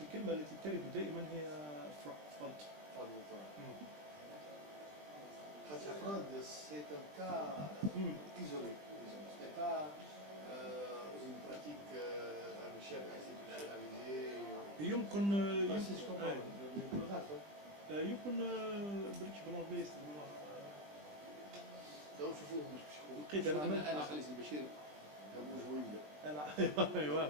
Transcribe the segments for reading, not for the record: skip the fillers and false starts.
الكلمة التي ترد دائما هي فرونت. Fraude, c'est un cas isolé. Ce n'est pas une pratique à l'échelle institutionnalisée. يمكن بريتش كولومبيا يستخدموها. لقيت أنا خليل البشير أيوه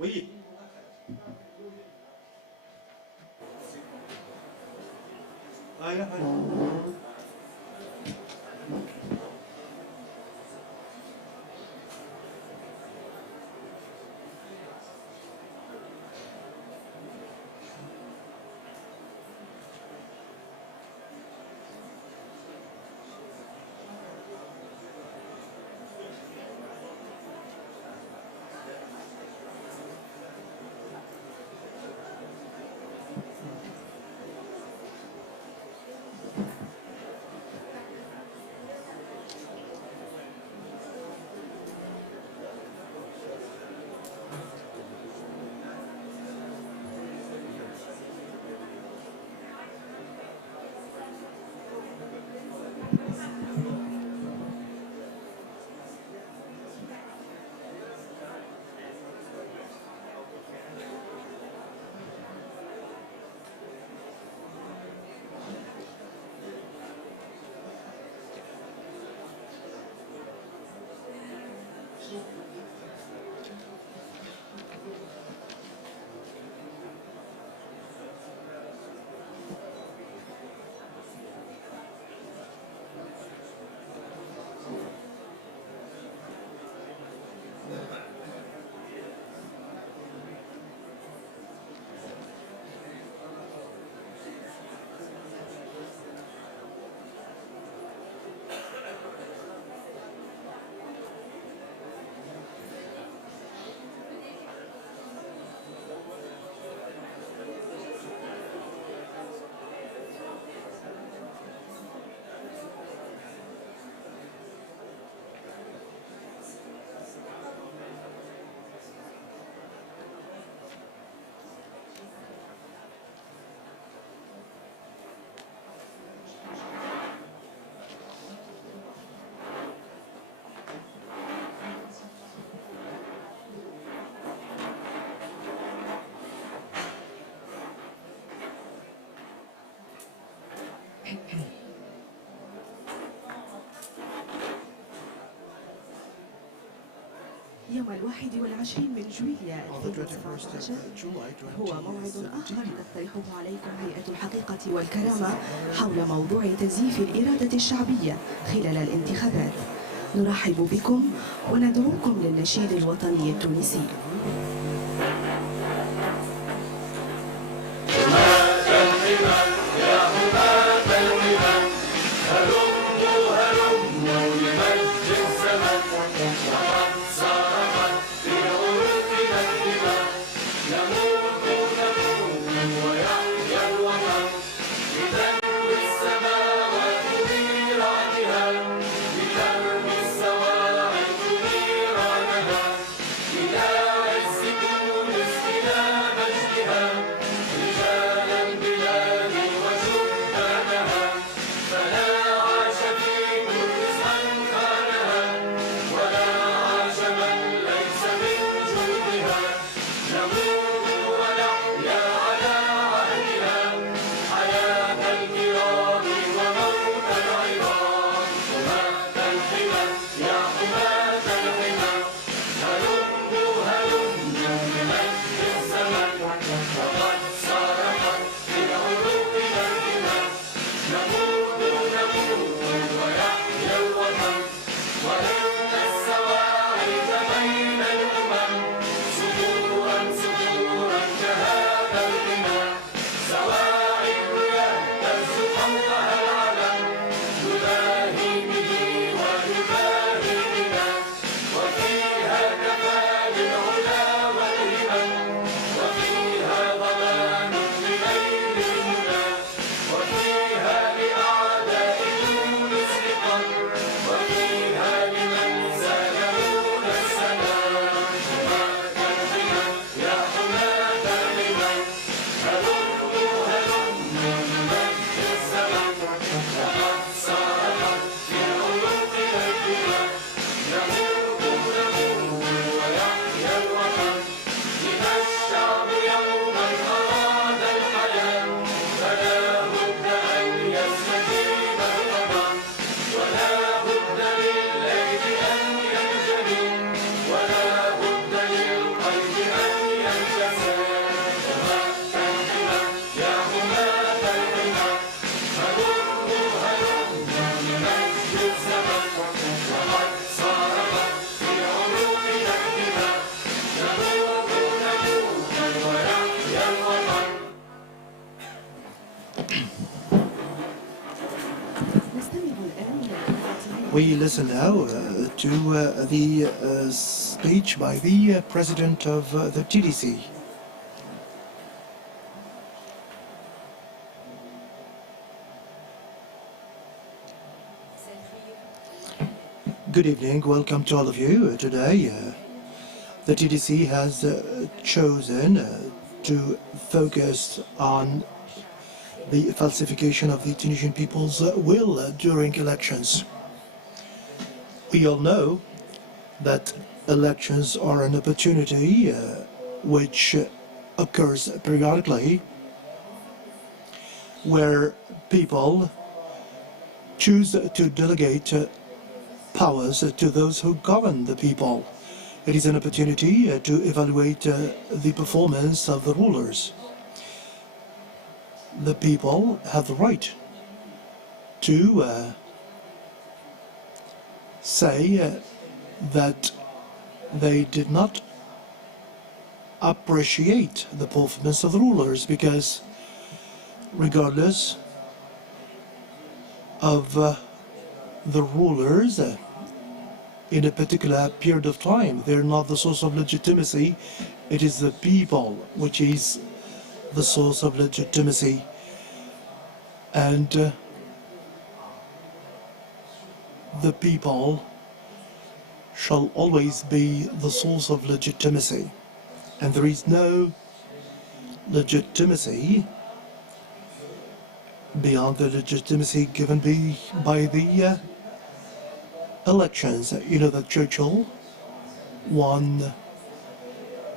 Oui. Ah, ja, ja. يوم 21 من جويليا 2017 هو موعد آخر تقترحه عليكم هيئة الحقيقة والكرامة حول موضوع تزييف الإرادة الشعبية خلال الانتخابات. نرحب بكم وندعوكم للنشيد الوطني التونسي. We listen now to the speech by the President of the TDC. Good evening, welcome to all of you. Today, the TDC has chosen to focus on the falsification of the Tunisian people's will during elections. We all know that elections are an opportunity which occurs periodically, where people choose to delegate powers to those who govern the people. It is an opportunity to evaluate the performance of the rulers. The people have the right to say that they did not appreciate the performance of the rulers, because regardless of the rulers in a particular period of time, they're not the source of legitimacy. It is the people which is the source of legitimacy. And the people shall always be the source of legitimacy, and there is no legitimacy beyond the legitimacy given by the elections. You know that Churchill won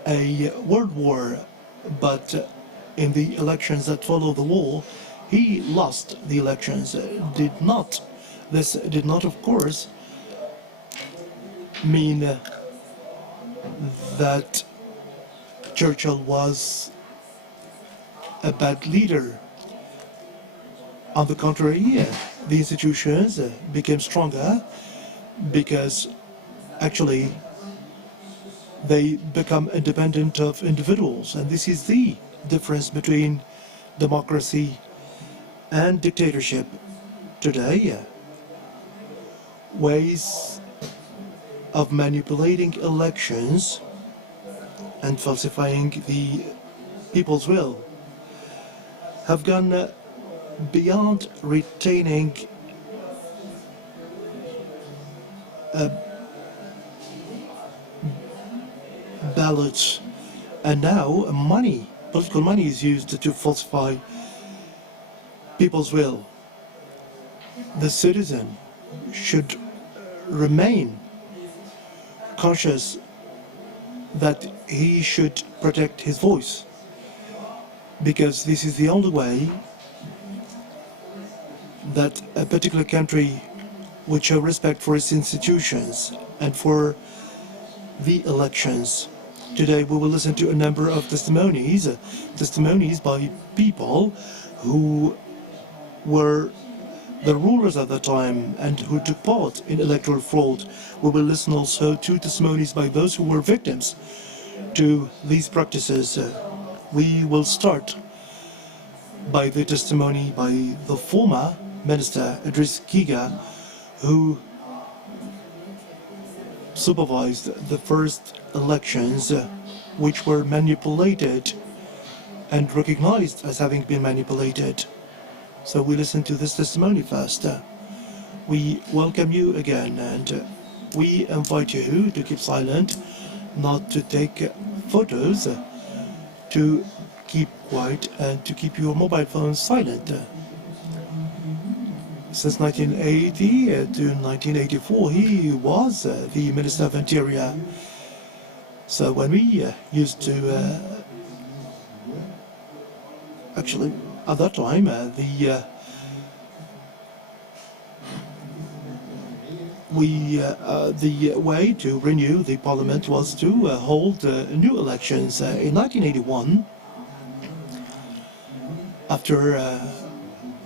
a world war, but in the elections that followed the war, he lost the elections. This did not, of course, mean that Churchill was a bad leader. On the contrary, the institutions became stronger because actually they become independent of individuals, and this is the difference between democracy and dictatorship. Today, ways of manipulating elections and falsifying the people's will have gone beyond retaining ballots, and now political money is used to falsify people's will. The citizen should remain conscious that he should protect his voice, because this is the only way that a particular country would show respect for its institutions and for the elections. Today we will listen to a number of testimonies by people who were the rulers at the time and who took part in electoral fraud. We will listen also to testimonies by those who were victims to these practices. We will start by the testimony by the former Minister Idriss Kiga, who supervised the first elections which were manipulated and recognized as having been manipulated. So we listen to this testimony first. We welcome you again, and we invite you to keep silent, not to take photos, to keep quiet, and to keep your mobile phones silent. Since 1980 to 1984, he was the Minister of Interior. So when we used to, actually, at that time, the way to renew the parliament was to hold new elections. In 1981, after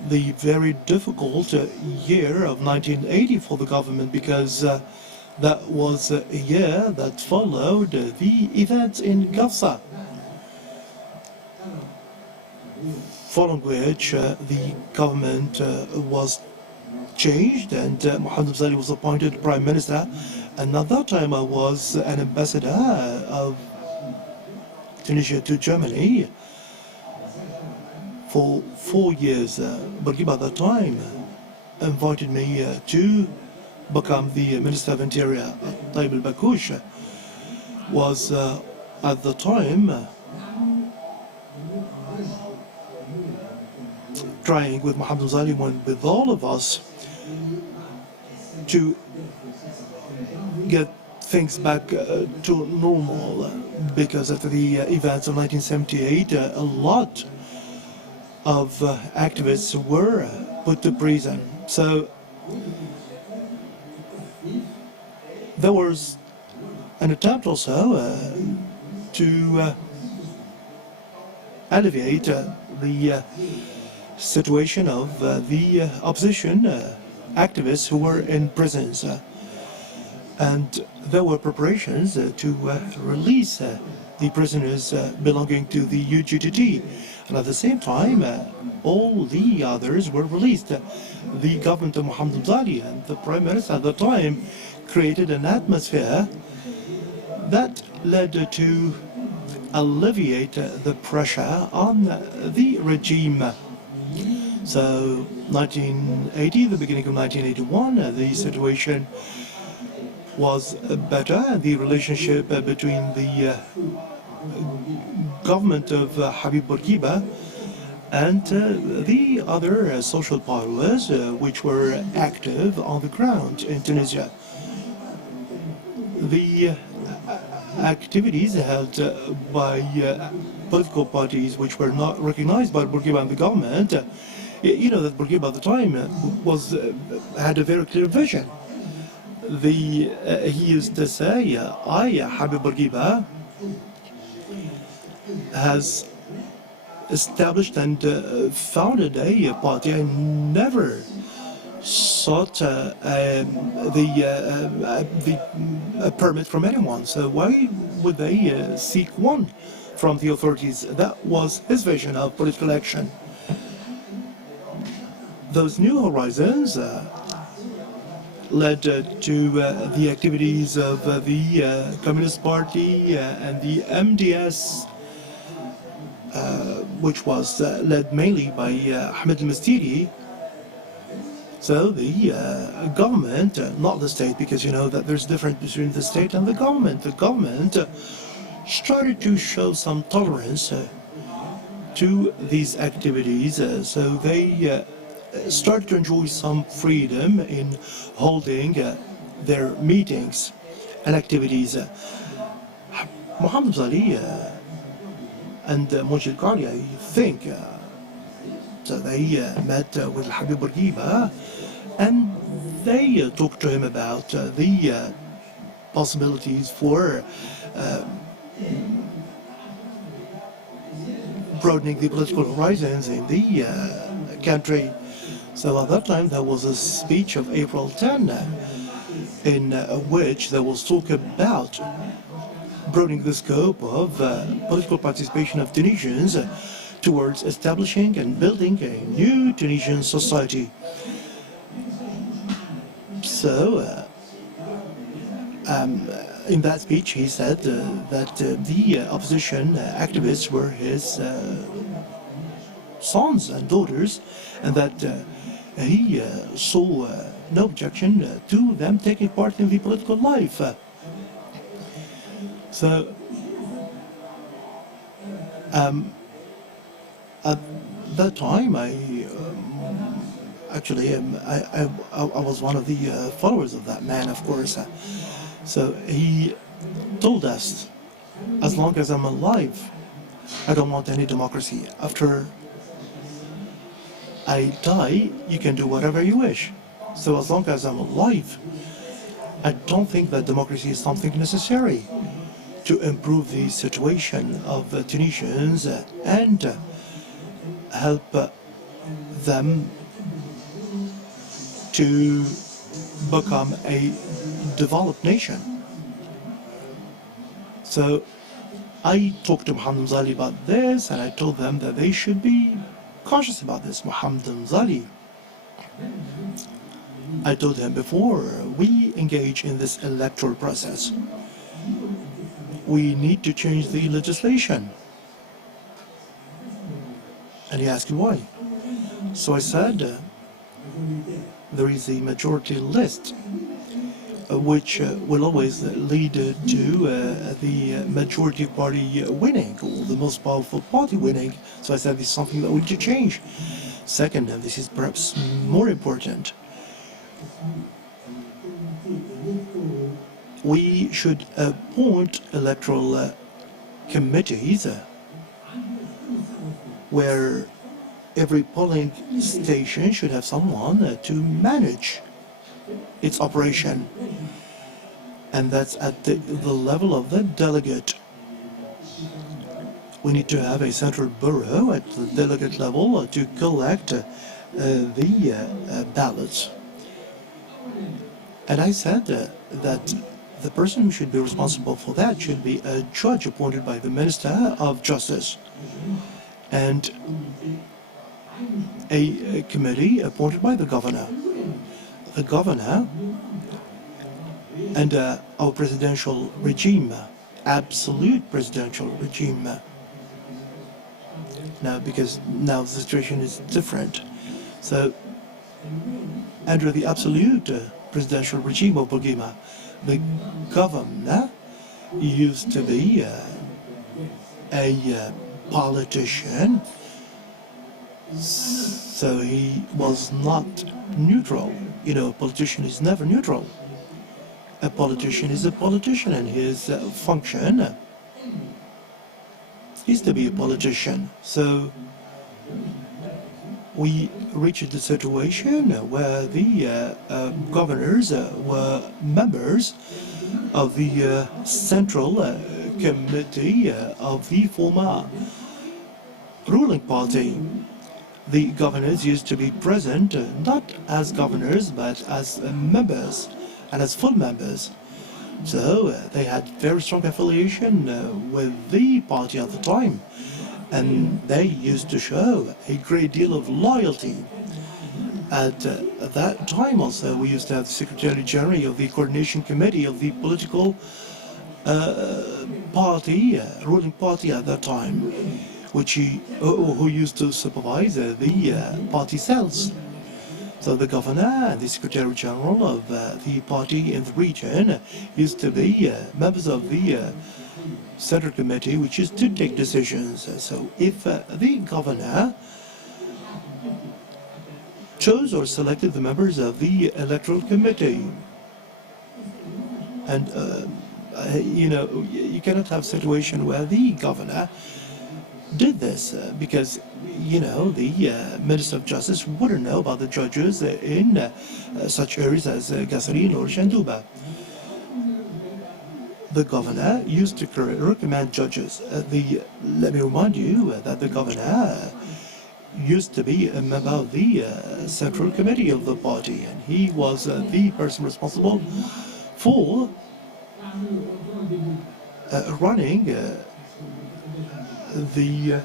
the very difficult year of 1980 for the government, because that was a year that followed the events in Gaza, following which the government was changed and Mohamed Zali was appointed Prime Minister, and at that time I was an ambassador of Tunisia to Germany for 4 years. Bourguiba at that time invited me to become the Minister of Interior. Taib al-Bakoush was at the time trying with Mohamed Zali and with all of us to get things back to normal, because after the events of 1978 a lot of activists were put to prison. So there was an attempt also to alleviate the situation of the opposition activists who were in prisons. And there were preparations to release the prisoners belonging to the UGTT. And at the same time, all the others were released. The government of Mohamed Zali and the Prime Minister at the time created an atmosphere that led to alleviate the pressure on the regime. So 1980, the beginning of 1981, the situation was better. The relationship between the government of Habib Bourguiba and the other social powers which were active on the ground in Tunisia. The activities held by political parties which were not recognized by Bourguiba and the government, you know that Bourguiba at the time had a very clear vision. he used to say, Habib Bourguiba, has established and founded a party. I never sought the permit from anyone. So why would they seek one from the authorities? That was his vision of political action. Those new horizons led to the activities of the Communist Party and the MDS, which was led mainly by Ahmed al-Mastiri. So the government, not the state, because you know that there's a difference between the state and the government. The government started to show some tolerance to these activities, so they started to enjoy some freedom in holding their meetings and activities. Mohammed Zali and Mujid Qali, I think, so they met with Habib Bourguiba and they talked to him about the possibilities for broadening the political horizons in the country. So at that time there was a speech of April 10 in which there was talk about broadening the scope of political participation of Tunisians towards establishing and building a new Tunisian society. So in that speech he said that the opposition activists were his sons and daughters, and that he saw no objection to them taking part in the political life. So at that time I was one of the followers of that man, of course. So he told us, as long as I'm alive, I don't want any democracy. After I die, you can do whatever you wish. So as long as I'm alive, I don't think that democracy is something necessary to improve the situation of Tunisians and help them to become a developed nation. So I talked to Mohammed Zali about this, and I told them that they should be cautious about this. Mohammed Zali, I told him, before we engage in this electoral process, we need to change the legislation. And he asked me why. So I said, there is a majority list which will always lead to the majority party winning, or the most powerful party winning. So I said this is something that we need to change. Second, and this is perhaps more important, we should appoint electoral committees where every polling station should have someone to manage its operation, and that's at the level of the delegate. We need to have a central bureau at the delegate level to collect the ballots. And I said that the person who should be responsible for that should be a judge appointed by the Minister of Justice, and a committee appointed by the governor. The governor and our presidential regime, absolute presidential regime. Now, because now the situation is different. So, under the absolute presidential regime of Bourguiba, the governor used to be a politician, so he was not neutral. You know, a politician is never neutral. A politician is a politician, and his function is to be a politician. So we reached a situation where the governors were members of the Central Committee of the former ruling party. The governors used to be present not as governors but as members and as full members. So they had very strong affiliation with the party at the time, and they used to show a great deal of loyalty. At that time also we used to have the Secretary General of the Coordination Committee of the political party, ruling party at that time, who used to supervise the party cells. So the governor and the Secretary General of the party in the region used to be members of the Central Committee, which is to take decisions. So if the governor chose or selected the members of the Electoral Committee, and you cannot have a situation where the governor did this because the Minister of Justice wouldn't know about the judges in such areas as Kasserine or Shandouba. The governor used to recommend judges. Let me remind you that the governor used to be a member of the Central Committee of the party, and he was the person responsible for running the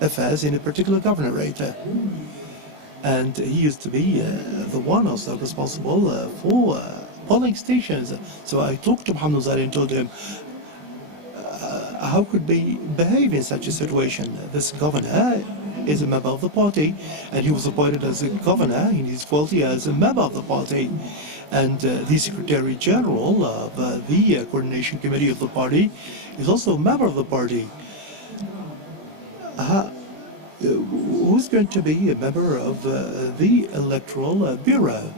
affairs in a particular governorate, and he used to be the one also responsible for polling stations. So I talked to Mohamed Zari and told him how could we behave in such a situation. This governor is a member of the party, and he was appointed as a governor in his quality as a member of the party, and the Secretary General of the Coordination Committee of the party is also a member of the party. Who's going to be a member of the Electoral Bureau?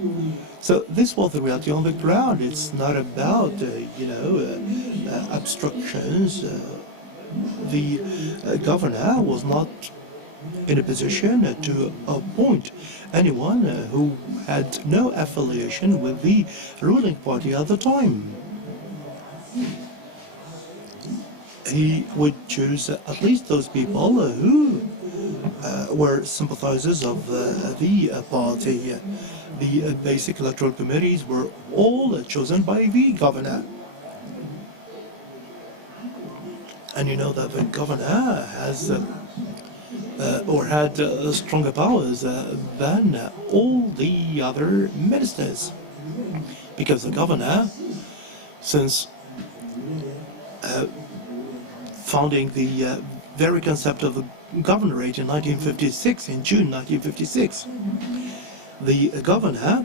So this was the reality on the ground. It's not about obstructions. The governor was not in a position to appoint anyone who had no affiliation with the ruling party at the time. He would choose at least those people who were sympathizers of the party. The basic electoral committees were all chosen by the governor. And you know that the governor has or had stronger powers than all the other ministers, because the governor, since founding the very concept of the governorate in 1956, in June 1956, the governor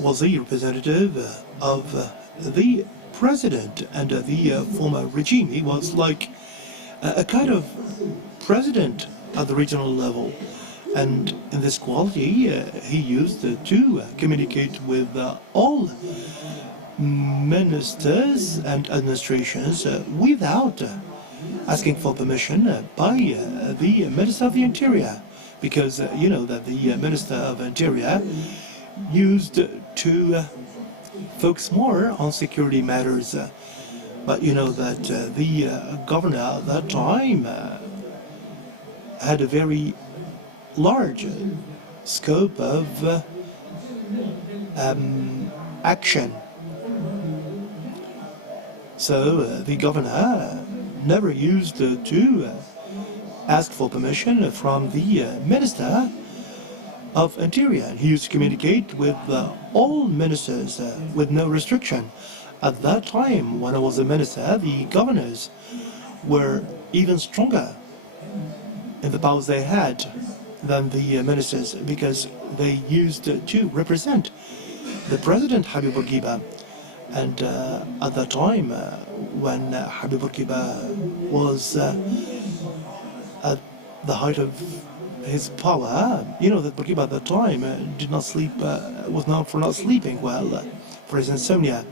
was the representative of the president and the former regime. He was like a kind of president at the regional level, and in this quality he used to communicate with all ministers and administrations without asking for permission by the Minister of the Interior, because you know that the Minister of Interior used to focus more on security matters. But you know that the governor at that time had a very large scope of action. So the governor never used to ask for permission from the Minister of Interior. He used to communicate with all ministers with no restriction. At that time, when I was a minister, the governors were even stronger in the powers they had than the ministers, because they used to represent the President Habib Bourguiba. And at that time, when Habib Bourguiba was at the height of his power, you know that Bourguiba at that time did not sleep, was known for not sleeping well, for his insomnia.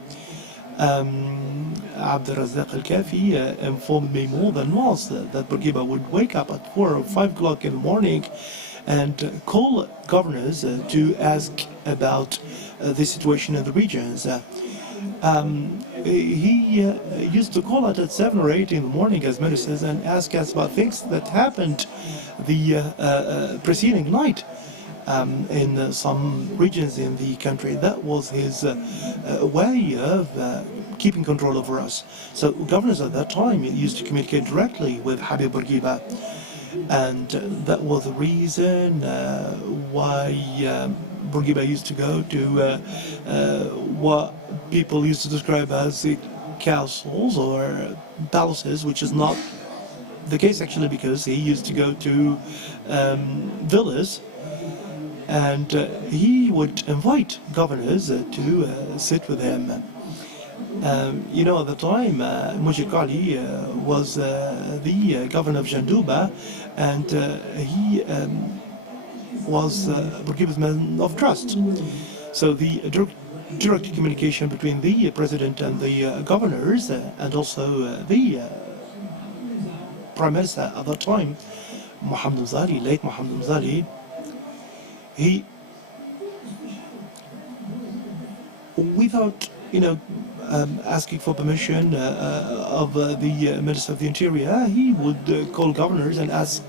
Abd al-Razzaq al-Kafi informed me more than once that Bourguiba would wake up at 4 or 5 o'clock in the morning and call governors to ask about the situation in the regions. He used to call us at 7 or 8 in the morning as ministers and ask us about things that happened the preceding night in some regions in the country. That was his way of keeping control over us. So governors at that time used to communicate directly with Habib Bourguiba, and that was the reason why Bourguiba used to go to what people used to describe as castles or palaces, which is not the case actually, because he used to go to villas, and he would invite governors to sit with him. You know, at the time, Mujib Ali was the governor of Jandouba, and he was Bourguiba's man of trust. So the direct communication between the president and the governors, and also the prime minister at that time, Mohammed Mzali, late Mohammed Mzali, he, without, you know, asking for permission of the Minister of the Interior, he would call governors and ask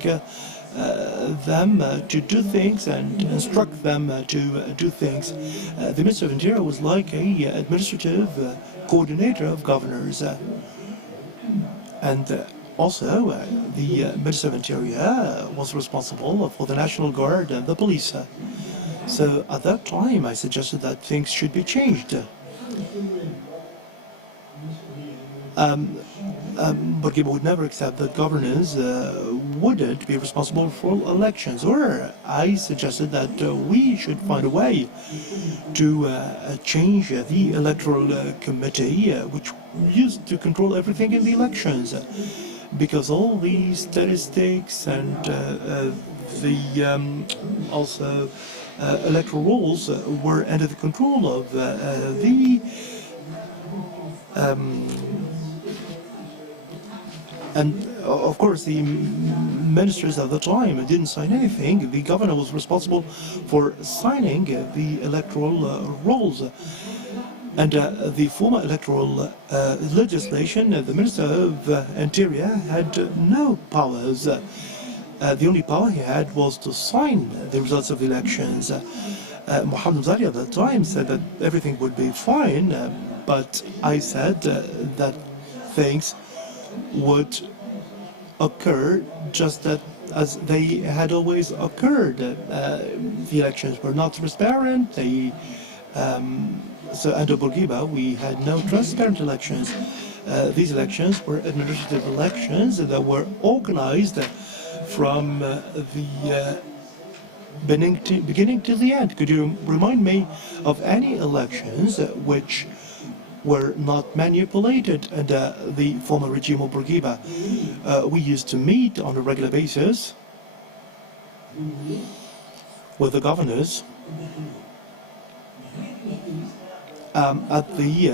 them to do things and instruct them to do things. The Minister of Interior was like a administrative coordinator of governors, and also the Minister of Interior was responsible for the National Guard and the police. So at that time I suggested that things should be changed. Bourguiba would never accept that governors wouldn't be responsible for elections, or I suggested that we should find a way to change the electoral committee, which used to control everything in the elections, because all the statistics and the also electoral rules were under the control of the and of course the ministers at the time didn't sign anything. The governor was responsible for signing the electoral rolls. And the former electoral legislation, the Minister of Interior had no powers. The only power he had was to sign the results of the elections. Mohammed Mzali at that time said that everything would be fine, but I said that things would occur just as they had always occurred. The elections were not transparent. They so under Bourguiba, we had no transparent elections. These elections were administrative elections that were organized from the beginning to the end. Could you remind me of any elections which were not manipulated under the former regime of Bourguiba? We used to meet on a regular basis with the governors at the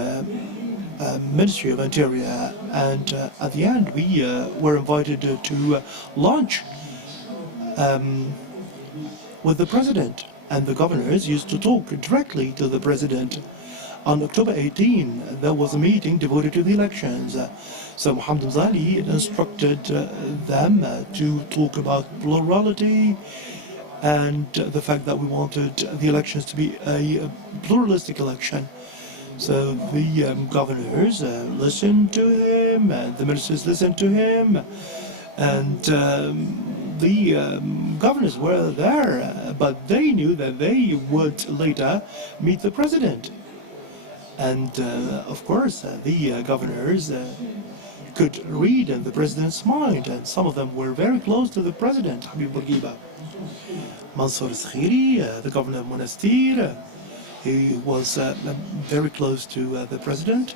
Ministry of Interior, and at the end we were invited to lunch with the president, and the governors used to talk directly to the president. On October 18, there was a meeting devoted to the elections. So Mohammed Mzali instructed them to talk about plurality and the fact that we wanted the elections to be a pluralistic election. So the governors listened to him, and the ministers listened to him, and the governors were there, but they knew that they would later meet the president. And of course, the governors could read in the president's mind, and some of them were very close to the president, Habib Bourguiba. Mansour Skhiri, the governor of Monastir, he was very close to the president.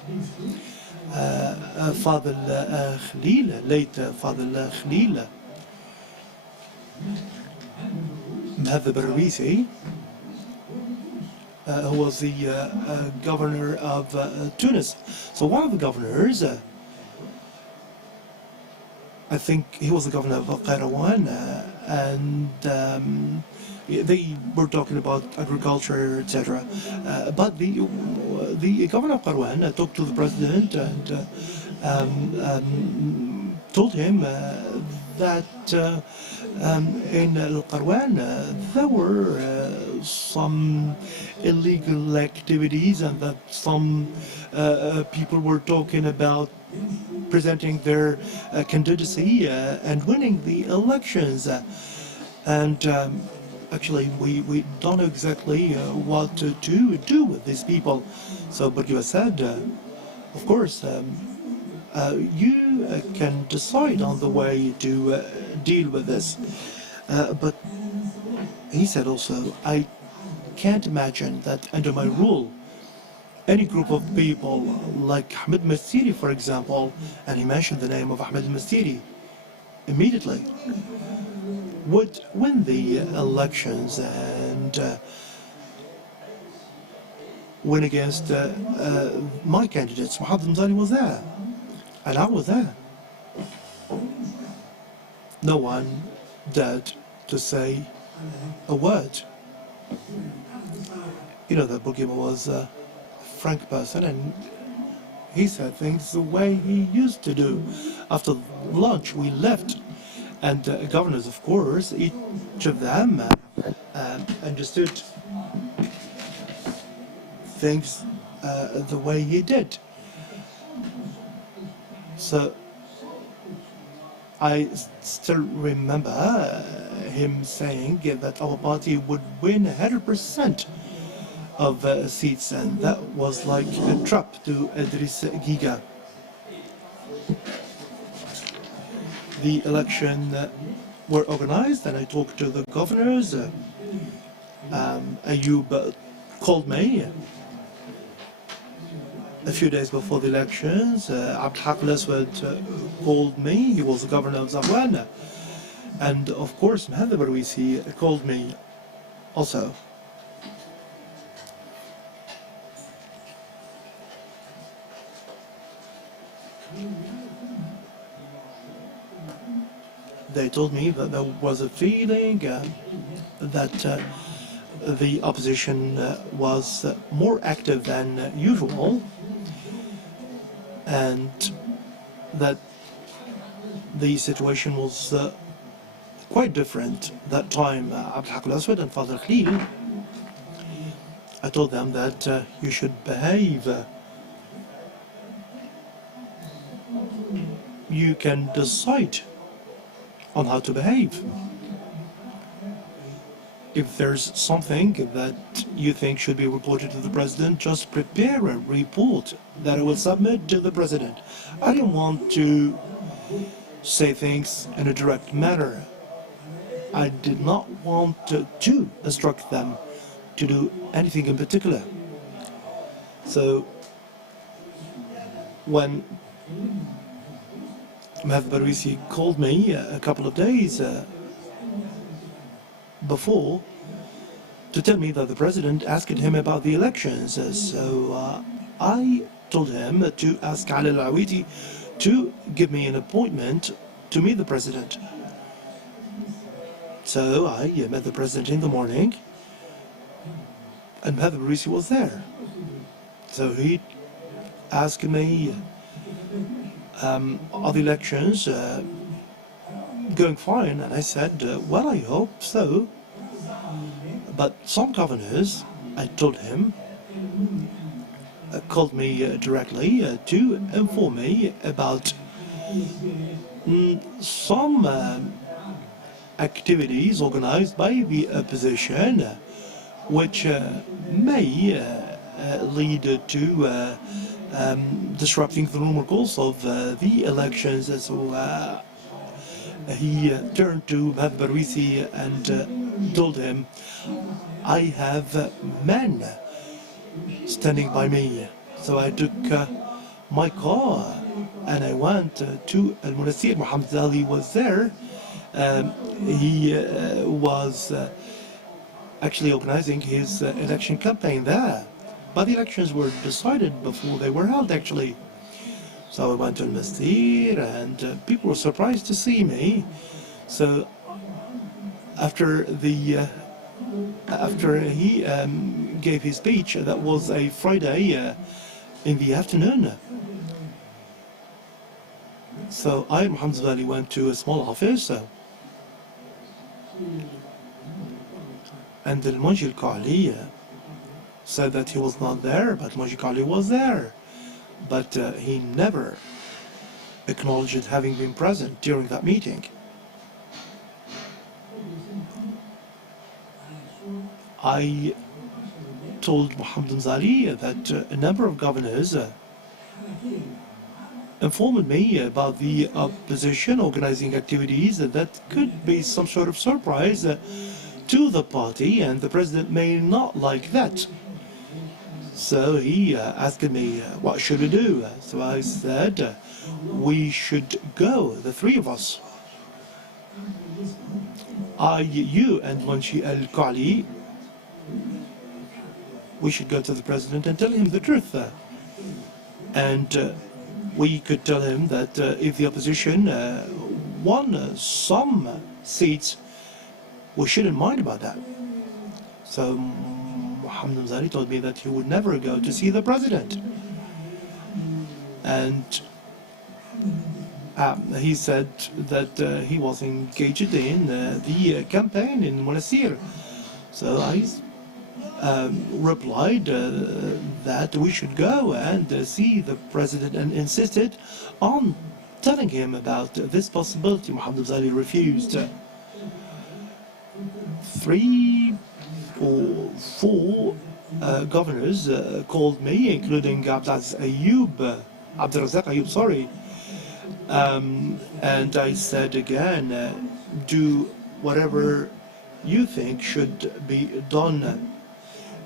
Fadl Khalil, late Fadl Khalil, Mhadhib al-Rawisi, who was the governor of Tunis. So one of the governors, I think he was the governor of Qayrawan, and they were talking about agriculture, etc. But the governor of Qayrawan talked to the president and told him that in Qayrawan there were some illegal activities, and that some people were talking about presenting their candidacy and winning the elections. And actually, we don't know exactly what to do with these people. So Bourguiba said, of course, you can decide on the way to deal with this. But he said also, I can't imagine that under my rule, any group of people like Ahmed Massiri, for example, and he mentioned the name of Ahmed Massiri immediately, would win the elections and win against my candidates. Mohamed Mzali was there, and I was there. No one dared to say a word. You know that Bourguiba was a frank person, and he said things the way he used to do. After lunch, we left, and governors, of course, each of them understood things the way he did. So I still remember him saying that our party would win 100% of seats, and that was like a trap to Idriss Giga. The election were organized, and I talked to the governors. Ayoub called me a few days before the elections. Abdelhak Al-Aswad called me. He was the governor of Zaghouan. And of course, Mohamed Barouisi called me also. They told me that there was a feeling that the opposition was more active than usual, and that the situation was quite different that time. Abdelhak Al-Aswad and Father Khalil, I told them that you should behave. You can decide on how to behave. If there's something that you think should be reported to the president, just prepare a report that I will submit to the president. I didn't want to say things in a direct manner. I did not want to instruct them to do anything in particular. So when Mohamed Barouisi called me a couple of days before to tell me that the president asked him about the elections. So I told him to ask Ali Al-Awiti to give me an appointment to meet the president. So I met the president in the morning, and Mohamed Barouisi was there. So he asked me, are the elections going fine? And I said, well, I hope so. But some governors, I told him, called me directly to inform me about some activities organized by the opposition, which may lead to disrupting the normal course of the elections. So he turned to Mohamed Barouisi and told him, I have men standing by me. So I took my car and I went to Al-Munasir. Mohamed Ali was there. He was actually organizing his election campaign there. But the elections were decided before they were held, actually. So I went to Al-Mastir, and people were surprised to see me. So after he gave his speech, that was a Friday in the afternoon. So I, Mohammed Zghali, went to a small office, and Al-Munji Al-Qa'li said that he was not there, but Munji Al-Qa'li was there. But he never acknowledged having been present during that meeting. I told Mohammed Zghali that a number of governors informed me about the opposition organizing activities that could be some sort of surprise to the party, and the president may not like that. So he asked me, what should we do? So I said, we should go, the three of us. You and Munji Al-Qa'li, we should go to the president and tell him the truth. And we could tell him that if the opposition won some seats, we shouldn't mind about that. So Mohammed Zghali told me that he would never go to see the president. And he said that he was engaged in the campaign in Monastir. So I replied that we should go and see the president, and insisted on telling him about this possibility. Mohammed Zghali refused. 3 or 4 governors called me, including Abdrazak Ayub, sorry. And I said again, do whatever you think should be done.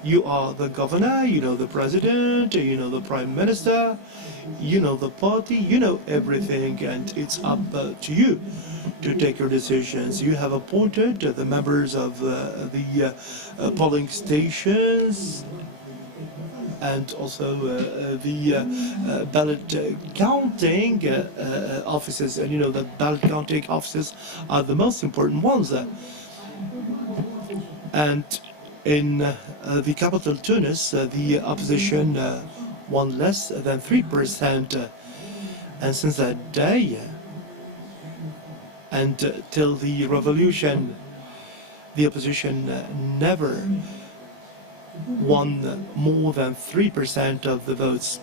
You are the governor, you know the president, you know the prime minister, you know the party, you know everything, and it's up to you to take your decisions. You have appointed the members of the polling stations, and also the ballot counting offices, and you know that ballot counting offices are the most important ones. And in the capital Tunis, the opposition won less than 3%, and since that day and till the revolution, the opposition never won more than 3% of the votes.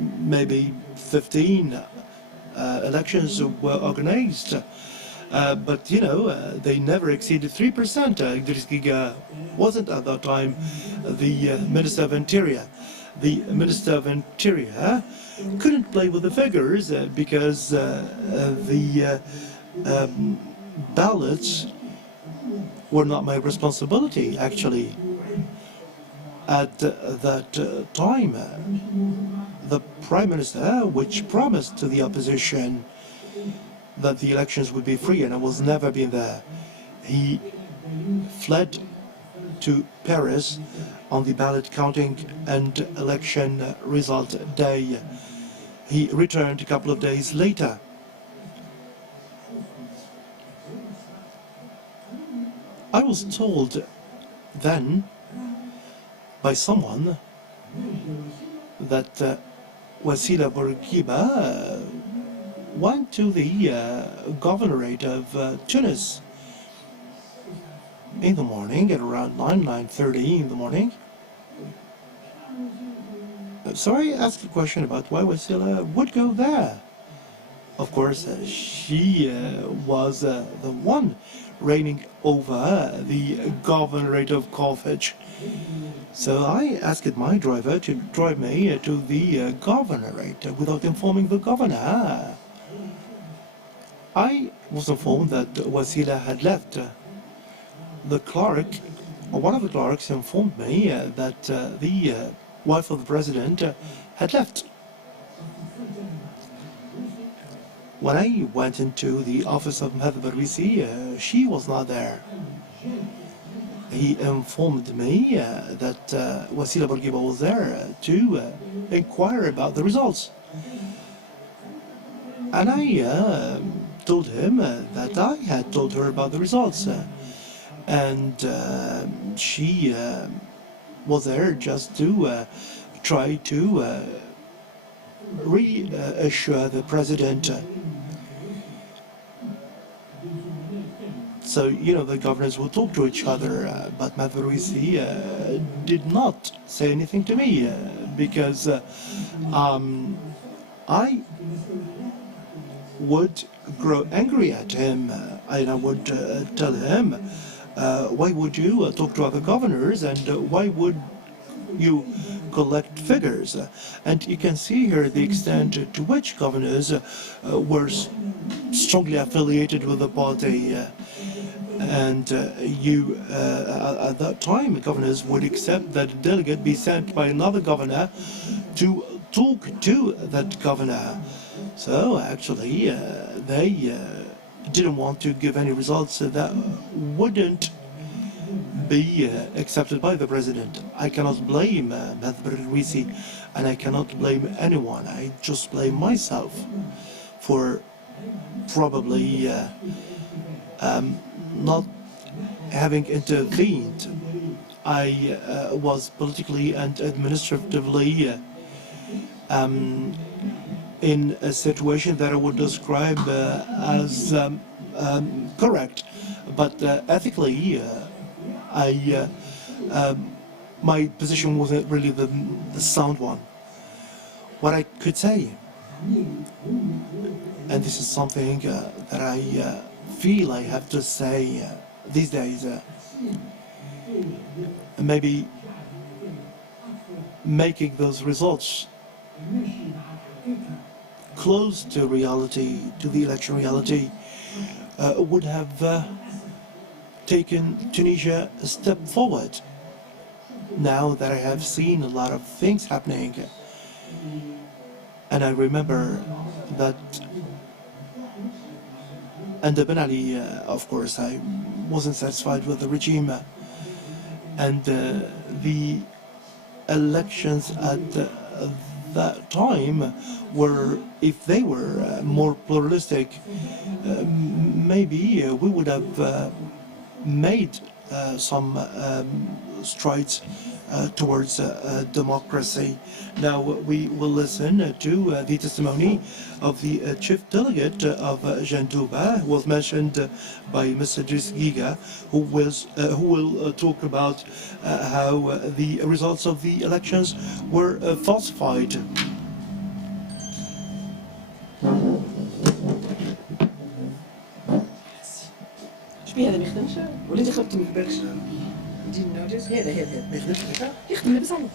Maybe 15 elections were organized, but you know, they never exceeded 3%. Idriss Giga wasn't at that time the Minister of Interior. The Minister of Interior couldn't play with the figures because the ballots were not my responsibility, actually. At that time, the Prime Minister, which promised to the opposition that the elections would be free, and I was never been there, he fled to Paris on the ballot counting and election result day. He returned a couple of days later. I was told then by someone that Wassila Bourguiba went to the governorate of Tunis in the morning at around 9:30 in the morning. So I asked a question about why Wassila would go there. Of course, she was the one reigning over the governorate of Carthage. So I asked my driver to drive me to the governorate without informing the governor. I was informed that Wassila had left. The clerk, or one of the clerks, informed me that the wife of the president had left. When I went into the office of Mehdi Barwisi, she was not there. he informed me that Wassila Bourguiba was there to inquire about the results. And I told him that I had told her about the results. And she was there just to try to reassure the president. So, you know, the governors will talk to each other, but Madhourissi did not say anything to me because I would grow angry at him and I would tell him, why would you talk to other governors and why would you collect figures? And you can see here the extent to which governors were strongly affiliated with the party. And at that time, governors would accept that a delegate be sent by another governor to talk to that governor. So actually, they didn't want to give any results that wouldn't be accepted by the president. I cannot blame Madhourissi, and I cannot blame anyone. I just blame myself for probably not having intervened. I was politically and administratively in a situation that I would describe as correct, but ethically, my position wasn't really the sound one. What I could say, and this is something that I feel I have to say these days, maybe making those results close to reality, to the election reality, would have taken Tunisia a step forward. Now that I have seen a lot of things happening, and I remember that under Ben Ali, of course, I wasn't satisfied with the regime, and the elections at that time were, if they were more pluralistic, maybe we would have made some strides towards democracy. Now we will listen to the testimony of the chief delegate of Jandouba, who was mentioned by Mr. Idriss Giga, who will talk about how the results of the elections were falsified. شبيه هذا ما يخدمش ولا انت خرجت من بالكش دي النوتيس هذا ما يخدمش هذا يخدم لاباس عليه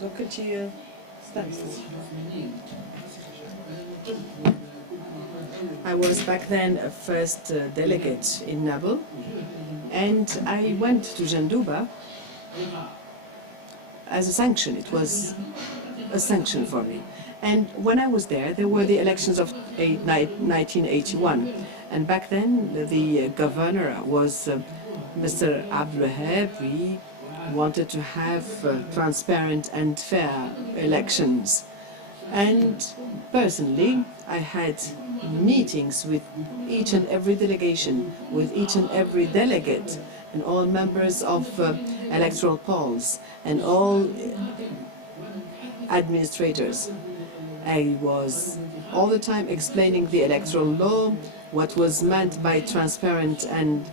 دونك كنتي I was back then a first delegate in Nabil, and I went to Jandouba as a sanction. It was a sanction for me. And when I was there were the elections of 1981. And back then, the governor was Mr. Abdelwahab. We wanted to have transparent and fair elections. And personally, I had meetings with each and every delegation, with each and every delegate, and all members of electoral polls, and all administrators. I was all the time explaining the electoral law, what was meant by transparent and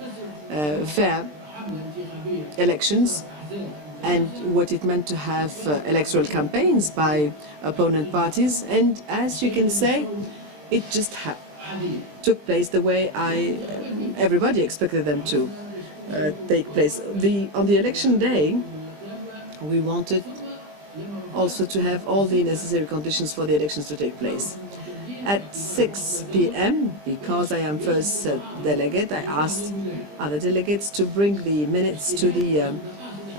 fair elections, and what it meant to have electoral campaigns by opponent parties. And as you can say, it just took place the way everybody expected them to take place. On the election day, we wanted also to have all the necessary conditions for the elections to take place. At 6 p.m., because I am first delegate, I asked other delegates to bring the minutes to the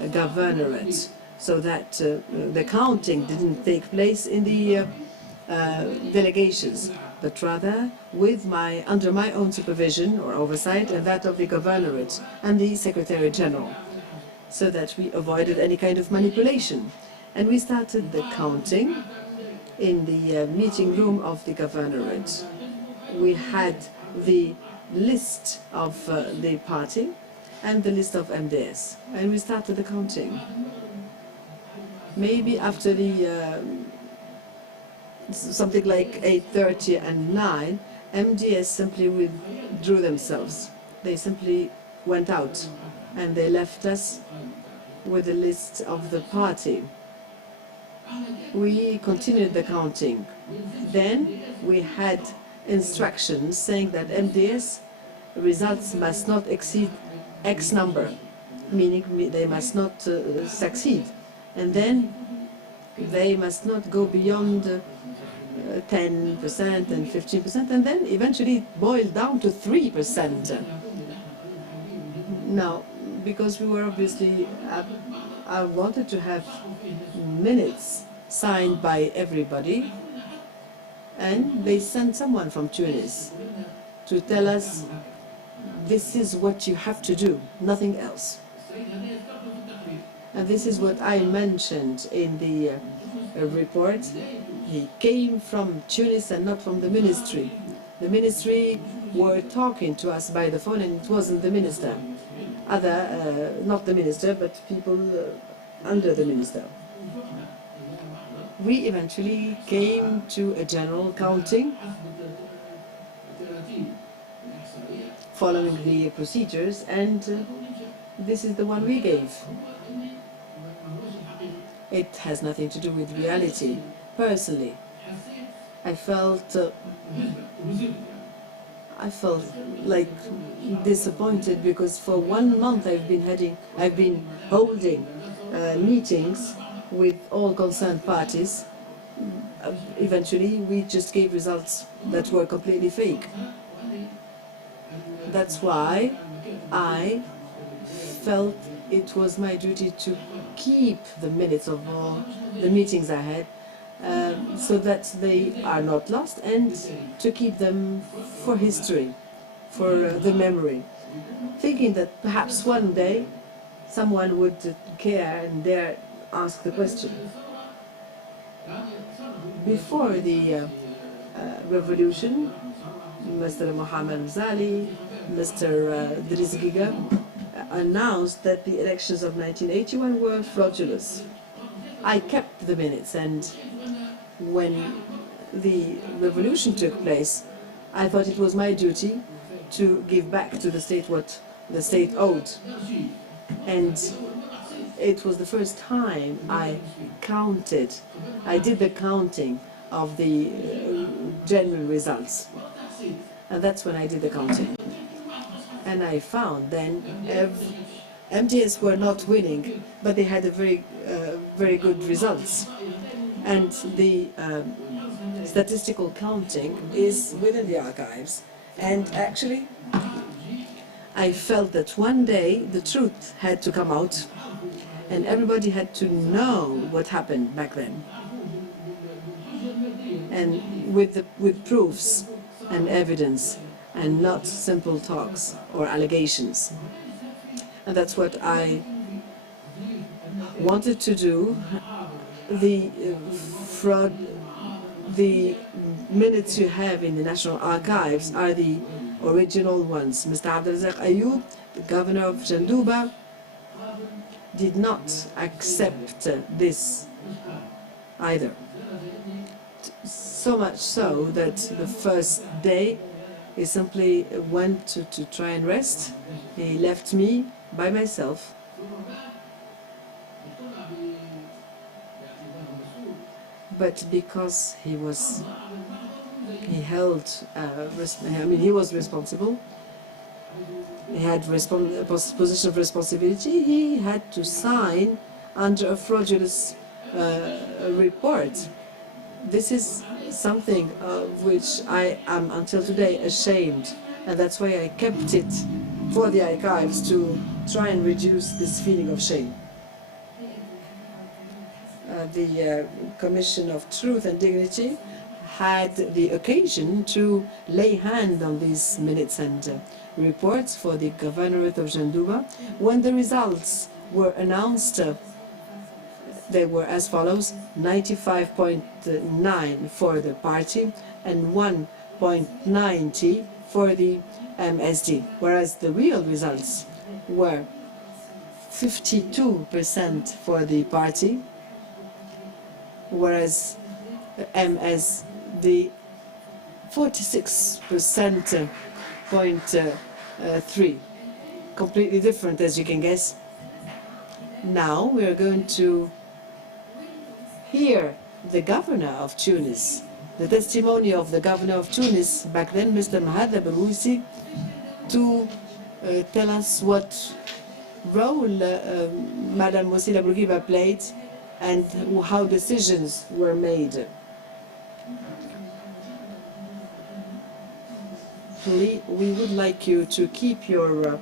governorate so that the counting didn't take place in the delegations. but rather under my own supervision or oversight and that of the governorate and the Secretary General, so that we avoided any kind of manipulation. And we started the counting in the meeting room of the governorate. We had the list of the party and the list of MDS, and we started the counting. Maybe after the something like 8:30 and 9, MDS simply withdrew themselves. They simply went out and they left us with a list of the party. We continued the counting. Then we had instructions saying that MDS results must not exceed X number, meaning they must not succeed. And then they must not go beyond 10% and 15%, and then eventually it boiled down to 3%. Now, because we were obviously, I wanted to have minutes signed by everybody, and they sent someone from Tunis to tell us, this is what you have to do, nothing else. And this is what I mentioned in the report. He came from Tunis and not from the ministry. The ministry were talking to us by the phone, and it wasn't the minister. Not the minister, but people under the minister. We eventually came to a general counting, following the procedures, and this is the one we gave. It has nothing to do with reality. Personally, I felt like disappointed, because for 1 month I've been holding meetings with all concerned parties. Eventually, we just gave results that were completely fake. That's why I felt it was my duty to keep the minutes of all the meetings I had, so that they are not lost, and to keep them for history, for the memory, thinking that perhaps one day someone would care and dare ask the question. Before the revolution, Mr. Mohammed Zali, Mr. Driss Giga announced that the elections of 1981 were fraudulent. I kept the minutes, and when the revolution took place, I thought it was my duty to give back to the state what the state owed. And it was the first time I did the counting of the general results. And that's when I did the counting. And I found then MDS were not winning, but they had a very good results. And the statistical counting is within the archives. And actually, I felt that one day the truth had to come out, and everybody had to know what happened back then. And with proofs and evidence, and not simple talks or allegations. And that's what I wanted to do. The fraud, the minutes you have in the National Archives are the original ones. Mr. Abdelrazak Ayoub, the governor of Jandouba, did not accept this either. So much so that the first day he simply went to try and rest. He left me by myself. But because he was responsible, he had a position of responsibility, he had to sign under a fraudulent report. This is something of which I am until today ashamed, and that's why I kept it for the archives, to try and reduce this feeling of shame. The Commission of Truth and Dignity had the occasion to lay hand on these minutes and reports for the governorate of Jandouba. When the results were announced, they were as follows: 95.9 for the party and 1.90 for the MSD, whereas the real results were 52% for the party, whereas MSD 46.3. Completely different, as you can guess. Now we are going to hear the governor of Tunis, the testimony of the governor of Tunis back then, Mr. Mahad Barousi, to tell us what role Madame Moussila Bourguiba played and how decisions were made. Please, we would like you to keep your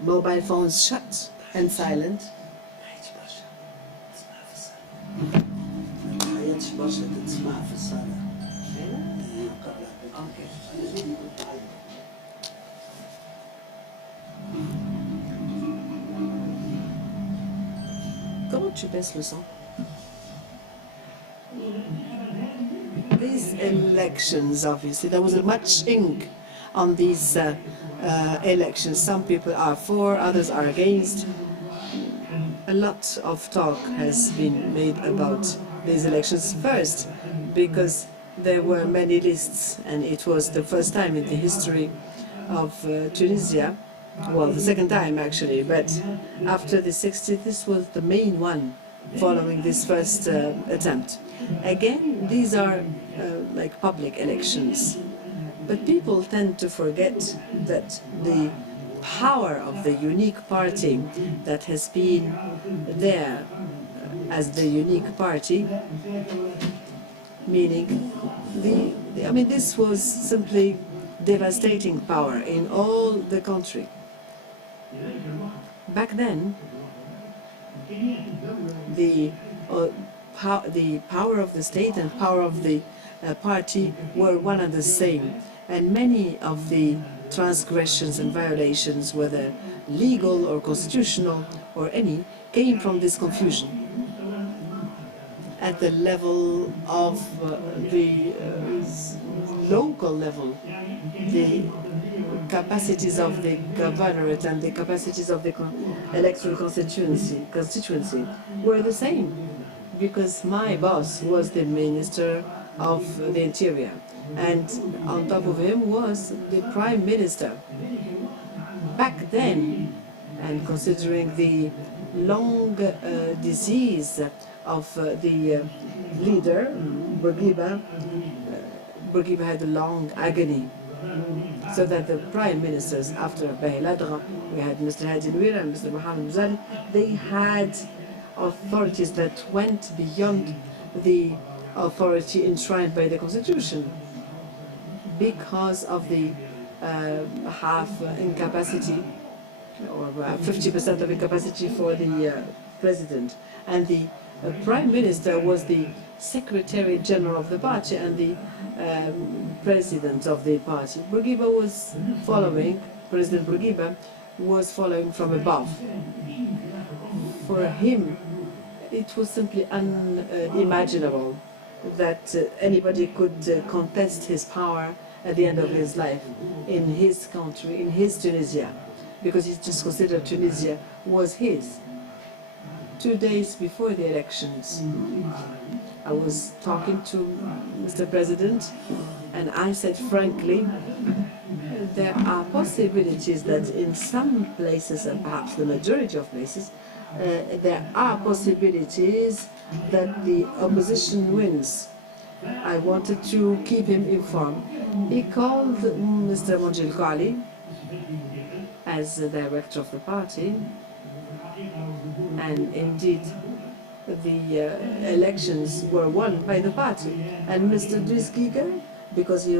mobile phones shut and silent. Comment tu baisses le son? These elections, obviously, there was much ink on these elections. Some people are for, others are against. A lot of talk has been made about these elections. First, because there were many lists, and it was the first time in the history of Tunisia, well, the second time actually, but after the 60th, this was the main one following this first attempt. Again, these are like public elections, but people tend to forget that the power of the unique party that has been there as the unique party, meaning I mean, this was simply devastating power in all the country. Back then, the power of the state and power of the party were one and the same, and many of the transgressions and violations, whether legal or constitutional or any, came from this confusion. At the level of the local level, the capacities of the governorate and the capacities of the electoral constituency were the same, because my boss was the Minister of the Interior, and on top of him was the Prime Minister. Back then, and considering the long disease of the leader, Bourguiba had a long agony, so that the prime ministers after Bahi Ladra, we had Mr. Hadi Nouira and Mr. Mohamed Mouzali, they had authorities that went beyond the authority enshrined by the constitution because of the half incapacity, or 50% of incapacity for the president. And the prime minister was the secretary general of the party and the president of the party. Bourguiba was following, President Bourguiba was following from above. For him, it was simply unimaginable that anybody could contest his power at the end of his life in his country, in his Tunisia, because he just considered Tunisia was his. 2 days before the elections, I was talking to Mr. President, and I said frankly, there are possibilities that in some places, and perhaps the majority of places, there are possibilities that the opposition wins. I wanted to keep him informed. He called Mr. Monjil Kali as the director of the party, and indeed the elections were won by the party. And Mr. Driss Giger, because he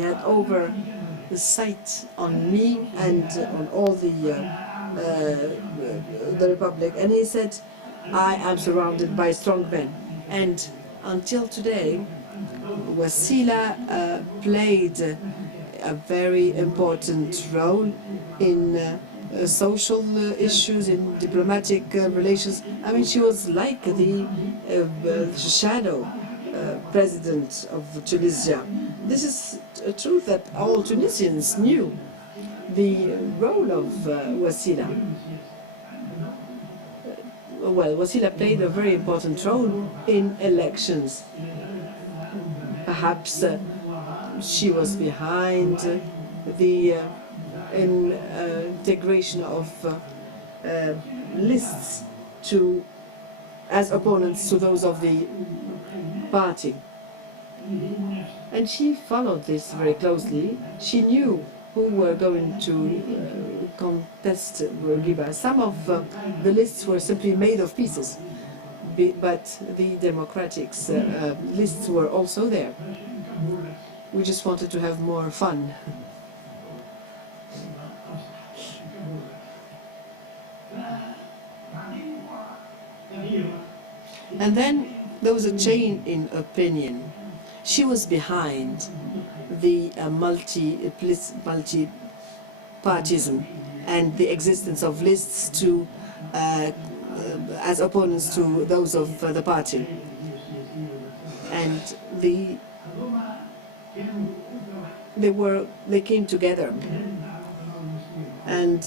had oversight on me and on all the Republic, and he said, I am surrounded by strong men, and until today, Wasila played a very important role in social issues, in diplomatic relations. I mean, she was like the shadow president of Tunisia. This is a truth that all Tunisians knew, the role of Wasila. Well, Wasila played a very important role in elections. Perhaps she was behind the integration of lists as opponents to those of the party. And she followed this very closely. She knew who were going to contest Bourguiba. Some of the lists were simply made of pieces, but the Democrats' lists were also there. We just wanted to have more fun. And then there was a change in opinion. She was behind the multi-partyism and the existence of lists as opponents to those of the party. And they came together, and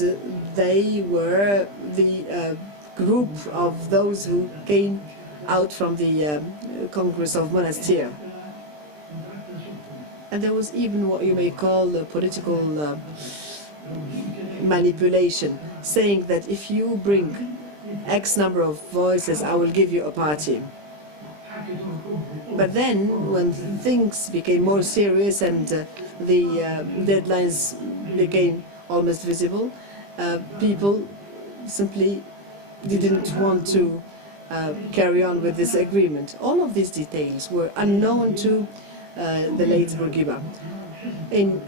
they were the group of those who came out from the Congress of Monastir. And there was even what you may call political manipulation, saying that if you bring X number of voices, I will give you a party. But then, when things became more serious and the deadlines became almost visible, people simply didn't want to carry on with this agreement. All of these details were unknown to the late Bourguiba. In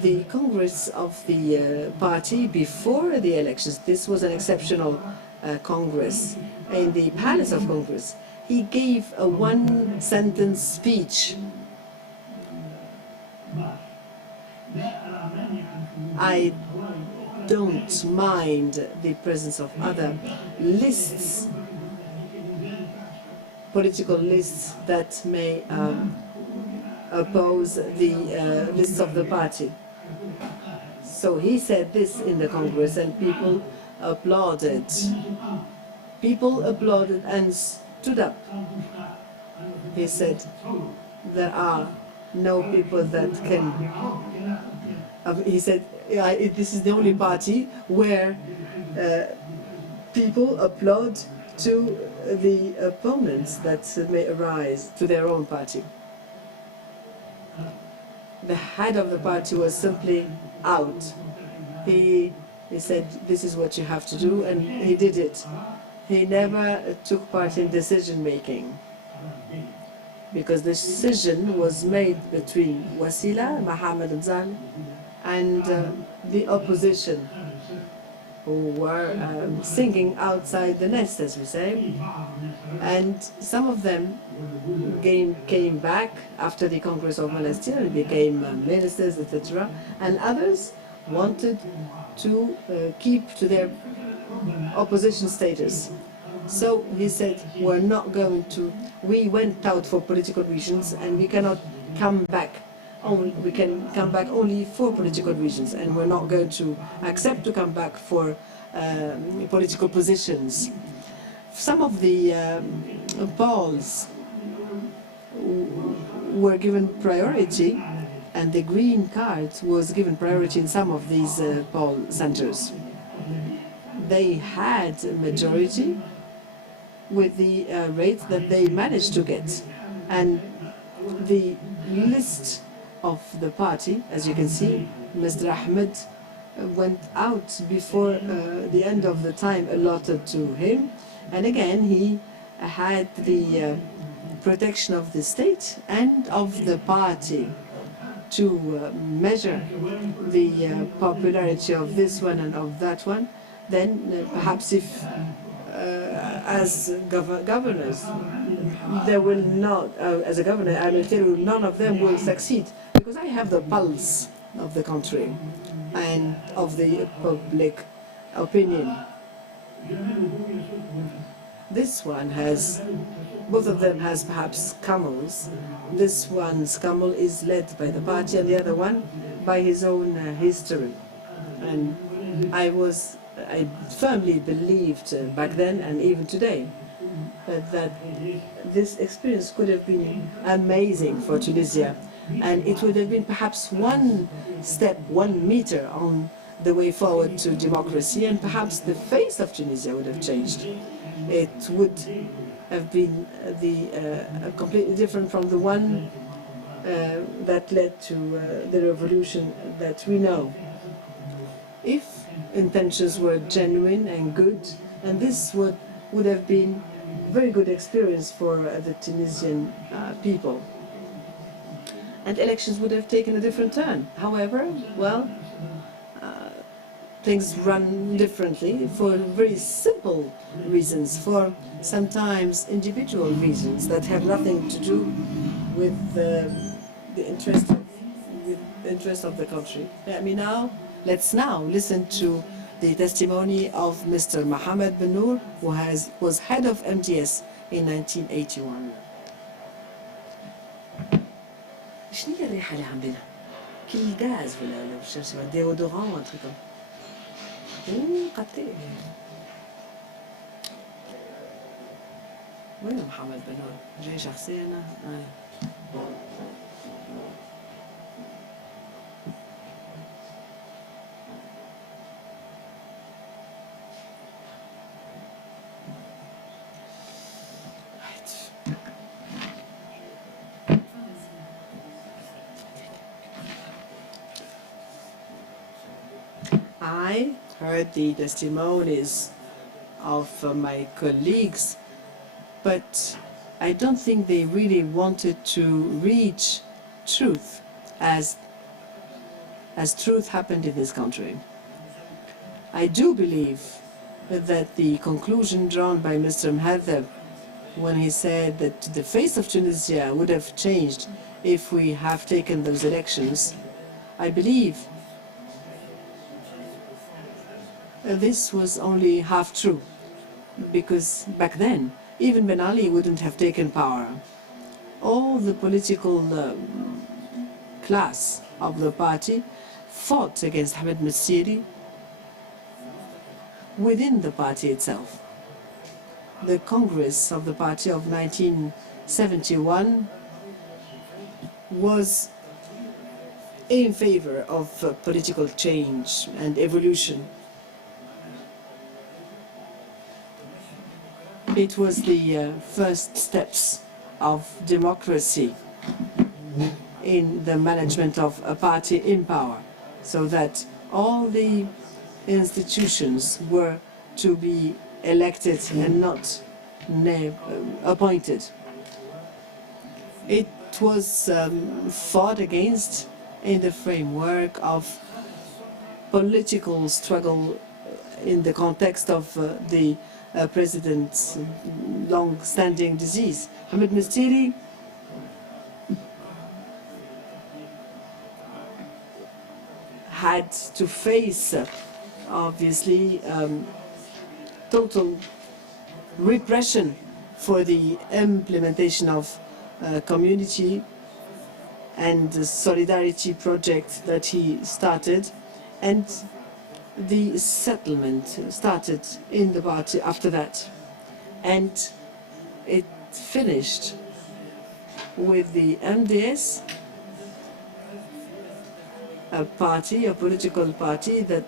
the Congress of the party before the elections, this was an exceptional Congress. In the Palace of Congress, he gave a one-sentence speech. I don't mind the presence of other lists, political lists that may oppose the lists of the party. So he said this in the Congress, and people applauded. People applauded and stood up. He said, there are no people that can... he said, this is the only party where people applaud to the opponents that may arise to their own party. The head of the party was simply out. He said, this is what you have to do, and he did it. He never took part in decision-making, because the decision was made between Wasila, Mohamed Mzal, and the opposition, who were singing outside the nest, as we say. And some of them came back after the Congress of Monastir and became ministers, etc. And others wanted to keep to their opposition status. So he said, we're not going to, we went out for political reasons and we cannot come back. We can come back only for political reasons, and we're not going to accept to come back for political positions. Some of the polls were given priority, and the green card was given priority in some of these poll centers. They had a majority with the rate that they managed to get, and the list of the party, as you can see, Mr. Ahmed went out before the end of the time allotted to him, and again he had the protection of the state and of the party to measure the popularity of this one and of that one. Then perhaps if as governors they will not, as a governor, I will tell you, none of them will succeed, because I have the pulse of the country and of the public opinion. This one has, both of them has perhaps camels. This one's camel is led by the party and the other one by his own history. And I firmly believed back then and even today that this experience could have been amazing for Tunisia, and it would have been perhaps one step, 1 meter on the way forward to democracy, and perhaps the face of Tunisia would have changed. It would have been completely different from the one that led to the revolution that we know. If intentions were genuine and good, and this would have been a very good experience for the Tunisian people. And elections would have taken a different turn. However, well, things run differently for very simple reasons, for sometimes individual reasons that have nothing to do with the interest of the country. Let's now listen to the testimony of Mr. Mohamed Ben Nour, who was head of MDS in 1981. شنو هي الريحة اللي عاملينها؟ كل غاز ولا بالشمس ديودوران وان تريكم. قتيل. وين محمد بن نور؟ جاي شخصيا أنا. I heard the testimonies of my colleagues, but I don't think they really wanted to reach truth as truth happened in this country. I do believe that the conclusion drawn by Mr. Mhadhab when he said that the face of Tunisia would have changed if we have taken those elections, I believe this was only half true, because back then even Ben Ali wouldn't have taken power. All the political class of the party fought against Ahmed Messiri within the party itself. The Congress of the party of 1971 was in favor of political change and evolution. It was the first steps of democracy in the management of a party in power, so that all the institutions were to be elected and not appointed. It was fought against in the framework of political struggle in the context of the president's long-standing disease. Ahmed Messiri had to face, obviously, total repression for the implementation of community and the solidarity project that he started, and the settlement started in the party after that, and it finished with the MDS, a party, a political party that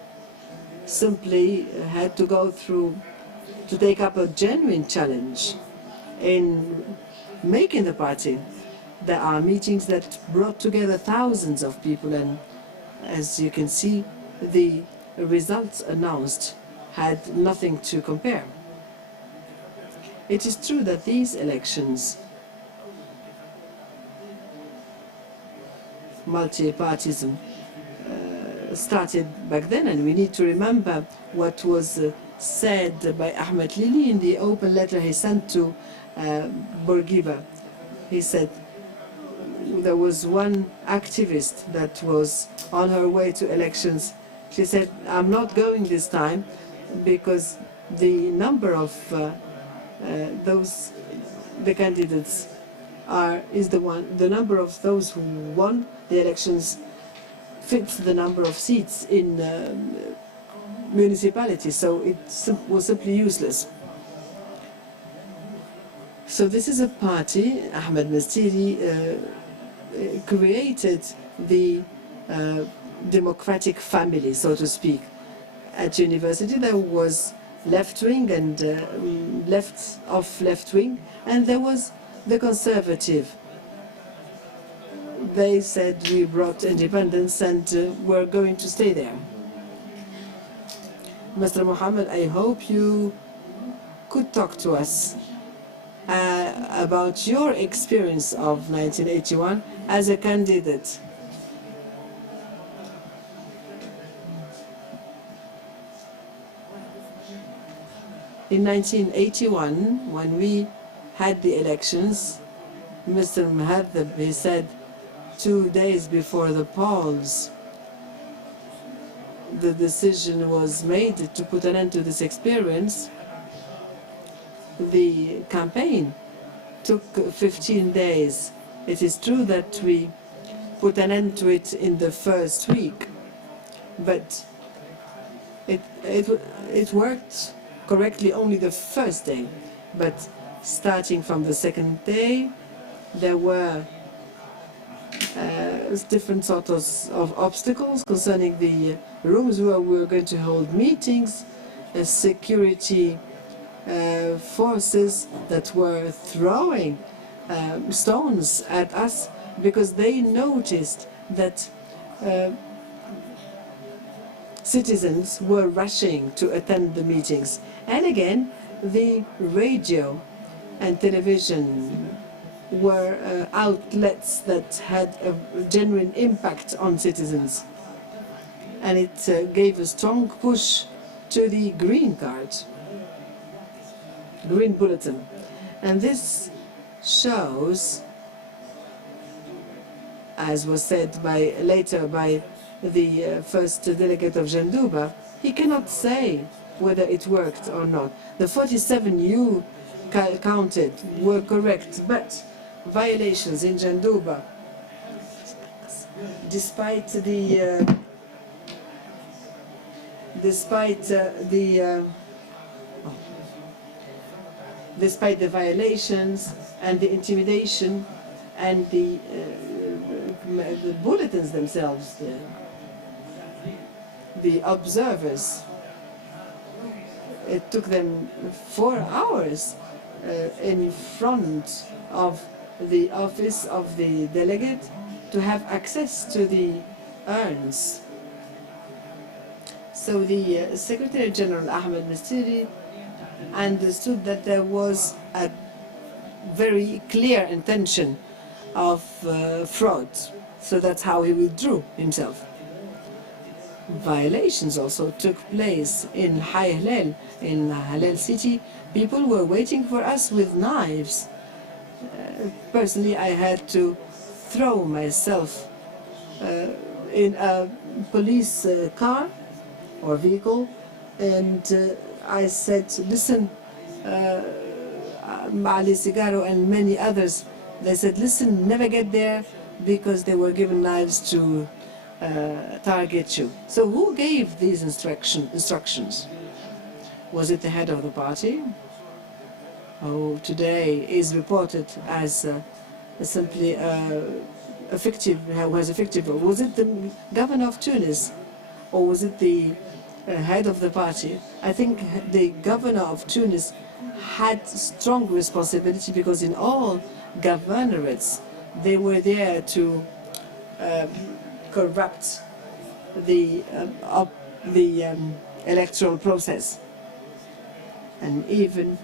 simply had to go through to take up a genuine challenge in making the party. There are meetings that brought together thousands of people, and as you can see, the results announced had nothing to compare. It is true that these elections, multi-partyism, started back then, and we need to remember what was said by Ahmed Lili in the open letter he sent to Bourguiba. He said there was one activist that was on her way to elections. She said, I'm not going this time because the number of the candidates the number of those who won the elections fits the number of seats in municipalities, so it was simply useless. So this is a party, Ahmed Mastiri created the democratic family, so to speak. At university there was left-wing and left-wing, and there was the conservative. They said we brought independence and we're going to stay there. Mr. Mohammed, I hope you could talk to us about your experience of 1981 as a candidate. In 1981, when we had the elections, Mr. Muhaddab, he said 2 days before the polls, the decision was made to put an end to this experience. The campaign took 15 days. It is true that we put an end to it in the first week, but it worked correctly only the first day. But starting from the second day, there were different sorts of obstacles concerning the rooms where we were going to hold meetings, security forces that were throwing stones at us because they noticed that citizens were rushing to attend the meetings. And again, the radio and television were outlets that had a genuine impact on citizens. And it gave a strong push to the green card, green bulletin. And this shows, as was said later by the first delegate of Jendouba, he cannot say whether it worked or not. The 47 you counted were correct, but violations in Jendouba, despite the violations and the intimidation and the bulletins themselves, the observers, it took them 4 hours in front of the office of the delegate to have access to the urns. So the Secretary General Ahmed Mastiri understood that there was a very clear intention of fraud, so that's how he withdrew himself. Violations also took place in Hai Hilal, in Halal city. People were waiting for us with knives. Personally, I had to throw myself in a police car or vehicle, and I said, listen, Mali Sigaro and many others, they said, listen, never get there, because they were given knives to target you. So who gave these instructions? Was it the head of the party, who today is reported as simply a fictive, who has a fictive role? Was it the governor of Tunis, or was it the head of the party? I think the governor of Tunis had strong responsibility, because in all governorates they were there to corrupt the electoral process. And even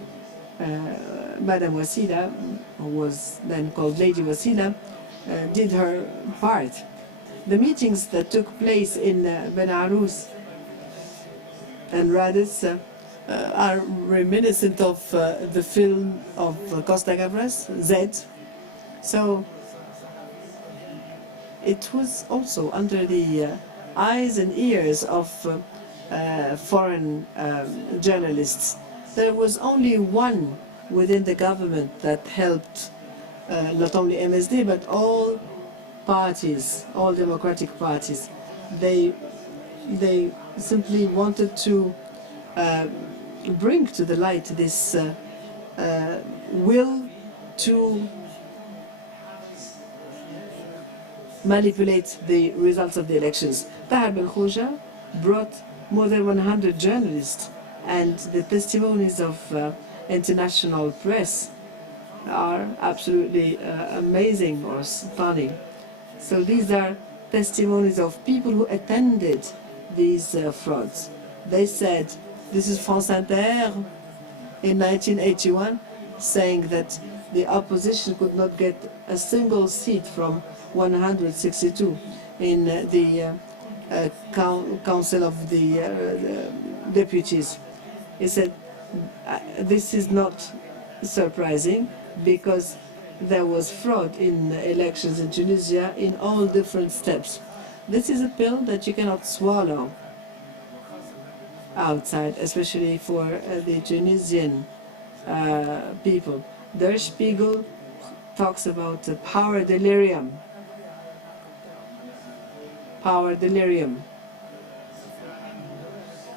Madame Wasila, who was then called Lady Wasila, did her part. The meetings that took place in Ben Arous and Radis are reminiscent of the film of Costa Gavras, Z. So it was also under the eyes and ears of foreign journalists. There was only one within the government that helped not only MSD but all parties, all democratic parties. They simply wanted to bring to the light this will to manipulate the results of the elections. Tahar Ben Khouja brought more than 100 journalists, and the testimonies of international press are absolutely amazing or stunning. So these are testimonies of people who attended these frauds. They said, this is France Inter in 1981, saying that the opposition could not get a single seat from 162 in the Council of the Deputies. He said, this is not surprising because there was fraud in elections in Tunisia in all different steps. This is a pill that you cannot swallow outside, especially for the Tunisian people. Der Spiegel talks about power delirium. Power delirium.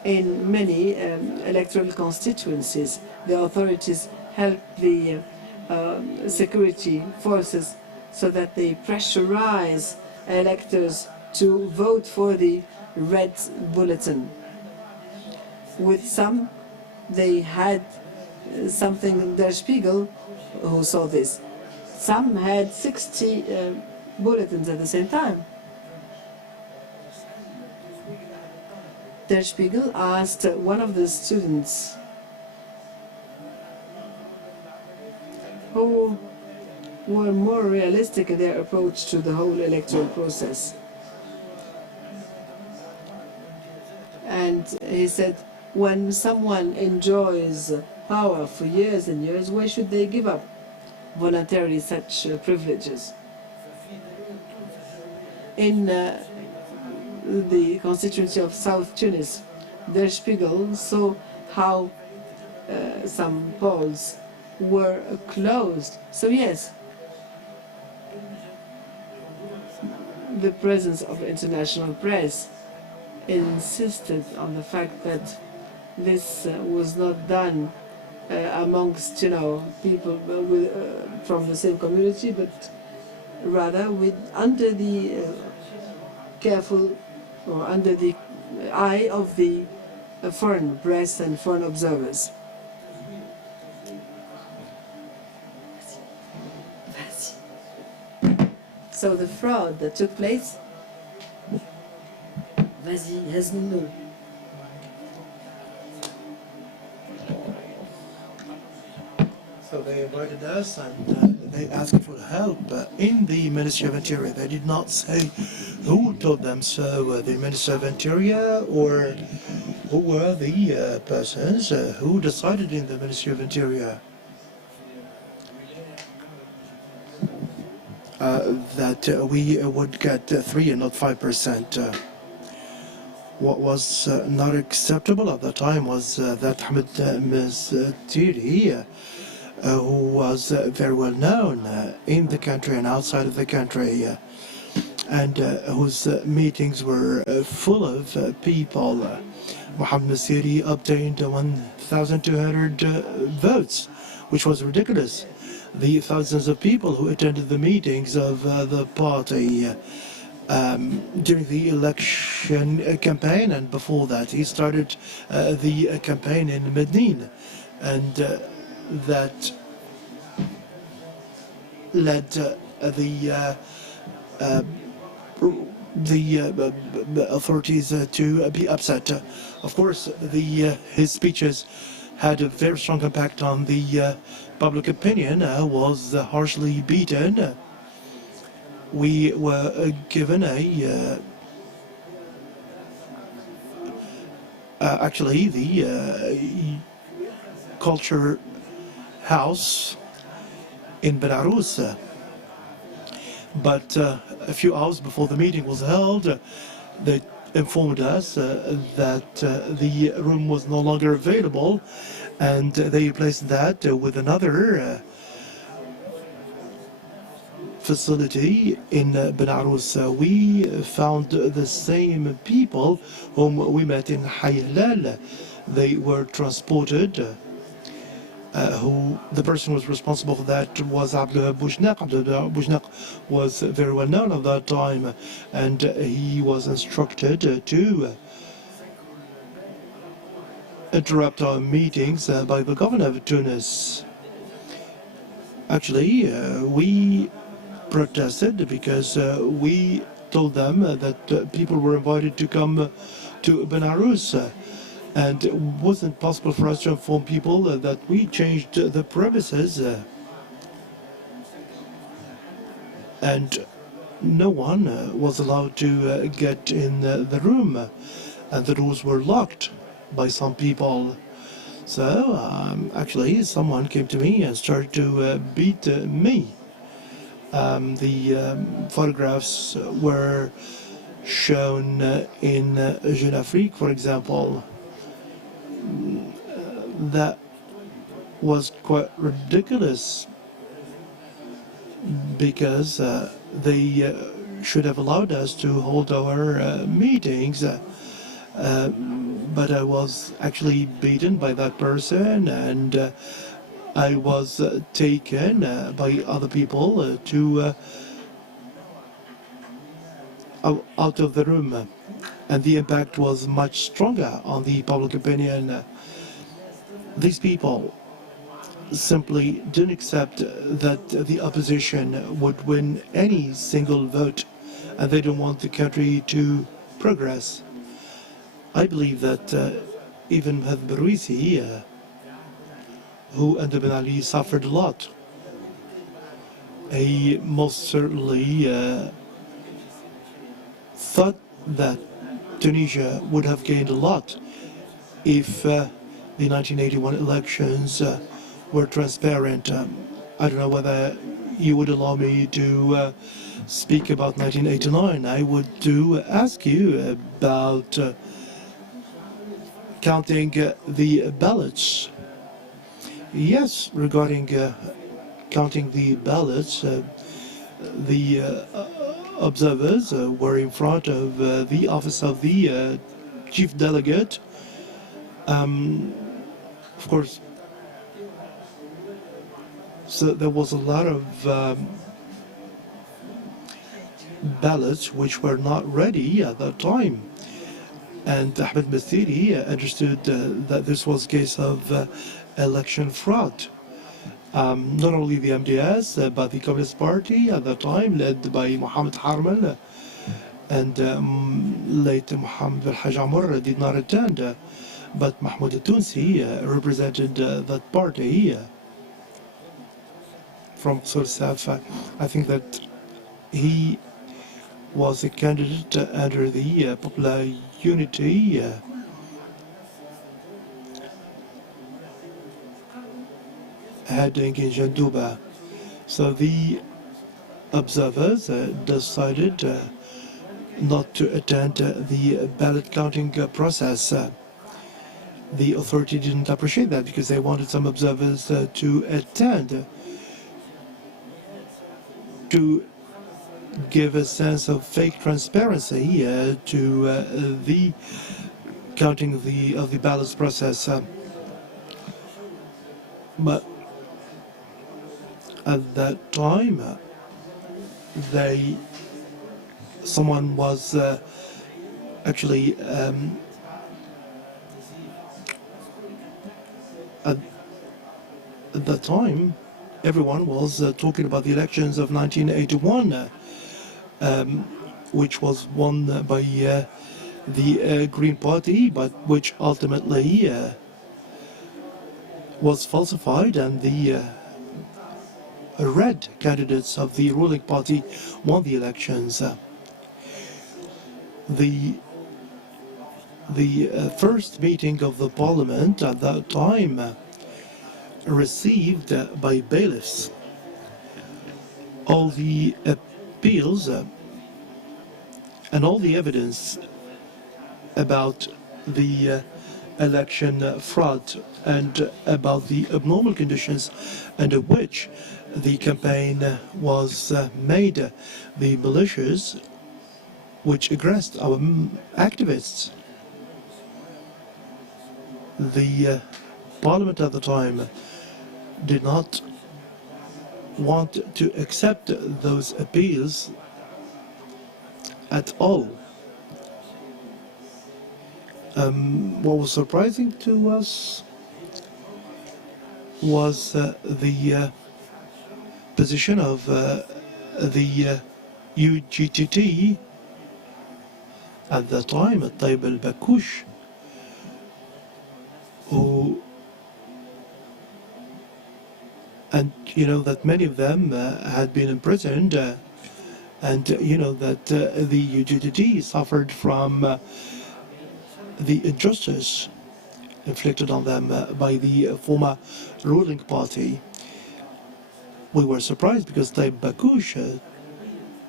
In many electoral constituencies, the authorities help the security forces so that they pressurize electors to vote for the red bulletin. With some, they had something in Der Spiegel who saw this. Some had 60 bulletins at the same time. Der Spiegel asked one of the students who were more realistic in their approach to the whole electoral process. And he said, when someone enjoys power for years and years, why should they give up voluntarily such privileges? In the constituency of South Tunis, Der Spiegel saw how some polls were closed. So yes, the presence of international press insisted on the fact that this was not done amongst, people from the same community, but rather under the careful or under the eye of the foreign press and foreign observers. So the fraud that took place. Vas-y, Yazmino. So they invited us and they asked for help in the Ministry of Interior. They did not say who told them so, the Minister of Interior, or who were the persons who decided in the Ministry of Interior that we would get 3 and not 5%. What was not acceptable at the time was that Ahmed Miztiri, who was very well known in the country and outside of the country, and whose meetings were full of people. Mohamed Miztiri obtained 1,200 votes, which was ridiculous. The thousands of people who attended the meetings of the party during the election campaign, and before that he started the campaign in Medellin, and that led the authorities to be upset. Of course, his speeches had a very strong impact on the public opinion, was harshly beaten. We were given a actually the culture house in Belarus. But a few hours before the meeting was held, they informed us that the room was no longer available, and they replaced that with another facility in Belarus. We found the same people whom we met in Hayalal. They were transported. Who the person was responsible for that was Abdullah Bouchnak. Abdullah Bouchnak was very well known at that time, and he was instructed to interrupt our meetings by the governor of Tunis. Actually, we protested because we told them that people were invited to come to Belarus. And it wasn't possible for us to inform people that we changed the premises. And no one was allowed to get in the room. And the doors were locked by some people. So actually someone came to me and started to beat me. The photographs were shown in Jeune Afrique, for example. That was quite ridiculous because they should have allowed us to hold our meetings, but I was actually beaten by that person, and I was taken by other people to out of the room. And the impact was much stronger on the public opinion. These people simply didn't accept that the opposition would win any single vote, and they don't want the country to progress. I believe that even Mohamed Bouazizi, who under Ben Ali suffered a lot, he most certainly thought that Tunisia would have gained a lot if the 1981 elections were transparent. I don't know whether you would allow me to speak about 1989. I would ask you about counting the ballots. Yes, regarding counting the ballots, the observers were in front of the office of the chief delegate. Of course, so there was a lot of ballots which were not ready at that time. And Ahmed Mithiri understood that this was a case of election fraud. Not only the MDS, but the Communist Party at that time, led by Mohamed Harmel, and late Mohamed Al-Haj Amr did not attend, but Mahmoud Al-Tunsi represented that party from South. I think that he was a candidate under the Popular Unity heading in Janduba. So the observers decided not to attend the ballot counting process. The authority didn't appreciate that because they wanted some observers to attend, to give a sense of fake transparency to the counting of the ballots process. But at that time, someone was actually at that time, everyone was talking about the elections of 1981, which was won by the Green Party, but which ultimately was falsified, and the red candidates of the ruling party won the elections. The the first meeting of the parliament at that time received by bailiffs all the appeals and all the evidence about the election fraud and about the abnormal conditions under which the campaign was made. The militias which aggressed our activists. The parliament at the time did not want to accept those appeals at all. What was surprising to us was the position of the UGTT at the time, Taib al-Bakoush, who, and you know that many of them had been imprisoned, and you know that the UGTT suffered from the injustice inflicted on them by the former ruling party. We were surprised because Taib Bakoush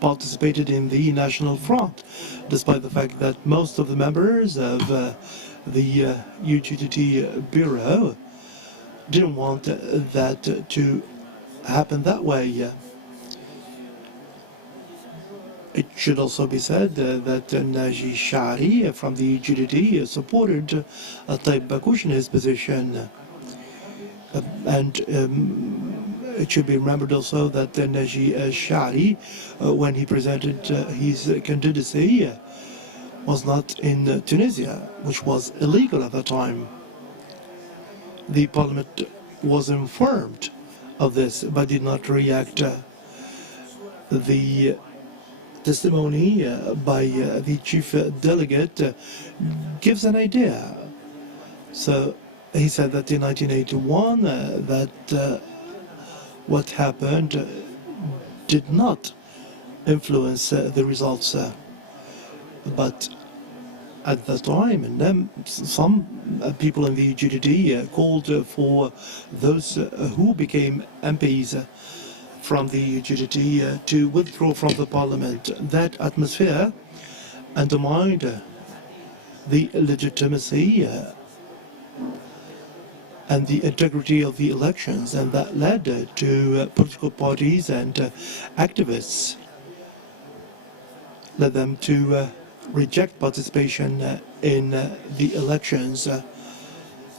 participated in the National Front, despite the fact that most of the members of the UGTT bureau didn't want that to happen that way. It should also be said that Naji Shari from the UGTT supported Taib Bakoush in his position. And it should be remembered also that Naji Shari, when he presented his candidacy, was not in Tunisia, which was illegal at the time. The parliament was informed of this, but did not react. The testimony by the chief delegate gives an idea. So he said that in 1981 that what happened did not influence the results, but at the time, and then some people in the UGTT called for those who became MPs from the UGTT to withdraw from the parliament. That atmosphere undermined the legitimacy and the integrity of the elections, and that led to political parties and activists, led them to reject participation in the elections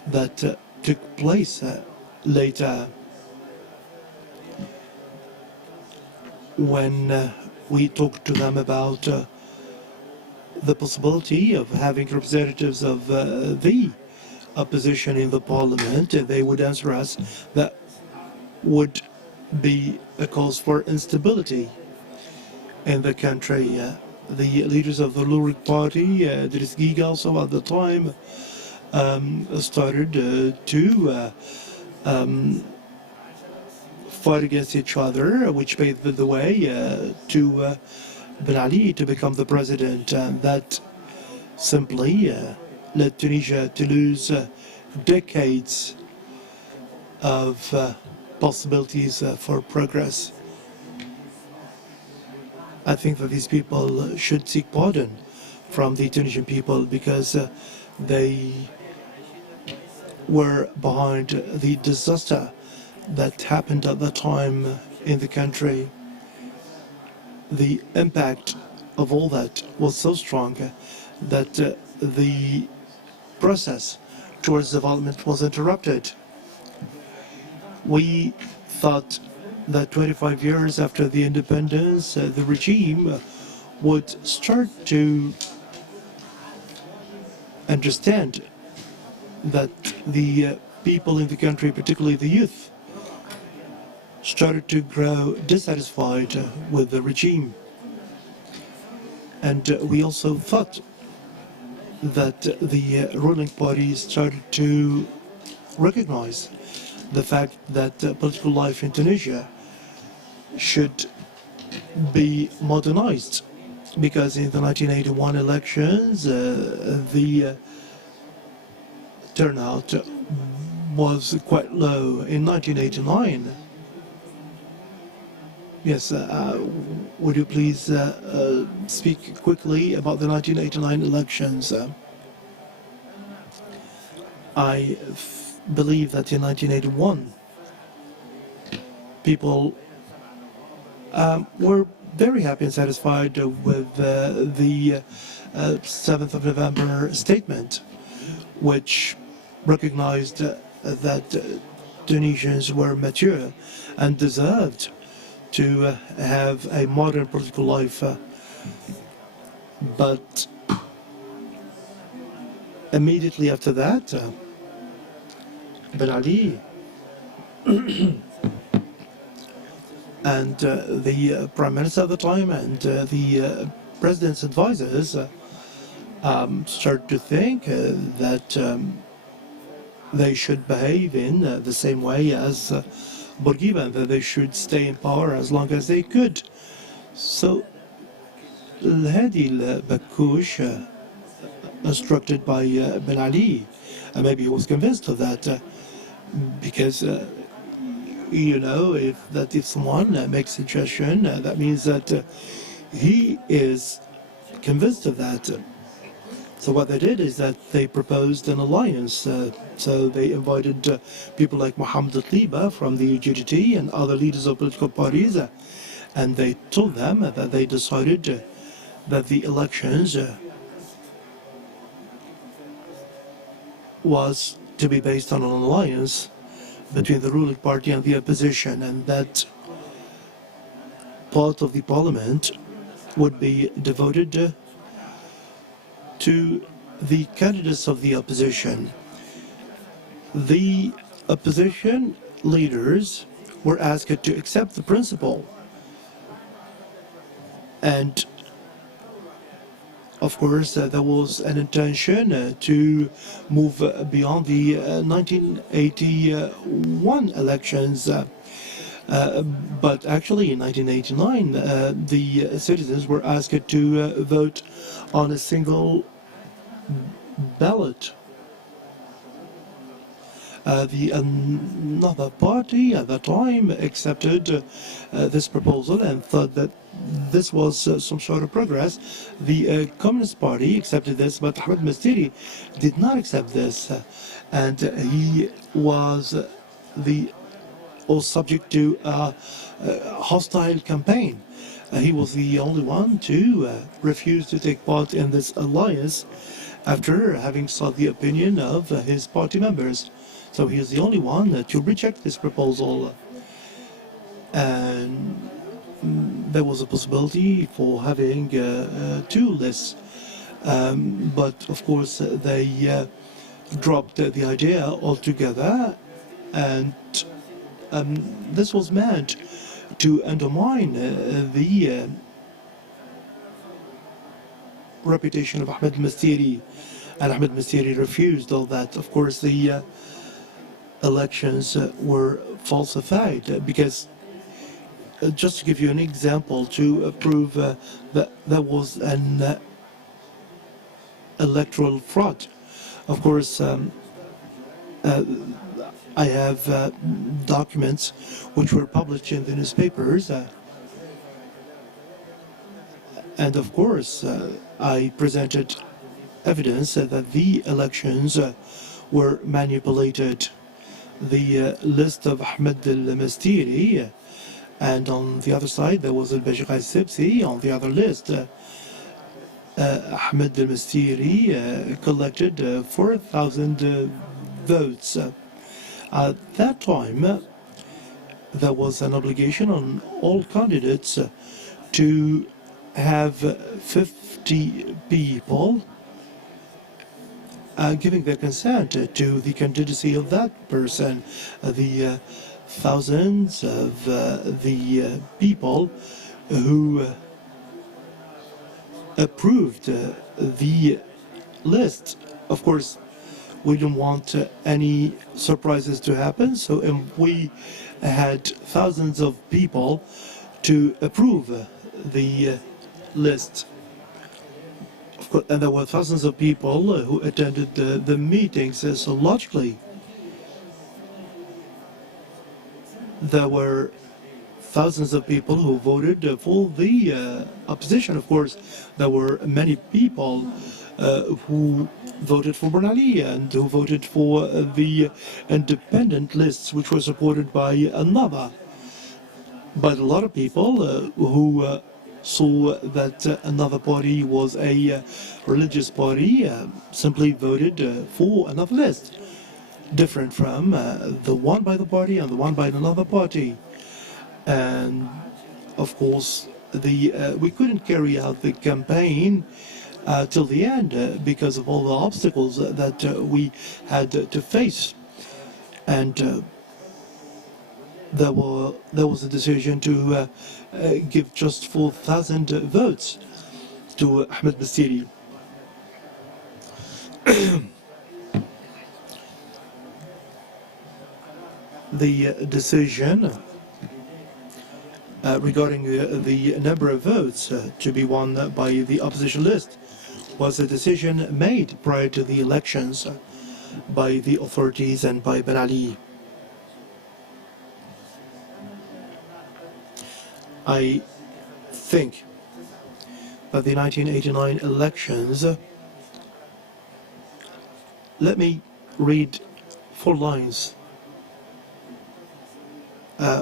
that took place later. When we talked to them about the possibility of having representatives of the opposition in the parliament, they would answer us that would be a cause for instability in the country. The leaders of the ruling party, Idriss Guiga also at the time, started to fight against each other, which paved the way to Ben Ali to become the president. And that simply led Tunisia to lose decades of possibilities for progress. I think that these people should seek pardon from the Tunisian people because they were behind the disaster that happened at the time in the country. The impact of all that was so strong that the process towards development was interrupted. We thought that 25 years after the independence, the regime would start to understand that the people in the country, particularly the youth, started to grow dissatisfied with the regime. And we also thought that the ruling party started to recognize the fact that political life in Tunisia should be modernized because in the 1981 elections, the turnout was quite low. In 1989, yes, would you please speak quickly about the 1989 elections? I believe that in 1981, people were very happy and satisfied with the 7th of November statement, which recognized that Tunisians were mature and deserved to have a modern political life. But immediately after that, Ben Ali and the Prime Minister at the time and the President's advisors started to think that they should behave in the same way as Bourguiba, and that they should stay in power as long as they could. So Hadi al-Bakkouch, instructed by Ben Ali, maybe he was convinced of that, because you know, if someone makes a suggestion, that means that he is convinced of that. So what they did is that they proposed an alliance. So they invited people like Mohamed Atliba from the GDT and other leaders of political parties, and they told them that they decided that the elections was to be based on an alliance between the ruling party and the opposition, and that part of the parliament would be devoted to the candidates of the opposition. The opposition leaders were asked to accept the principle, and of course there was an intention to move beyond the 1981 elections. But actually in 1989 the citizens were asked to vote on a single ballot. The another party at the time accepted this proposal and thought that this was some sort of progress. The Communist Party accepted this, but Ahmed Mastiri did not accept this, and he was subject to a hostile campaign. He was the only one to refuse to take part in this alliance after having sought the opinion of his party members. So he is the only one to reject this proposal. And there was a possibility for having two lists. But of course they dropped the idea altogether, and this was meant to undermine the reputation of Ahmed Mastiri, and Ahmed Mastiri refused all that. Of course the elections were falsified, because just to give you an example to prove that there was an electoral fraud. Of course I have documents which were published in the newspapers, and of course I presented evidence that the elections were manipulated. The list of Ahmed al-Mastiri, and on the other side there was al-Bajir al-Sibsi. On the other list, Ahmed al-Mastiri collected 4,000 votes. At that time, there was an obligation on all candidates to have 50 people giving their consent to the candidacy of that person. The thousands of the people who approved the list. Of course, we don't want any surprises to happen, so we had thousands of people to approve the list. Of course, and there were thousands of people who attended the meetings, so logically there were thousands of people who voted for the opposition. Of course, there were many people who voted for Ben Ali and who voted for the independent lists, which were supported by another. But a lot of people who saw that another party was a religious party simply voted for another list, different from the one by the party and the one by another party. And of course, we couldn't carry out the campaign till the end because of all the obstacles that we had to face. And there was a decision to give just 4,000 votes to Ahmed Bastiri. The decision regarding the number of votes to be won by the opposition list was a decision made prior to the elections by the authorities and by Ben Ali. I think that the 1989 elections, let me read 4 lines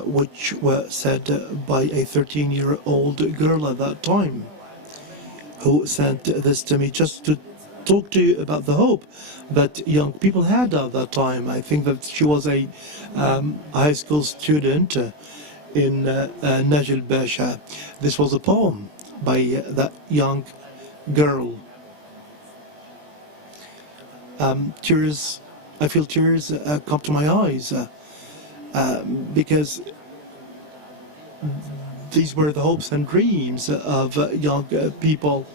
which were said by a 13-year-old girl at that time, who sent this to me just to talk to you about the hope that young people had at that time. I think that she was a high school student in Najil Basha. This was a poem by that young girl. Tears, I feel tears come to my eyes because these were the hopes and dreams of young people.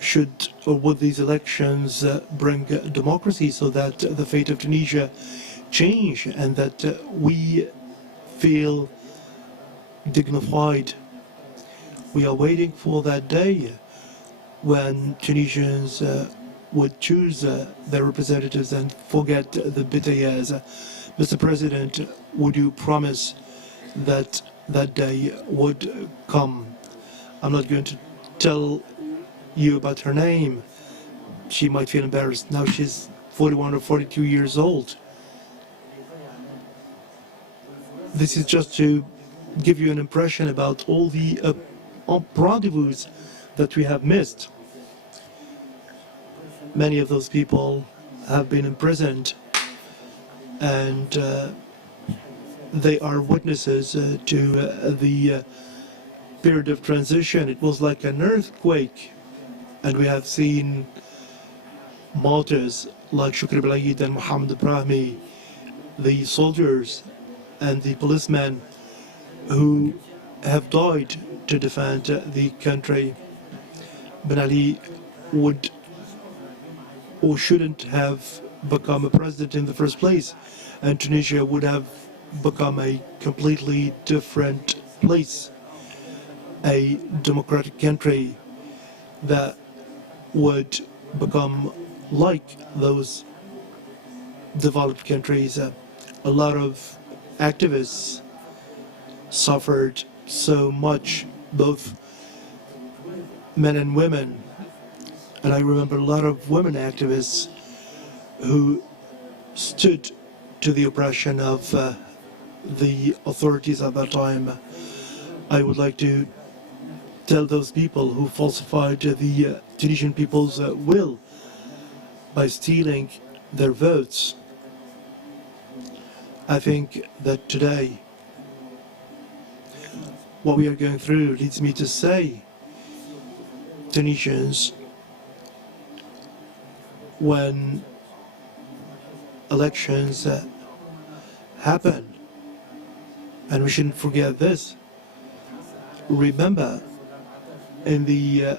Should or would these elections bring democracy so that the fate of Tunisia change and that we feel dignified? We are waiting for that day when Tunisians would choose their representatives and forget the bitter years. Mr. President, would you promise that that day would come? I'm not going to tell you about her name. She might feel embarrassed. Now she's 41 or 42 years old. This is just to give you an impression about all the rendezvous that we have missed. Many of those people have been imprisoned, and they are witnesses to the period of transition. It was like an earthquake, and we have seen martyrs like Shukri Belaid and Mohammed Ibrahimi, the soldiers and the policemen who have died to defend the country. Ben Ali would or shouldn't have become a president in the first place, and Tunisia would have become a completely different place, a democratic country that would become like those developed countries. A lot of activists suffered so much, both men and women. And I remember a lot of women activists who stood to the oppression of the authorities at that time. I would like to tell those people who falsified the Tunisian people's will by stealing their votes. I think that today what we are going through leads me to say, Tunisians, when elections happen, and we shouldn't forget this, remember in the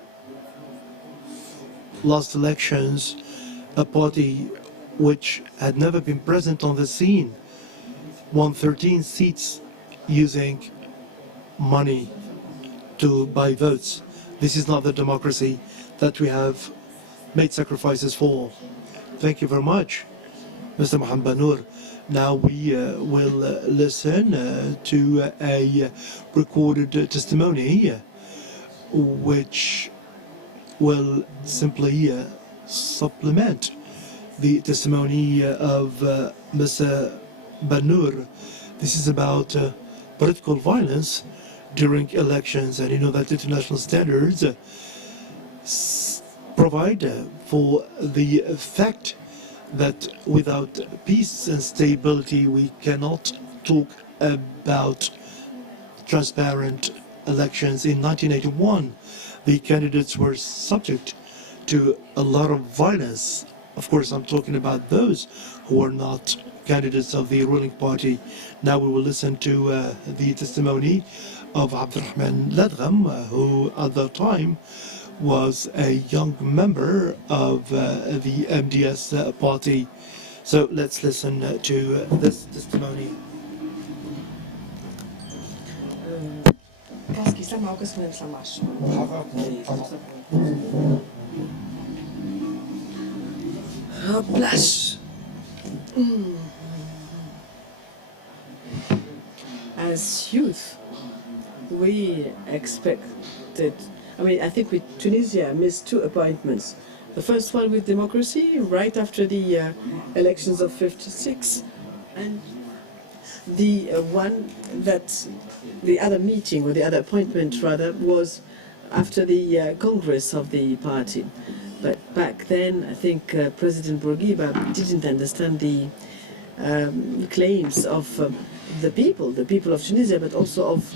last elections, a party which had never been present on the scene won 13 seats using money, to buy votes. This is not the democracy that we have made sacrifices for. Thank you very much, Mr. Mohamed Banour. Now we will listen to a recorded testimony which will simply supplement the testimony of Mr. Banour. This is about political violence during elections, and you know that international standards provide for the fact that without peace and stability we cannot talk about transparent elections. In 1981, the candidates were subject to a lot of violence. Of course, I'm talking about those who are not candidates of the ruling party. Now we will listen to the testimony of Abdurrahman Ladgham, who at that time was a young member of the MDS party. So let's listen to this testimony. As youth, we expected, I think Tunisia missed two appointments. The first one with democracy, right after the elections of '56, and the other meeting, or the other appointment rather, was after the Congress of the party. But back then, I think President Bourguiba didn't understand the claims of the people of Tunisia, but also of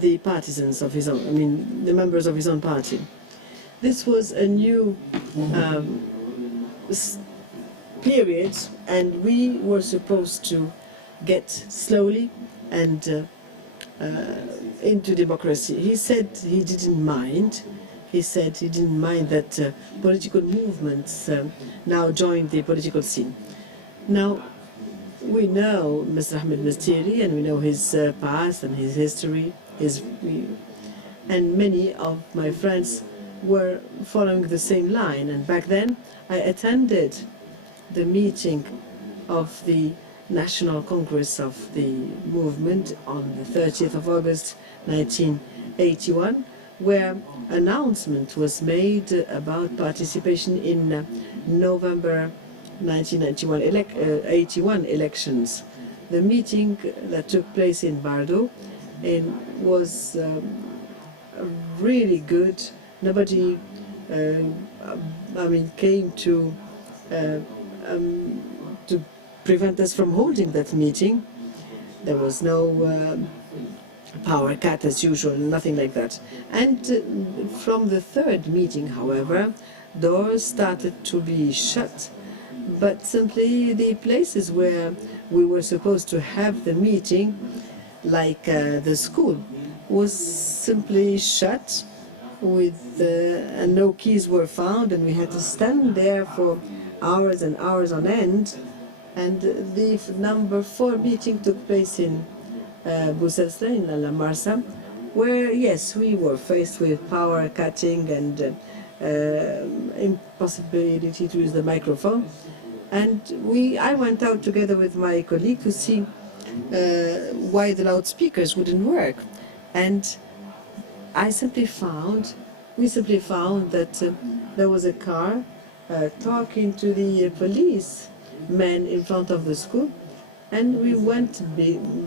the partisans of his own, the members of his own party. This was a new period, and we were supposed to get slowly and into democracy. He said he didn't mind. He said he didn't mind that political movements now joined the political scene. Now, we know Mr. Ahmed Mastiri, and we know his past and his history, and many of my friends were following the same line. And back then, I attended the meeting of the National Congress of the movement on the 30th of August 1981, where announcement was made about participation in November 1981 elections. The meeting that took place in Bardo was really good. Nobody, came to prevent us from holding that meeting. There was no power cut as usual, nothing like that. And from the third meeting, however, doors started to be shut, but simply the places where we were supposed to have the meeting, like the school, was simply shut and no keys were found, and we had to stand there for hours and hours on end. And the number 4 meeting took place in Bousselsla, in La Marsa, where, yes, we were faced with power cutting and impossibility to use the microphone. And I went out together with my colleague to see why the loudspeakers wouldn't work. And we simply found that there was a car talking to the police men in front of the school, and we went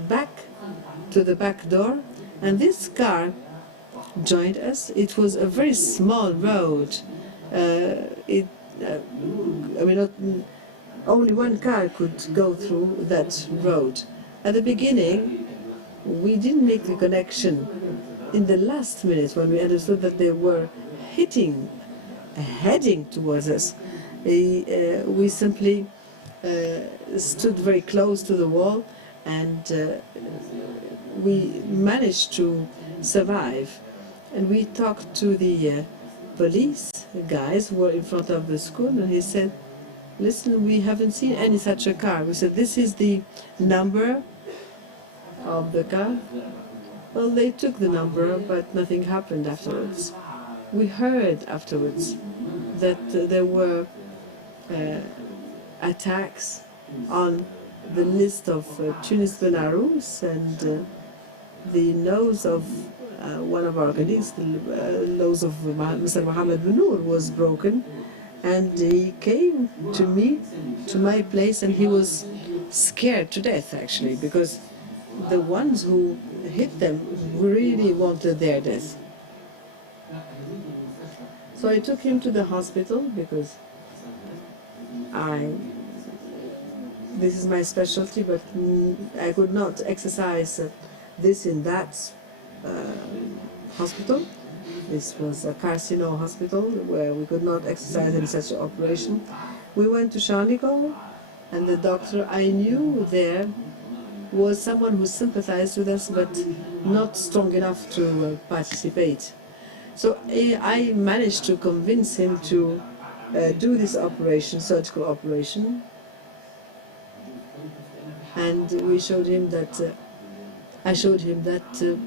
back to the back door, and this car joined us. It was a very small road. Only one car could go through that road. At the beginning, we didn't make the connection. In the last minute, when we understood that they were heading towards us, we simply stood very close to the wall, and we managed to survive. And we talked to the police guys who were in front of the school, and he said, "Listen, we haven't seen any such a car." We said, "This is the number of the car." Well, they took the number, but nothing happened afterwards. We heard afterwards that there were attacks on the list of Tunis Benarous, and the nose of one of our colleagues, the nose of Mr. Mohammed Benour, was broken, and he came to me, to my place, and he was scared to death, actually, because the ones who hit them really wanted their death. So I took him to the hospital because this is my specialty, but I could not exercise this in that hospital. This was a carcino hospital where we could not exercise in such an operation. We went to Charnikov, and the doctor I knew there was someone who sympathized with us, but not strong enough to participate. So I managed to convince him to do this operation, surgical operation, and we showed him that I showed him that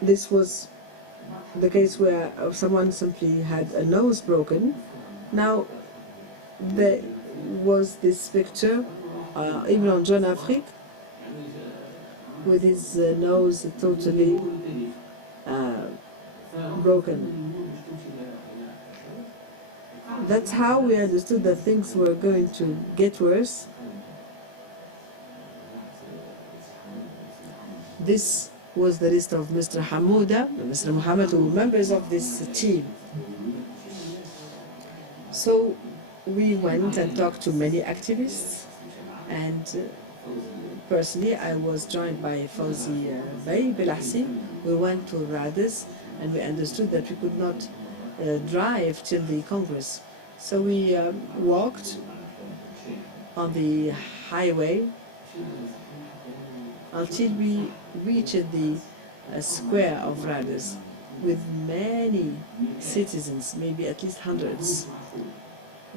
this was the case where someone simply had a nose broken. Now there was this picture, even on Jeune Afrique, with his nose totally broken. That's how we understood that things were going to get worse. This was the list of Mr. Hamouda, Mr. Mohammed, who were members of this team. So we went and talked to many activists, and personally I was joined by Fawzi Bey Belahsi. We went to Rades, and we understood that we could not drive till the Congress. So we walked on the highway until we reached the square of Rades with many citizens, maybe at least hundreds.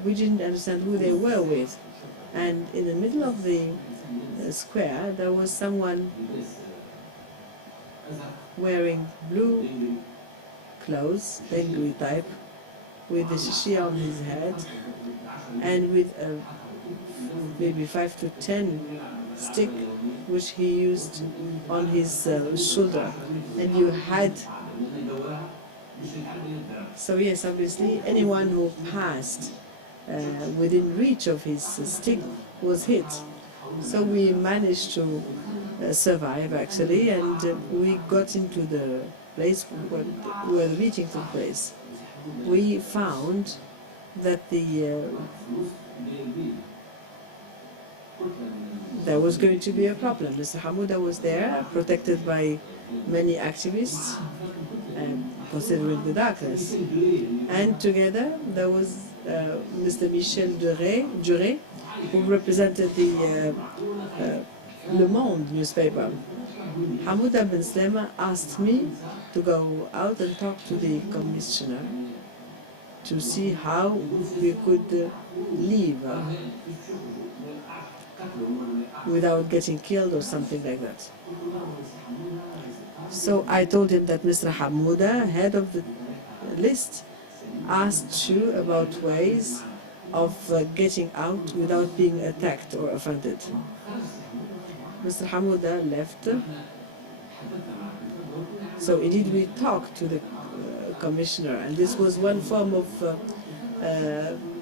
We didn't understand who they were with. And in the middle of the square, there was someone wearing blue clothes, Bengali type, with a shishi on his head, and with a maybe 5 to 10 stick which he used on his shoulder. And you had, so yes, obviously anyone who passed within reach of his stick was hit. So we managed to survive, actually, and we got into the place where the meeting took place. We found that there was going to be a problem. Mr. Hamouda was there, protected by many activists, considering the darkness. And together there was Mr. Michel Duré, who represented the Le Monde newspaper. Hamouda Ben Slema asked me to go out and talk to the commissioner to see how we could leave without getting killed or something like that. So I told him that Mr. Hamouda, head of the list, asked you about ways of getting out without being attacked or offended. Mr. Hamouda left. So indeed we talked to the commissioner, and this was one form of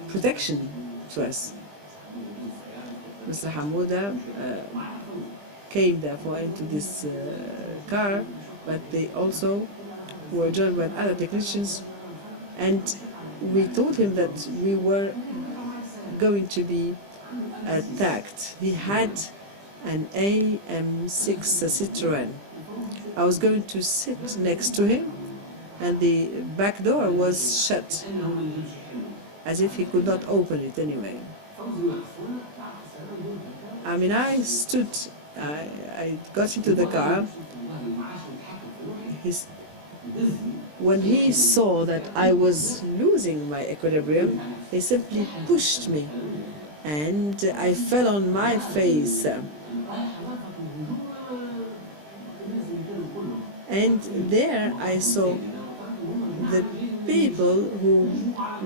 protection to us. Mr. Hamouda came therefore into this car, but they also were joined by other technicians, and we told him that we were going to be attacked. He had an AM6 Citroën. I was going to sit next to him, and the back door was shut, as if he could not open it anyway. I mean, I stood, I got into the car. When he saw that I was losing my equilibrium, he simply pushed me, and I fell on my face. And there I saw the people who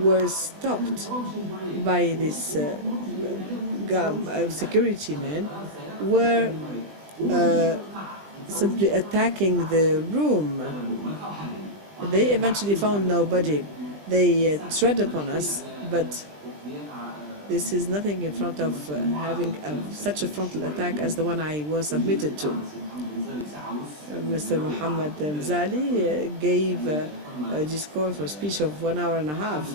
were stopped by this security men were simply attacking the room. They eventually found nobody. They tread upon us, but this is nothing in front of having such a frontal attack as the one I was submitted to. Mr. Mohammed Mzali gave a discourse or speech of 1 hour and a half,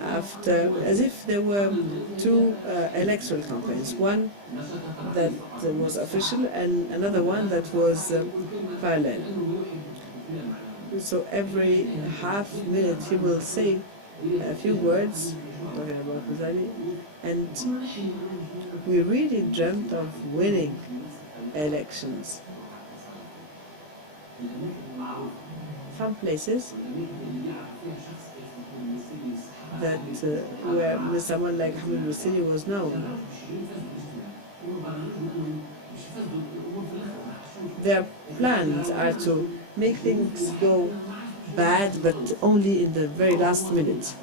after, as if there were two electoral campaigns, one that was official and another one that was parallel. So every half minute he will say a few words talking about Mzali, and we really dreamt of winning elections. Some places that where someone like Ahmed Bousiri was known, their plans are to make things go bad, but only in the very last minute.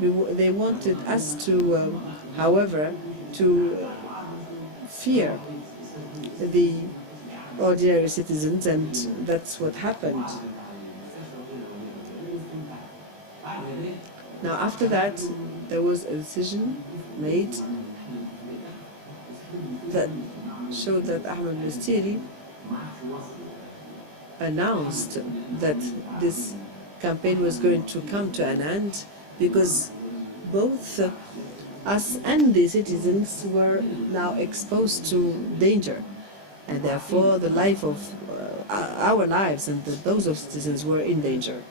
They wanted us to, however, to fear the ordinary citizens, and that's what happened. Now, after that, there was a decision made that showed that Ahmed Bousiri announced that this campaign was going to come to an end because both us and the citizens were now exposed to danger, and therefore the life of our lives and those of citizens were in danger.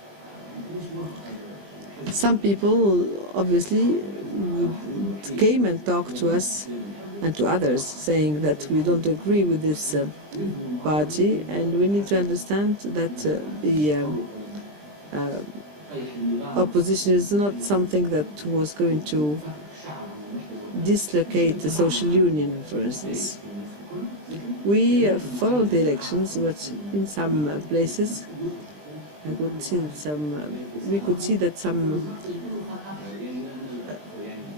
Some people obviously came and talked to us and to others, saying that we don't agree with this party, and we need to understand that the opposition is not something that was going to dislocate the social union, for instance. We followed the elections, but in some places we could see that some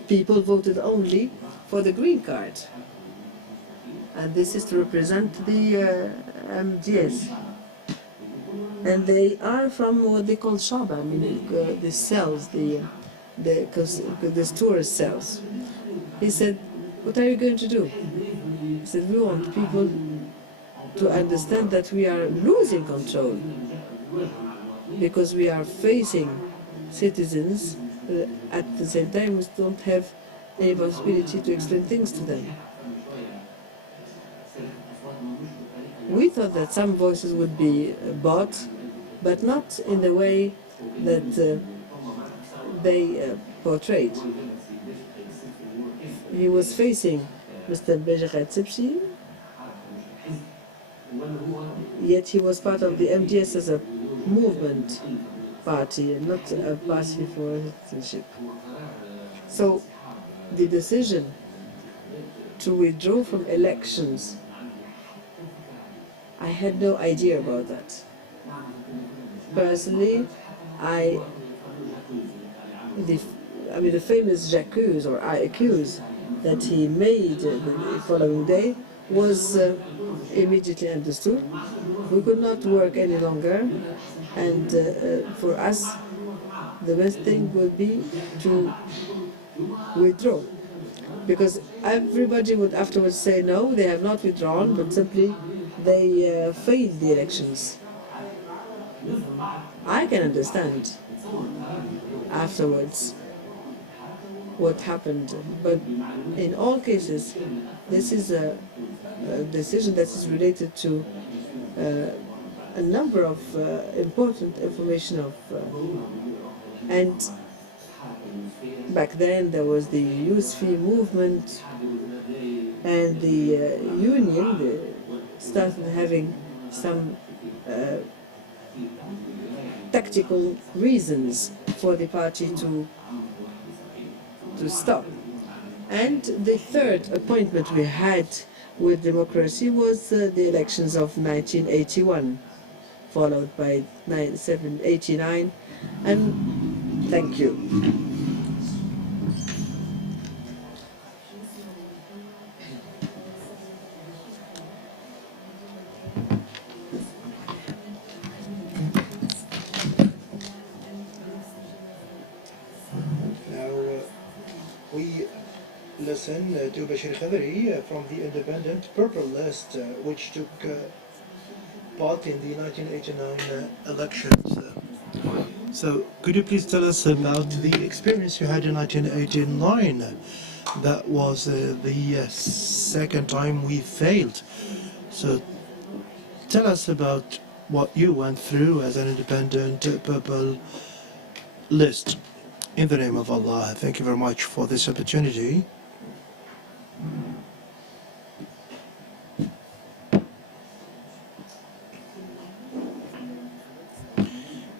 people voted only for the green card, and this is to represent the MDS, and they are from what they call Shaba, meaning the cells, the tourist cells. He said, "What are you going to do?" He said, "We want people to understand that we are losing control, because we are facing citizens at the same time we don't have any possibility to explain things to them." We thought that some voices would be bought, but not in the way that they portrayed. He was facing Mr. Bejer Tsipsi, yet he was part of the MDS as a movement party and not a party for citizenship. So the decision to withdraw from elections, I had no idea about that. Personally, the famous j'accuse or I accuse that he made the following day was immediately understood. We could not work any longer, and for us the best thing would be to withdraw, because everybody would afterwards say no, they have not withdrawn, but simply they failed the elections. I can understand afterwards what happened, but in all cases this is a decision that is related to a number of important information and back then there was the youth free movement, and the union started having some tactical reasons for the party to stop. And the third appointment we had with democracy was the elections of 1981. followed by 789, and thank you. Now we listen to Bashir Khadri from the Independent Purple List, which took part in the 1989 elections. So could you please tell us about the experience you had in 1989? That was the second time we failed. So tell us about what you went through as an Independent Purple List. In the name of Allah, thank you very much for this opportunity.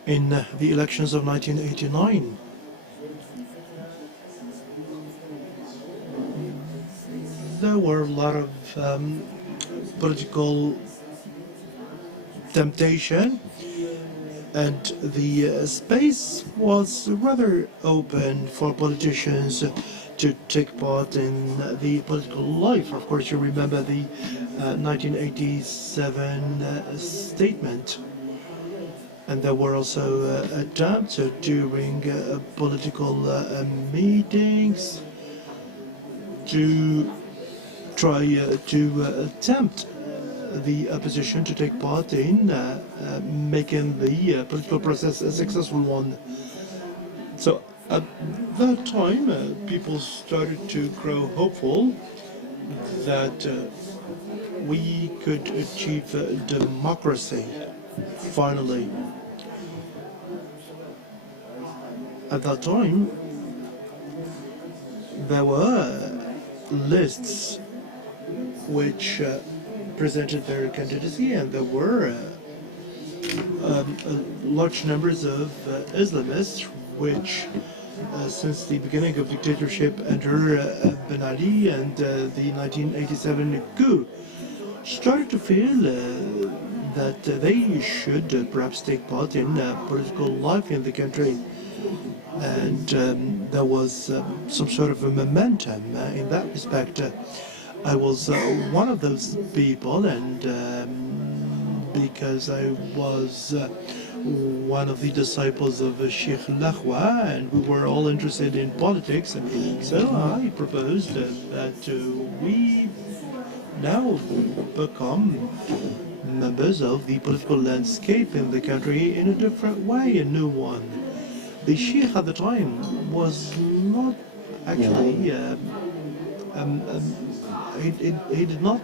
In the elections of 1989, there were a lot of political temptation, and the space was rather open for politicians to take part in the political life. Of course, you remember the 1987 statement, and there were also attempts during political meetings to try to tempt the opposition to take part in making the political process a successful one. So at that time, people started to grow hopeful that we could achieve democracy finally. At that time, there were lists which presented their candidacy, and there were large numbers of Islamists which, since the beginning of dictatorship under Ben Ali and the 1987 coup, started to feel that they should perhaps take part in political life in the country. And there was some sort of a momentum in that respect. I was one of those people, and because I was one of the disciples of Sheikh Lakhwa, and we were all interested in politics, so I proposed that we now become members of the political landscape in the country in a different way, a new one. The Sheikh at the time was not actually he did not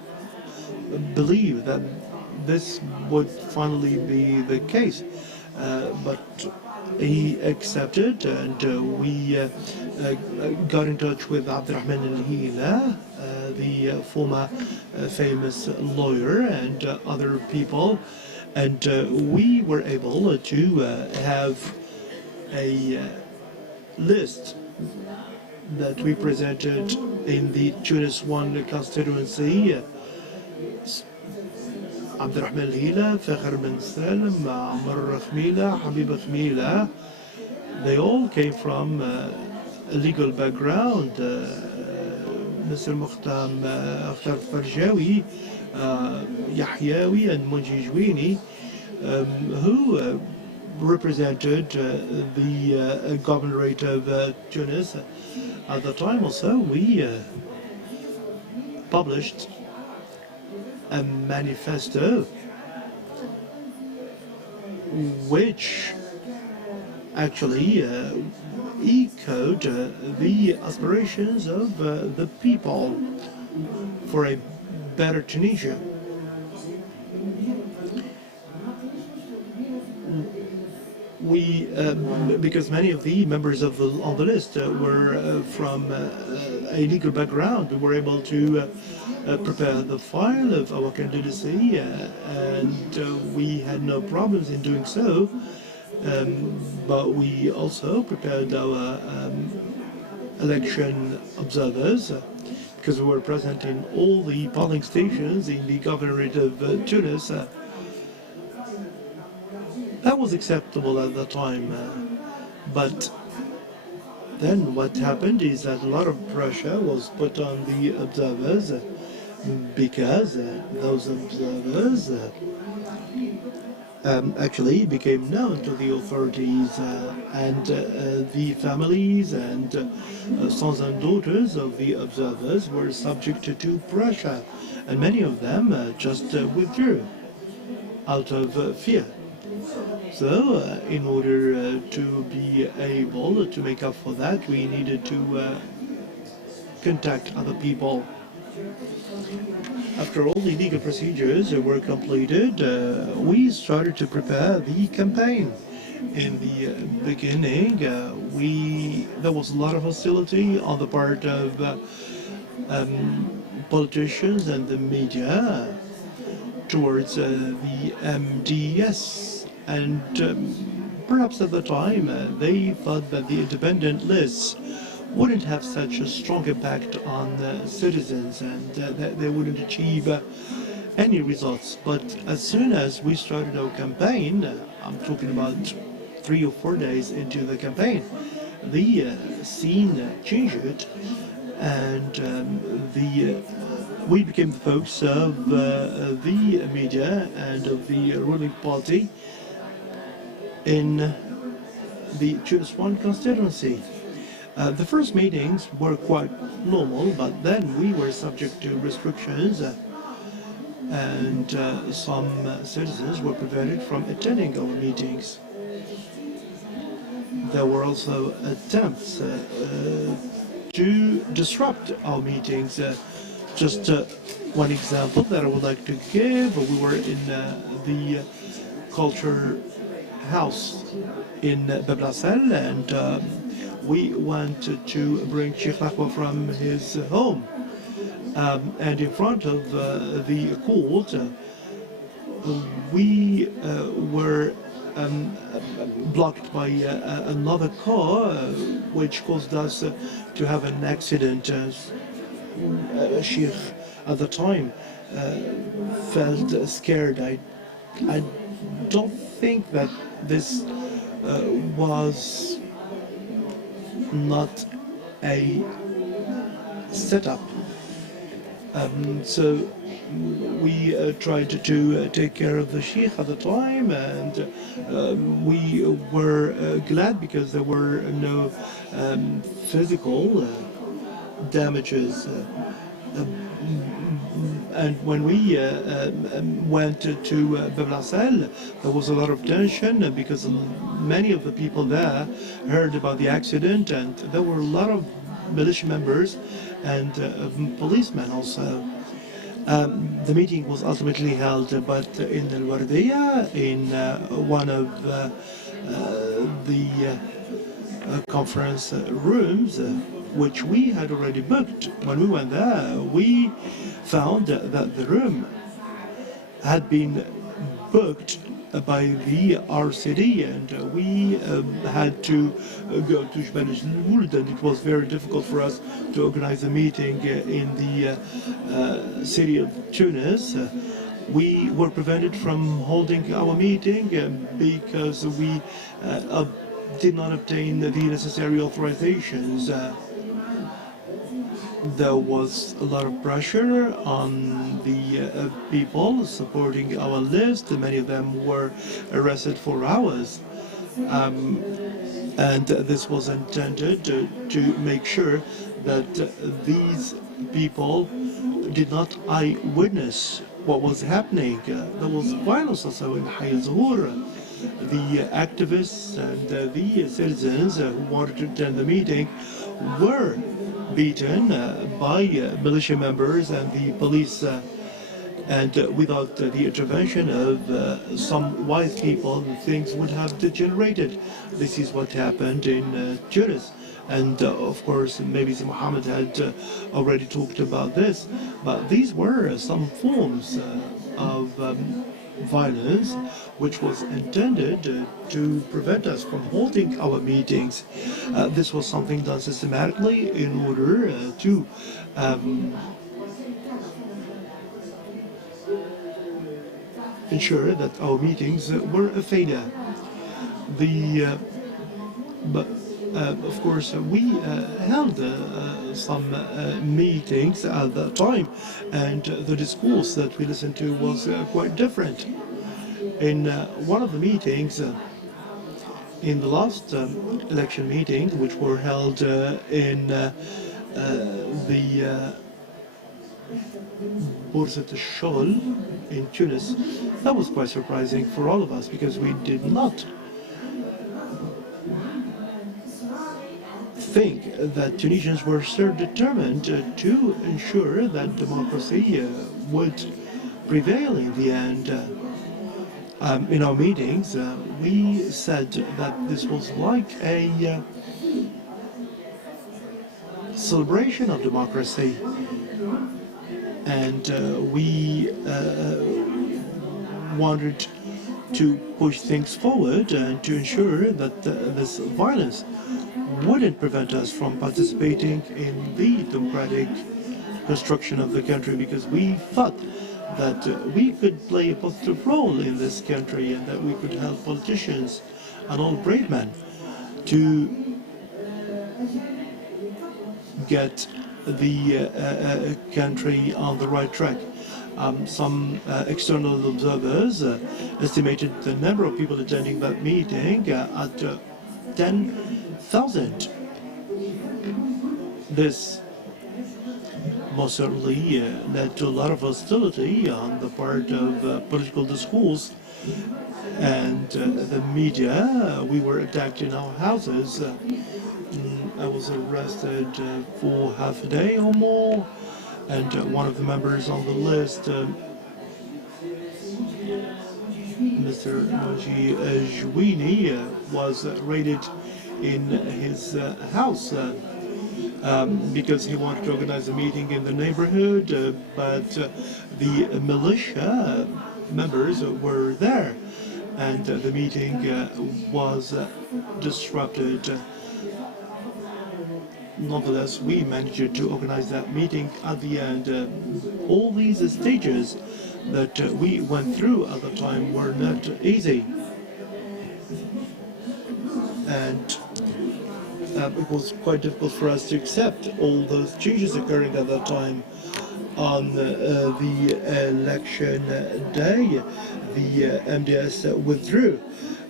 believe that this would finally be the case, but he accepted, and we got in touch with Abdurrahman Al-Hila, the former famous lawyer, and other people, and we were able to have a list that we presented in the Tunis 1 constituency. Abdurrahman Al-Hila, Fakhr bin Salim, Amr Khmila, Habib Khmila, they all came from a legal background. Mr. Mukhtam Akhtar Farjawi, Yahyawi, and Munji Jwini, who represented the governorate of Tunis. At the time also, we published a manifesto which actually echoed the aspirations of the people for a better Tunisia. We, because many of the members of on the list were from a legal background, we were able to prepare the file of our candidacy, and we had no problems in doing so. But we also prepared our election observers, because we were present in all the polling stations in the governorate of Tunis. was acceptable at the time. But then what happened is that a lot of pressure was put on the observers because those observers actually became known to the authorities and the families and sons and daughters of the observers were subject to pressure, and many of them just withdrew out of fear. So in order to be able to make up for that, we needed to contact other people. After all the legal procedures were completed, we started to prepare the campaign. In the beginning, there was a lot of hostility on the part of politicians and the media towards the MDS, and perhaps at the time they thought that the independent lists wouldn't have such a strong impact on citizens and that they wouldn't achieve any results. But as soon as we started our campaign, I'm talking about 3 or 4 days into the campaign, the scene changed, and we became the focus of the media and of the ruling party in the Tunis 1 constituency. The first meetings were quite normal, but then we were subject to restrictions and some citizens were prevented from attending our meetings. There were also attempts to disrupt our meetings. Just one example that I would like to give, we were in the culture house in Bab el-Assal, and we wanted to bring Sheikh Lakwa from his home. And in front of the court, we were blocked by another car, which caused us to have an accident. Sheikh at the time felt scared. I don't think that this was not a setup. So we tried to take care of the Sheikh at the time, and we were glad because there were no physical damages. And when we went to Bab el-Assal, there was a lot of tension because many of the people there heard about the accident, and there were a lot of militia members and policemen also. The meeting was ultimately held, but in Al Wardiya, in one of the conference rooms, which we had already booked. When we went there, we found that the room had been booked by the RCD, and we had to go to Jbel al-Wuld, and it was very difficult for us to organize a meeting in the city of Tunis. We were prevented from holding our meeting because we did not obtain the necessary authorizations. There was a lot of pressure on the people supporting our list. Many of them were arrested for hours. And this was intended to make sure that these people did not eyewitness what was happening. There was violence also in Hay al-Zuhur. The activists and the citizens who wanted to attend the meeting were beaten by militia members and the police, and without the intervention of some wise people, things would have degenerated. This is what happened in Tunis. And of course, maybe Mohammed had already talked about this, but these were some forms of violence which was intended to prevent us from holding our meetings. This was something done systematically in order to ensure that our meetings were a failure. but of course, we held some meetings at that time, and the discourse that we listened to was quite different. In one of the meetings, in the last election meeting, which were held in the Bourset al-Shol in Tunis, that was quite surprising for all of us because we did not think that Tunisians were so determined to ensure that democracy would prevail in the end. In our meetings, we said that this was like a celebration of democracy, and we wanted to push things forward and to ensure that this violence wouldn't prevent us from participating in the democratic construction of the country, because we thought that we could play a positive role in this country and that we could help politicians and all brave men to get the country on the right track. Some external observers estimated the number of people attending that meeting at 10,000. This most certainly led to a lot of hostility on the part of political discourse and the media. We were attacked in our houses. I was arrested for half a day or more, and one of the members on the list, Mr. Moji Jouini, was raided in his house because he wanted to organize a meeting in the neighborhood, but the militia members were there, and the meeting was disrupted. Nonetheless, we managed to organize that meeting at the end. All these stages that we went through at the time were not easy, and it was quite difficult for us to accept all those changes occurring at that time. On the election day, the MDS withdrew,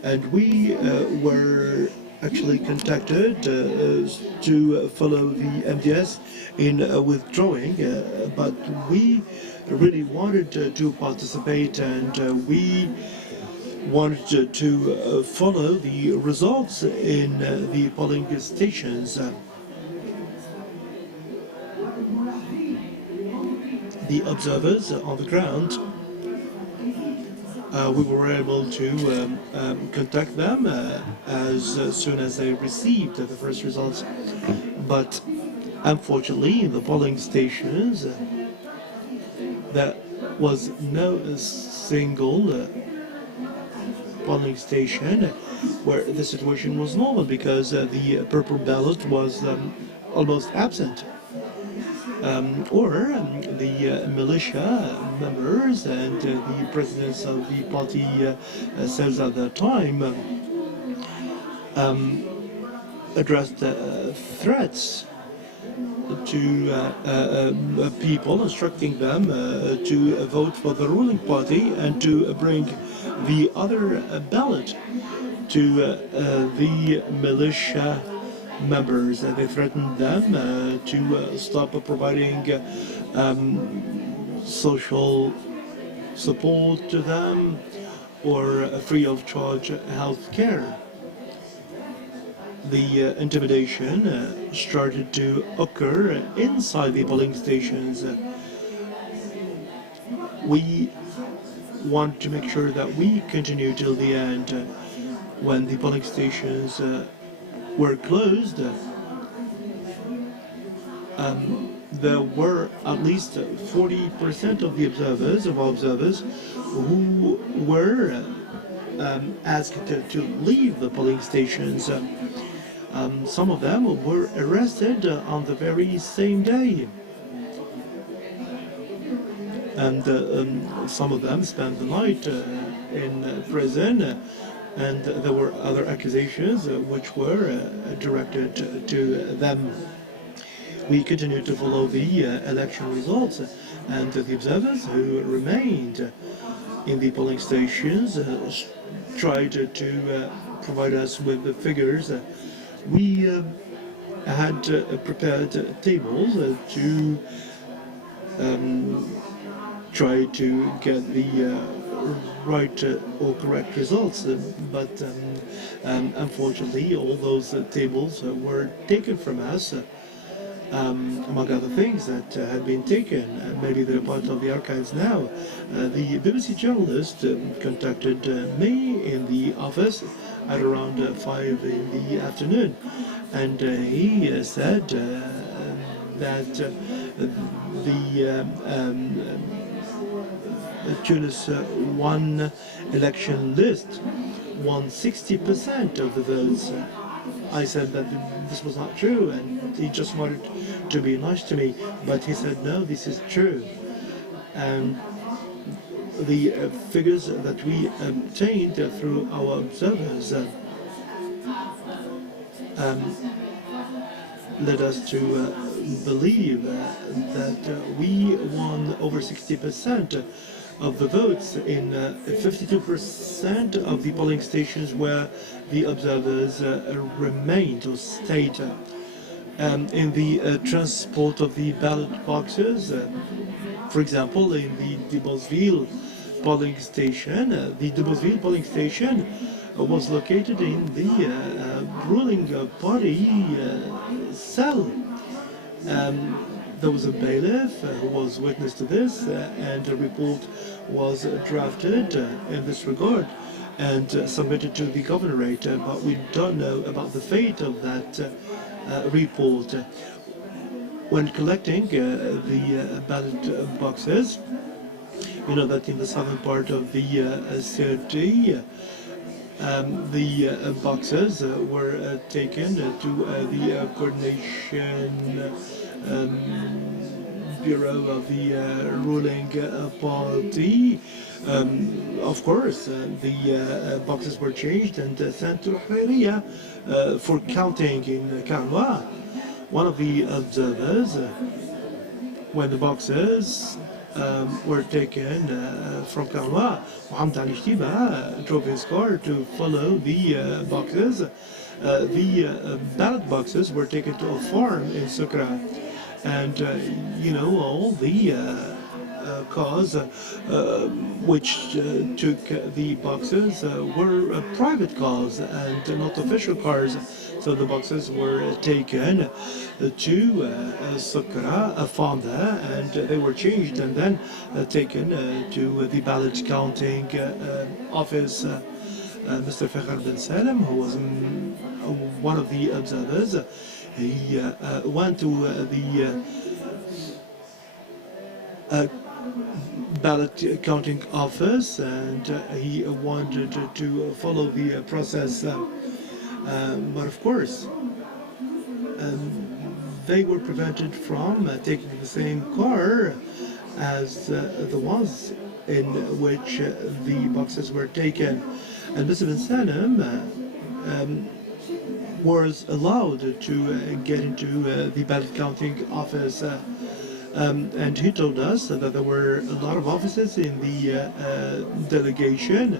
and we were actually contacted to follow the MDS in withdrawing, but we really wanted to participate, and we wanted to follow the results in the polling stations. The observers on the ground, we were able to contact them as soon as they received the first results. But unfortunately, in the polling stations, there was no single polling station where the situation was normal, because the purple ballot was almost absent. Or the militia members and the presidents of the party cells at that time addressed threats to people, instructing them to vote for the ruling party and to bring the other ballot to the militia members. They threatened them to stop providing social support to them or free of charge health care. The intimidation started to occur inside the polling stations. We want to make sure that we continue till the end. When the polling stations were closed, there were at least 40% of the observers who were asked to leave the polling stations. Some of them were arrested on the very same day, and some of them spent the night in prison. and there were other accusations which were directed to them. We continued to follow the election results, and the observers who remained in the polling stations tried to provide us with the figures. We had prepared tables to try to get the right or correct results, but unfortunately all those tables were taken from us. Among other things that had been taken, maybe they're part of the archives now. The BBC journalist contacted me in the office at around 5 in the afternoon, and he said that the Tunis One election list won 60% of the votes. I said that this was not true, and he just wanted to be nice to me, but he said, no, this is true. And the figures that we obtained through our observers led us to believe that we won over 60% of the votes in 52% of the polling stations where the observers remained or stayed. In the transport of the ballot boxes, for example, in the de Bosville polling station, the de Bosville polling station was located in the ruling party cell. There was a bailiff who was witness to this, and a report was drafted in this regard and submitted to the governorate, but we don't know about the fate of that report. When collecting the ballot boxes, you know that in the southern part of the city, the boxes were taken to the coordination bureau of the ruling party. Of course, the boxes were changed and sent to Haririya for counting in Karwa. One of the observers, when the boxes were taken from Karwa, Mohamed Ali Shtiba drove his car to follow the boxes. The ballot boxes were taken to a farm in Sukra. And you know, all the cars which took the boxes were private cars and not official cars. So the boxes were taken to Sukra, a farm there, and they were changed and then taken to the ballot counting office. Mr. Fakhar Ben Salem, who was one of the observers, he went to the ballot counting office, and he wanted to follow the process. But of course, they were prevented from taking the same car as the ones in which the boxes were taken. And Mr. Ben Salem was allowed to get into the ballot counting office. And he told us that there were a lot of offices in the delegation,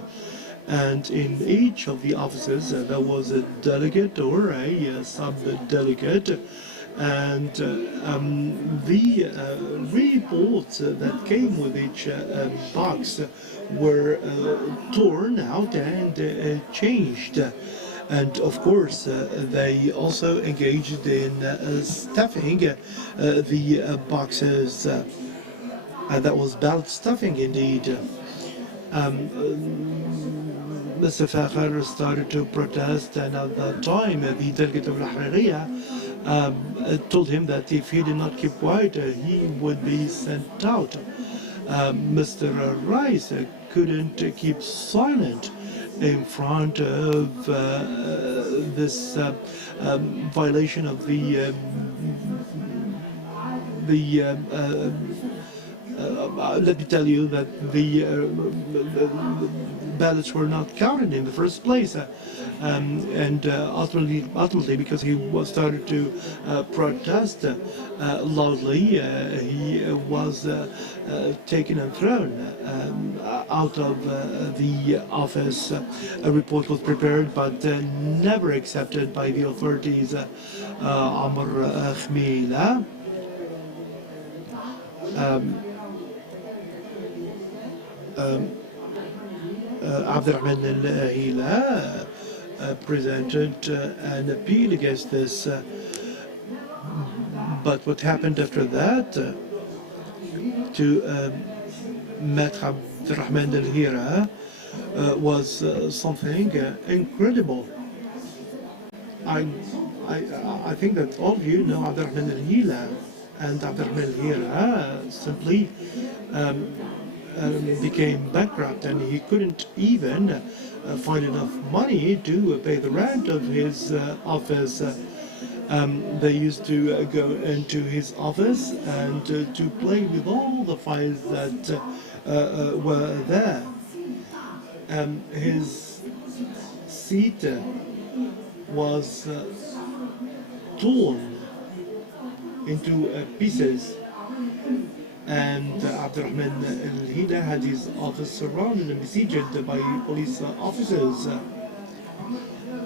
and in each of the offices there was a delegate or a sub-delegate, and the reports that came with each box were torn out and changed. And of course, they also engaged in stuffing the boxes. That was ballot stuffing indeed. Mr. Fakhar started to protest, and at that time the delegate of Al-Haririya told him that if he did not keep quiet, he would be sent out. Mr. Rice couldn't keep silent in front of this violation of the let me tell you that the ballots were not counted in the first place. And ultimately, because he was started to protest loudly, he was taken and thrown out of the office. A report was prepared, but never accepted by the authorities. Amr Khmila. Abdurrahman al-Hila presented an appeal against this. But what happened after that to Maître Abdurrahman al-Hila was something incredible. I think that all of you know Abdurrahman al-Hila, and Abdurrahman al-Hila simply became bankrupt, and he couldn't even find enough money to pay the rent of his office. They used to go into his office and to play with all the files that were there. His seat was torn into pieces, and Abdurrahman al-Hila had his office surrounded and besieged by police officers.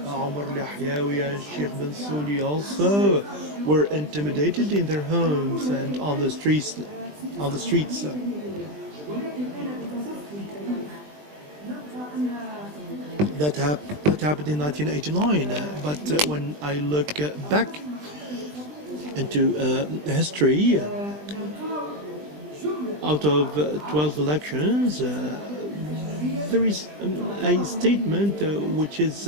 Omar al-Ahyawi and Sheikh Mansouri also were intimidated in their homes and on the streets. That happened in 1989. But when I look back into history, out of 12 elections, there is a statement which is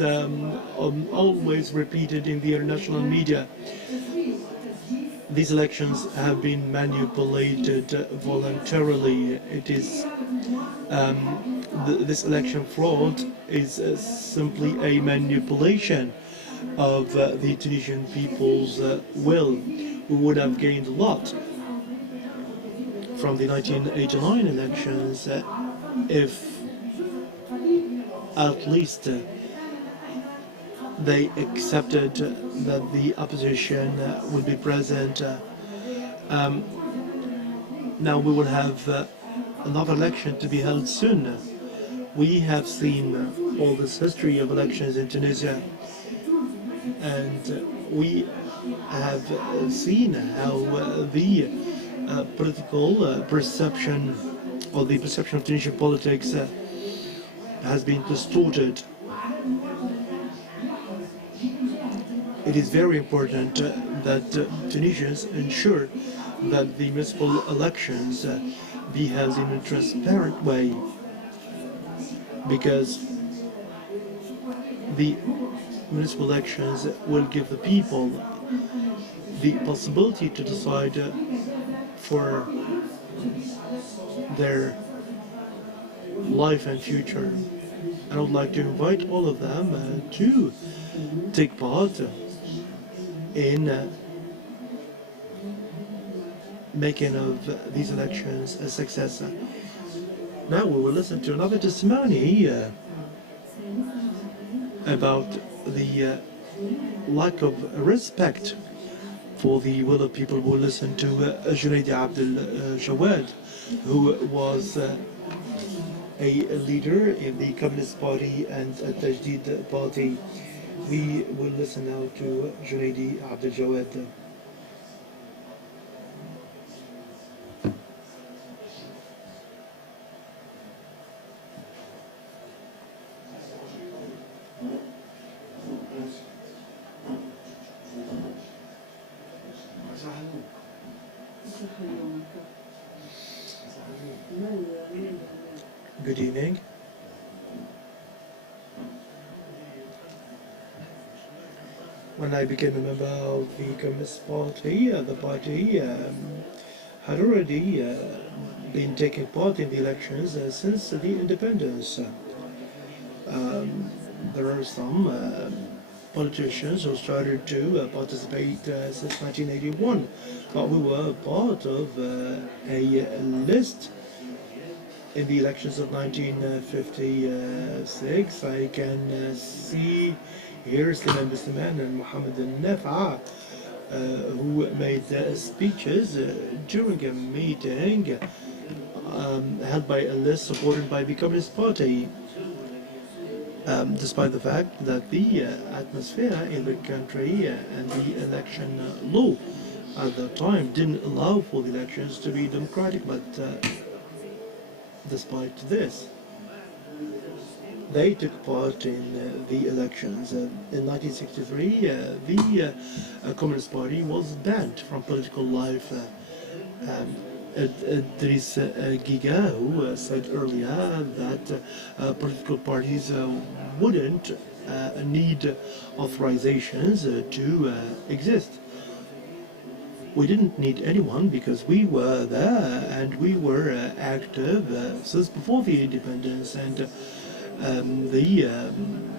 always repeated in the international media. These elections have been manipulated voluntarily. It is this election fraud is simply a manipulation of the Tunisian people's will, who would have gained a lot from the 1989 elections if at least they accepted that the opposition would be present. Now we will have another election to be held soon. We have seen all this history of elections in Tunisia, and we have seen how the political perception, or the perception of Tunisian politics, has been distorted. It is very important that Tunisians ensure that the municipal elections be held in a transparent way, because the municipal elections will give the people the possibility to decide for their life and future. And I would like to invite all of them to take part in making of these elections a success. Now we will listen to another testimony about the lack of respect for the will of people. Who listen to Junaidi Abdel Jawad, who was a leader in the Communist Party and Tajdeed Party. We will listen now to Junaidi Abdel Jawad. Good evening. When I became a member of the Communist Party, the party had already been taking part in the elections since the independence. There are some politicians who started to participate since 1981, but we were part of a list in the elections of 1956. I can see here Slimane Bestaman and Mohammed al-Nafa who made speeches during a meeting held by a list supported by the Communist Party, despite the fact that the atmosphere in the country and the election law at that time didn't allow for the elections to be democratic. But despite this, they took part in the elections. In 1963, the Communist Party was banned from political life. Idriss Giga, who said earlier that political parties wouldn't need authorizations to exist. We didn't need anyone because we were there and we were active since before the independence. And the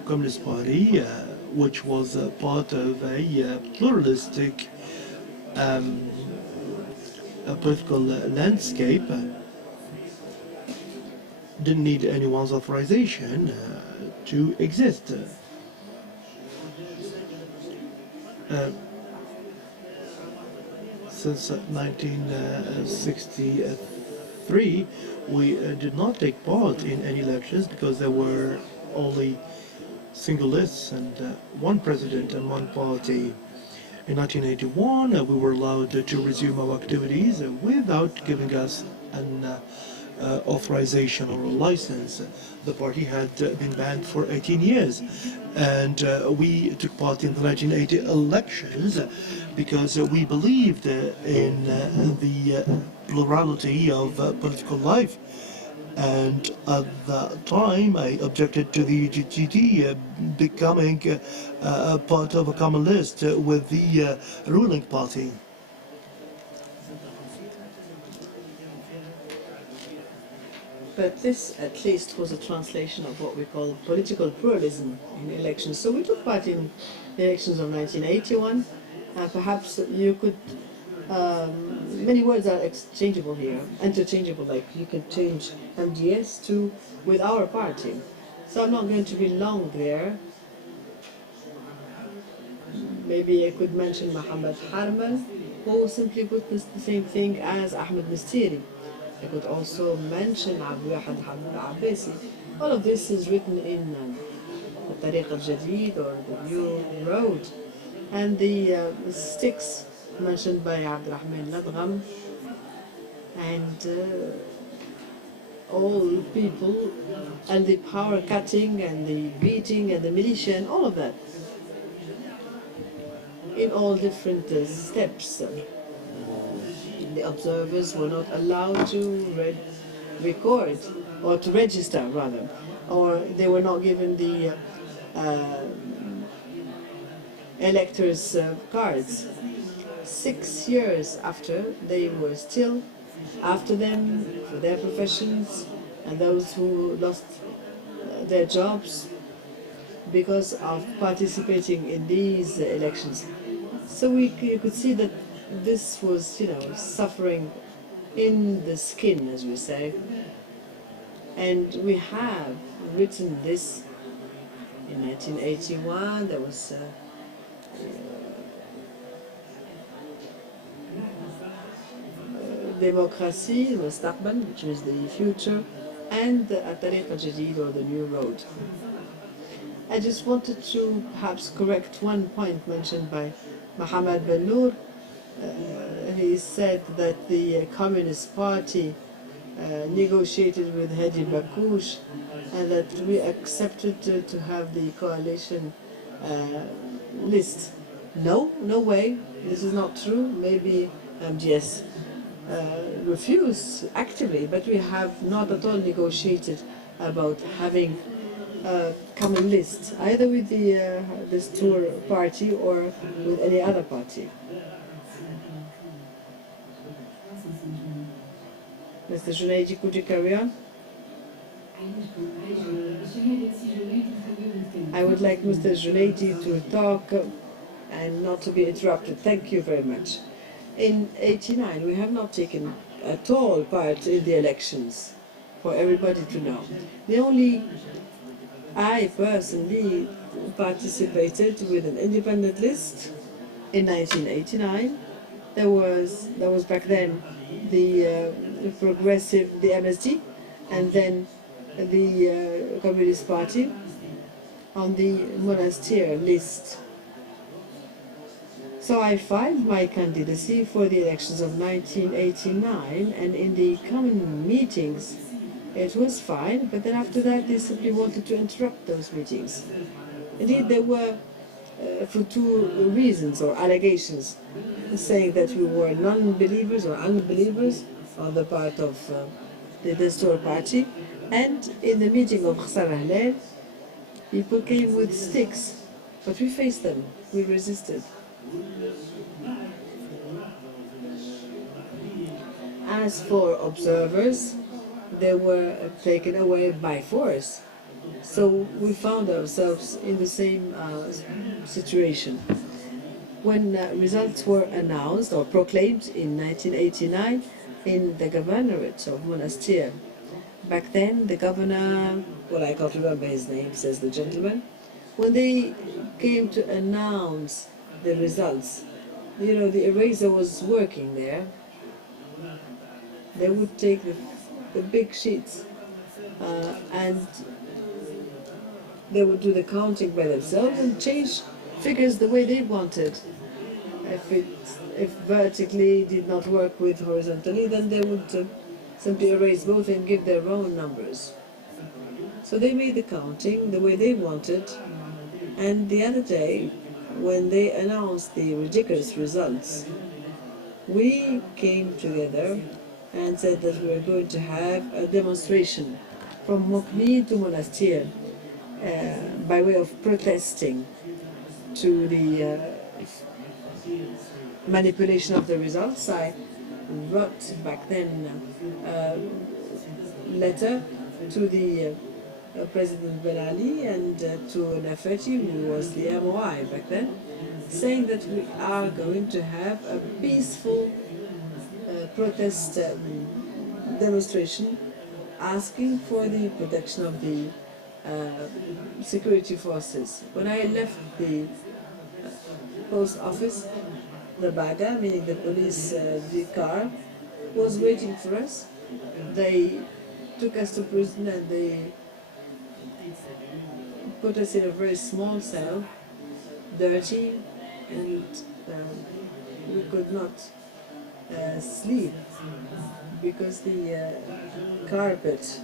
Communist Party, which was part of a pluralistic political landscape, didn't need anyone's authorization to exist. Since 1963, we did not take part in any elections because there were only single lists and one president and one party. In 1981, we were allowed to resume our activities without giving us an authorization or a license. The party had been banned for 18 years, and we took part in the 1980 elections because we believed in the plurality of political life. And at that time, I objected to the UGT becoming part of a common list with the ruling party. But this, at least, was a translation of what we call political pluralism in elections. So we took part in the elections of 1981, and perhaps you could, many words are exchangeable here, interchangeable, like you could change MDS to with our party. So I'm not going to be long there. Maybe I could mention Mohammed Harmel, who simply witnessed the same thing as Ahmed Mistiri. I could also mention Abdul Wahid al-Abbasi. All of this is written in Tariq al-Jadid or the New Road. And the sticks mentioned by Abdurrahman Ladgham and all people, and the power cutting and the beating and the militia and all of that in all different steps. The observers were not allowed to record or to register rather, or they were not given the electors' cards. 6 years after, they were still after them for their professions, and those who lost their jobs because of participating in these elections. So you could see that this was, suffering in the skin, as we say. And we have written this in 1981. There was Democracy, Mustaqbal, which was the future, and Tariq al-Jadid, or the New Road. I just wanted to perhaps correct one point mentioned by Mohammed Ben Noor. He said that the Communist Party negotiated with Hadi Bakoush and that we accepted to have the coalition list. No way, this is not true. Maybe MDS refused actively, but we have not at all negotiated about having a common list, either with the Dastoor party or with any other party. Mr. Junaidi, could you carry on? I would like Mr. Junaidi to talk and not to be interrupted. Thank you very much. In '89, we have not taken at all part in the elections. for everybody to know. I personally participated with an independent list in 1989. That was back then the progressive, the MSD, and then the Communist Party on the Monastir list. So I filed my candidacy for the elections of 1989, and in the common meetings it was fine, but then after that they simply wanted to interrupt those meetings. Indeed, there were for two reasons or allegations, saying that we were non-believers or unbelievers on the part of the Dastur party, and in the meeting of Khsar Halal, people came with sticks, but we faced them, we resisted. As for observers, they were taken away by force. So we found ourselves in the same situation. When results were announced or proclaimed in 1989 in the governorate of Monastir, back then the governor, well, I can't remember his name, says the gentleman, when they came to announce the results, you know, the eraser was working there. They would take the big sheets and they would do the counting by themselves and change figures the way they wanted. If vertically did not work with horizontally, then they would simply erase both and give their own numbers. So they made the counting the way they wanted, and the other day, when they announced the ridiculous results, we came together and said that we were going to have a demonstration from Mokni to Monastir by way of protesting to the manipulation of the results. I wrote back then a letter to the President Ben Ali and to Nafati, who was the MOI back then, saying that we are going to have a peaceful protest demonstration asking for the protection of the security forces. When I left the post office, the Baga, meaning the police the car, was waiting for us. They took us to prison and they put us in a very small cell, dirty, and we could not sleep because the carpet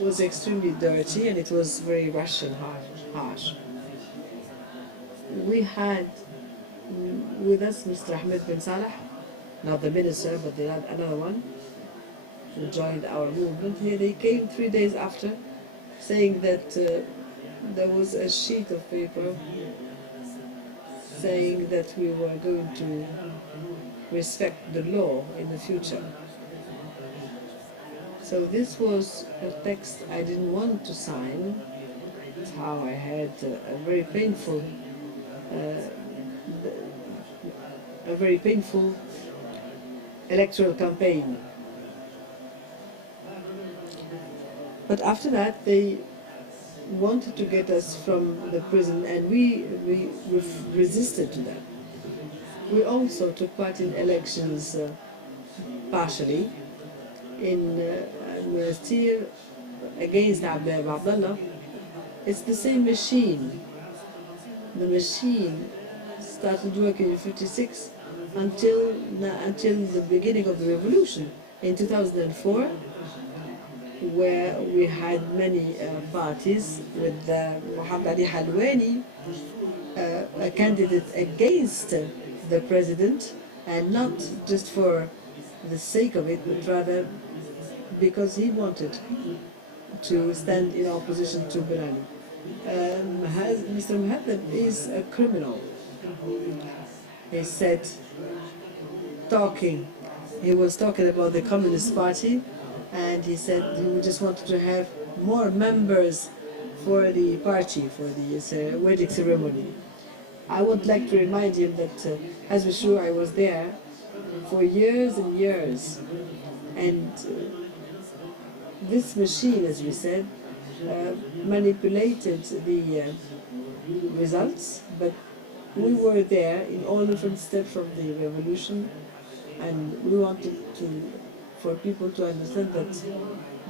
was extremely dirty and it was very rough and harsh. We had with us Mr. Ahmed bin Salah, not the minister but another one, who joined our movement. Here they came 3 days after, saying that there was a sheet of paper saying that we were going to respect the law in the future. So this was a text I didn't want to sign. That's how I had a very painful electoral campaign. But after that, they wanted to get us from the prison, and we resisted to that. We also took part in elections partially in Monastir against Abdel Abdallah. It's the same machine. The machine started working in '56 until the beginning of the revolution in 2004, where we had many parties with Mohamed Ali Halwani, a candidate against the president, and not just for the sake of it, but rather because he wanted to stand in opposition to Ben Ali. Mr. Muhaddab is a criminal. He said, he was talking about the Communist Party, and he said he just wanted to have more members for the party, for the wedding ceremony. I would like to remind him that, as we're sure, I was there for years and years, and this machine, as we said, manipulated the results, but we were there in all different steps of the revolution, and we wanted for people to understand that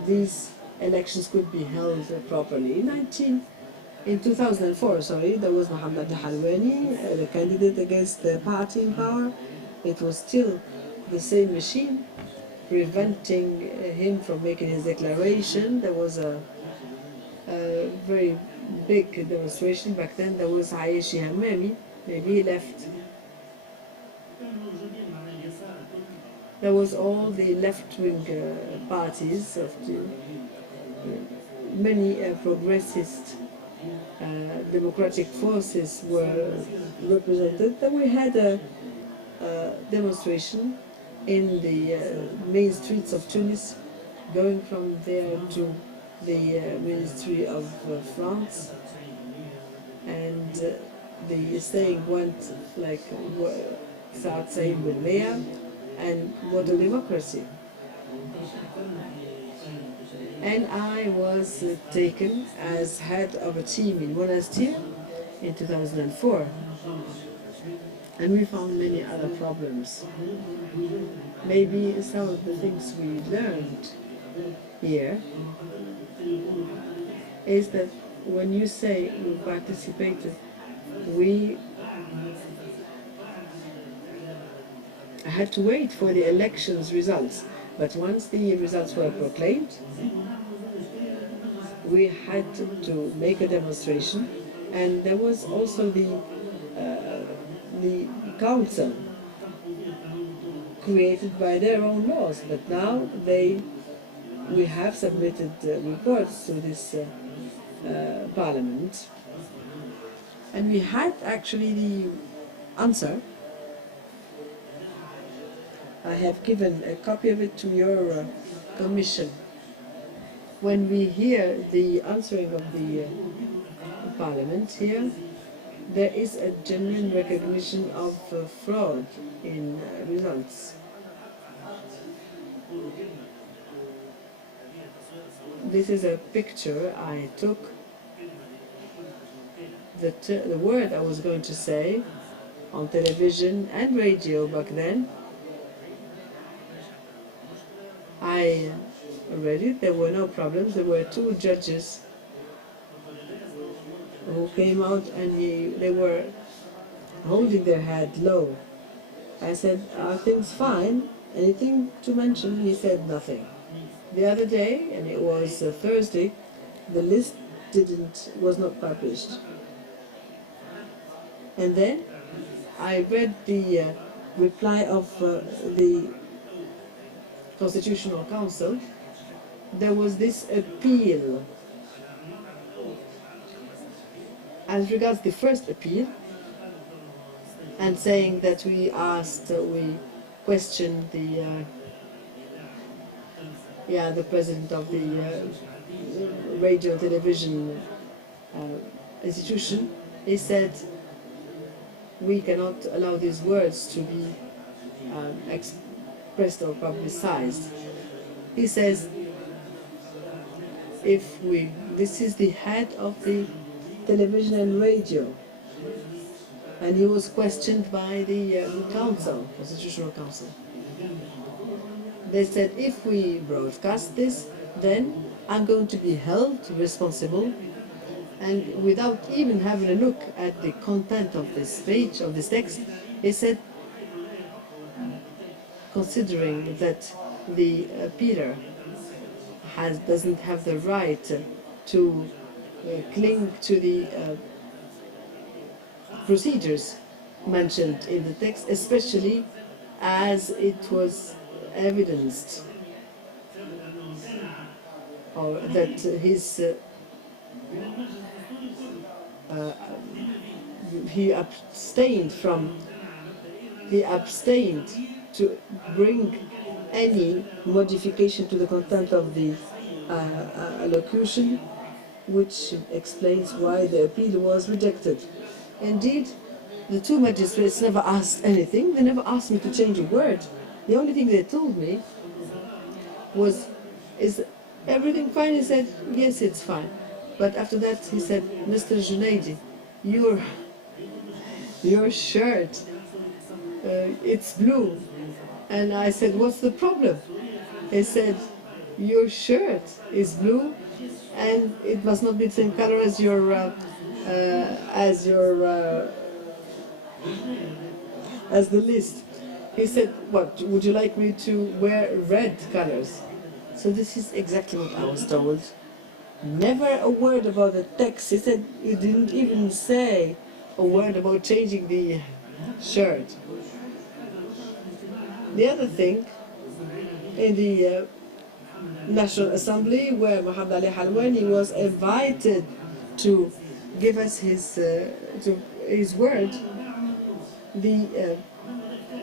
these elections could be held properly. In 2004, there was Mohammed Al-Halwani, the candidate against the party in power. It was still the same machine preventing him from making his declaration. There was a very big demonstration back then. There was Ayeshi Hammami, maybe he left. There was all the left-wing parties of many progressist democratic forces were represented. Then we had a demonstration in the main streets of Tunis, going from there to the Ministry of France, and the saying went like Saad Said Bilmea and Model Democracy. And I was taken as head of a team in Monastir in 2004. And we found many other problems. Maybe some of the things we learned here is that when you say we participated, we had to wait for the elections results. But once the results were proclaimed, we had to make a demonstration, and there was also the council created by their own laws. But now we have submitted reports to this parliament, and we had actually the answer. I have given a copy of it to your commission. When we hear the answering of the parliament here, there is a genuine recognition of fraud in results. This is a picture I took. The word I was going to say on television and radio back then, I read it. There were no problems. There were two judges who came out, and they were holding their head low. I said, "Are things fine? Anything to mention?" He said nothing. The other day, and it was Thursday, the list was not published. And then I read the reply of the Constitutional Council. There was this appeal. As regards the first appeal, and saying that we questioned the president of the radio and television institution, he said, we cannot allow these words to be expressed or publicized. He says, this is the head of the television and radio, and he was questioned by the Constitutional Council. They said, if we broadcast this, then I'm going to be held responsible. And without even having a look at the content of this page, of this text, he said, considering that the appealer doesn't have the right to cling to the procedures mentioned in the text, especially as it was evidenced, or that he abstained to bring any modification to the content of the allocution, which explains why the appeal was rejected. Indeed, the two magistrates never asked anything. They never asked me to change a word. The only thing they told me is everything fine? He said, yes, it's fine. But after that, he said, Mr. Junaidi, your shirt, it's blue. And I said, what's the problem? He said, your shirt is blue, and it must not be the same color as your as the list. He said, what, would you like me to wear red colors? So this is exactly what I was told. Never a word about the text. He said, you didn't even say a word about changing the shirt. The other thing, in the National Assembly, where Mohammed Ali Halwani was invited to give us his word, the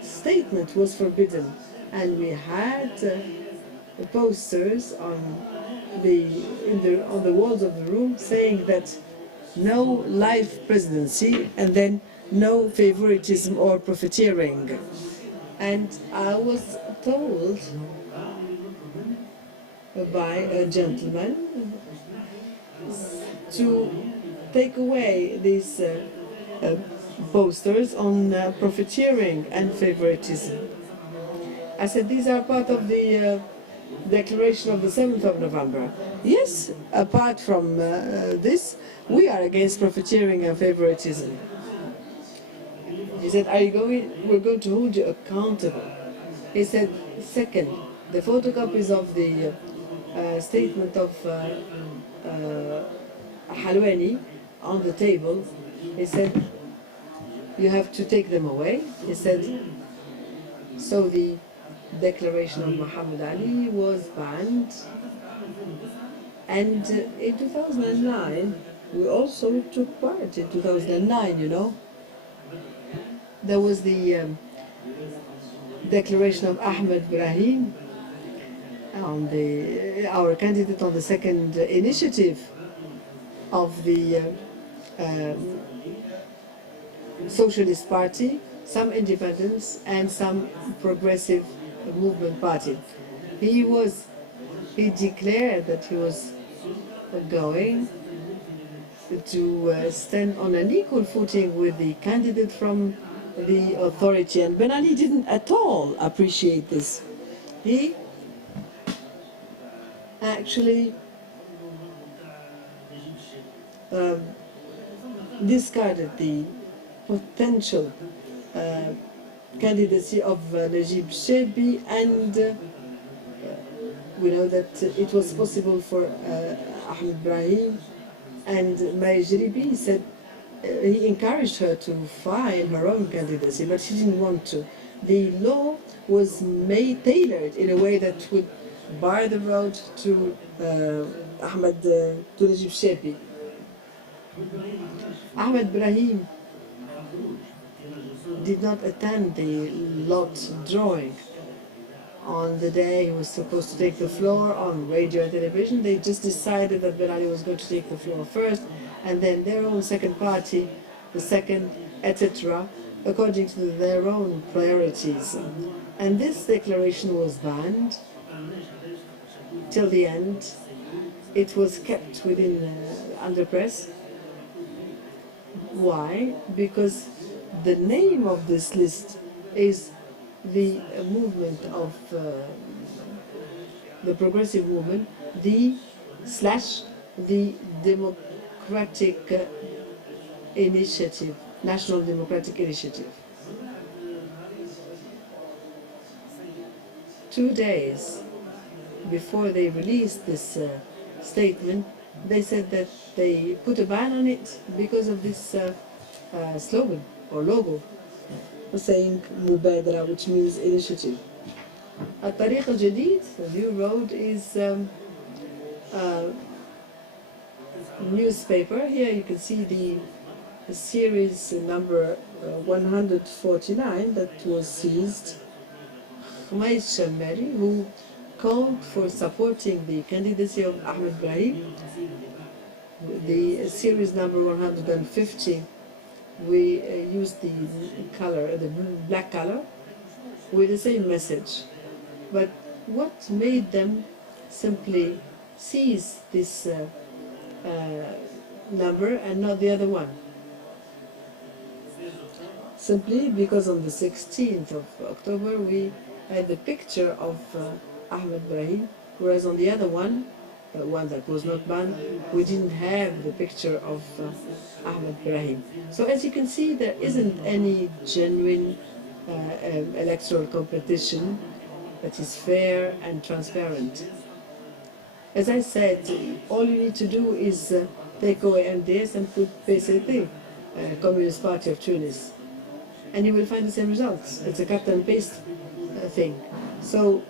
statement was forbidden, and we had posters on the walls of the room saying that no life presidency, and then no favoritism or profiteering. And I was told by a gentleman to take away these posters on profiteering and favoritism. I said, these are part of the declaration of the 7th of November. Yes, apart from this, we are against profiteering and favoritism. He said, we're going to hold you accountable. He said, second, the photocopies of the statement of Halwani on the table, he said, you have to take them away. He said, so the declaration of Muhammad Ali was banned. And in 2009, we also took part in 2009, you know. There was the declaration of Ahmed Brahim, on our candidate on the second initiative of the Socialist Party, some independents, and some progressive movement party. He declared that he was going to stand on an equal footing with the candidate from the authority, and Ben Ali didn't at all appreciate this. He actually discarded the potential candidacy of Najib Shebi, and we know that it was possible for Ahmed Brahim and May Jribi. He said he encouraged her to file her own candidacy, but she didn't want to. The law was tailored in a way that would bar the road to Najib Shebi. Ahmed Brahim did not attend the lot drawing. On the day he was supposed to take the floor on radio and television, they just decided that Ben Ali was going to take the floor first, and then their own second party, the second, etc., according to their own priorities. And this declaration was banned till the end. It was kept within under press. Why? Because the name of this list is the movement of the progressive movement, the Democratic Initiative, National Democratic Initiative. 2 days before they released this statement, they said that they put a ban on it because of this slogan or logo saying Mubadara, which means initiative. Al-Tariq al-Jadid, the new road, is a newspaper. Here you can see the series number 149 that was seized. Khumayz Shammari, who called for supporting the candidacy of Ahmed Brahim. The series number 150, we used the color, the black color, with the same message. But what made them simply sees this number and not the other one? Simply because on the 16th of October we had the picture of Ahmed Brahim, whereas on the other one, the one that was not banned, we didn't have the picture of Ahmed Brahim. So as you can see, there isn't any genuine electoral competition that is fair and transparent. As I said, all you need to do is take away MDS and put PCT, Communist Party of Tunis, and you will find the same results. It's a cut and paste thing. So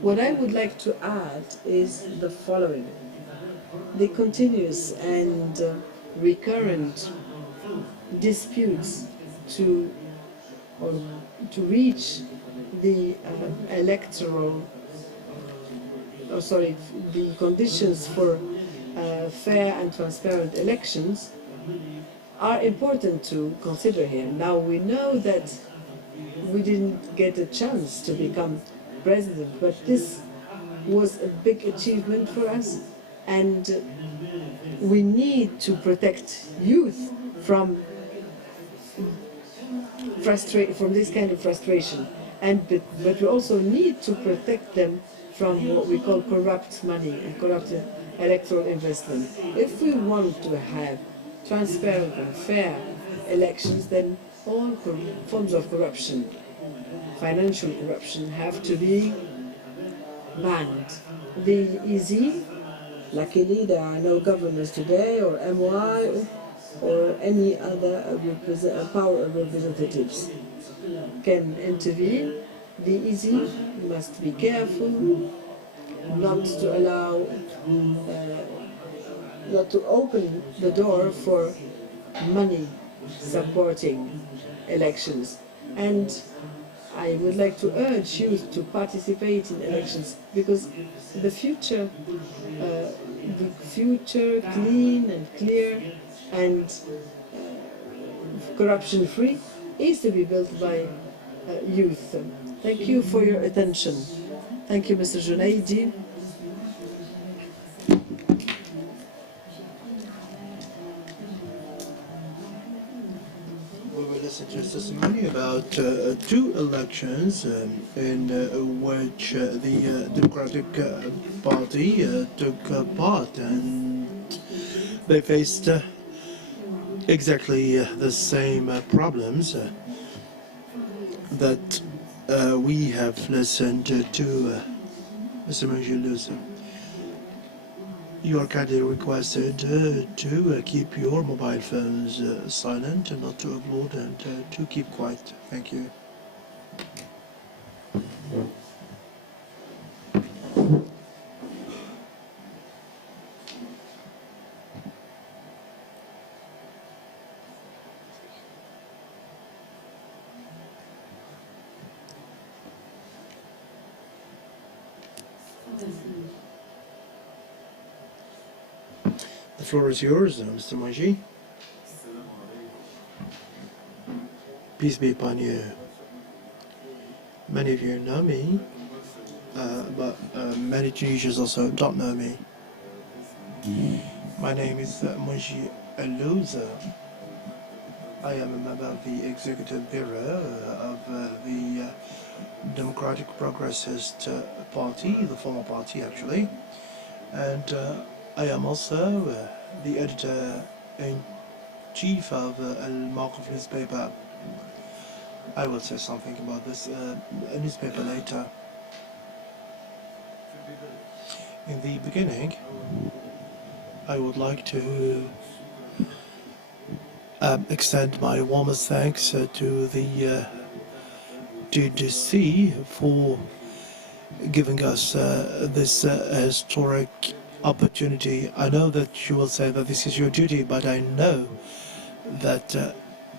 what I would like to add is the following. The continuous and recurrent disputes to reach the the conditions for fair and transparent elections are important to consider here. Now we know that we didn't get a chance to become president, but this was a big achievement for us, and we need to protect youth from this kind of frustration, but we also need to protect them from what we call corrupt money and corrupt electoral investment. If we want to have transparent and fair elections, then all forms of corruption, financial corruption, have to be banned. The EZ, luckily there are no governors today, or MY, or any other power of representatives can intervene. The EZ must be careful not to allow, not to open the door for money supporting elections. And I would like to urge youth to participate in elections, because the future clean and clear and corruption-free is to be built by youth. Thank you for your attention. Thank you, Mr. Junaidi. We will listen to testimony about two elections in which the Democratic Party took part, and they faced exactly the same problems that we have listened to Mr. Mangelouze. You are kindly requested to keep your mobile phones silent and not to upload, and to keep quiet. Thank you. The floor is yours, Mr. Manji. Peace be upon you. Many of you know me, but many Tunisians also don't know me. My name is Manji Elouza. I am a member of the Executive Bureau of the Democratic Progressist Party, the former party actually, and I am also the editor-in-chief of Al Mawqif newspaper. I will say something about this newspaper later. In the beginning, I would like to extend my warmest thanks to the DDC for giving us this historic opportunity. I know that you will say that this is your duty, but I know that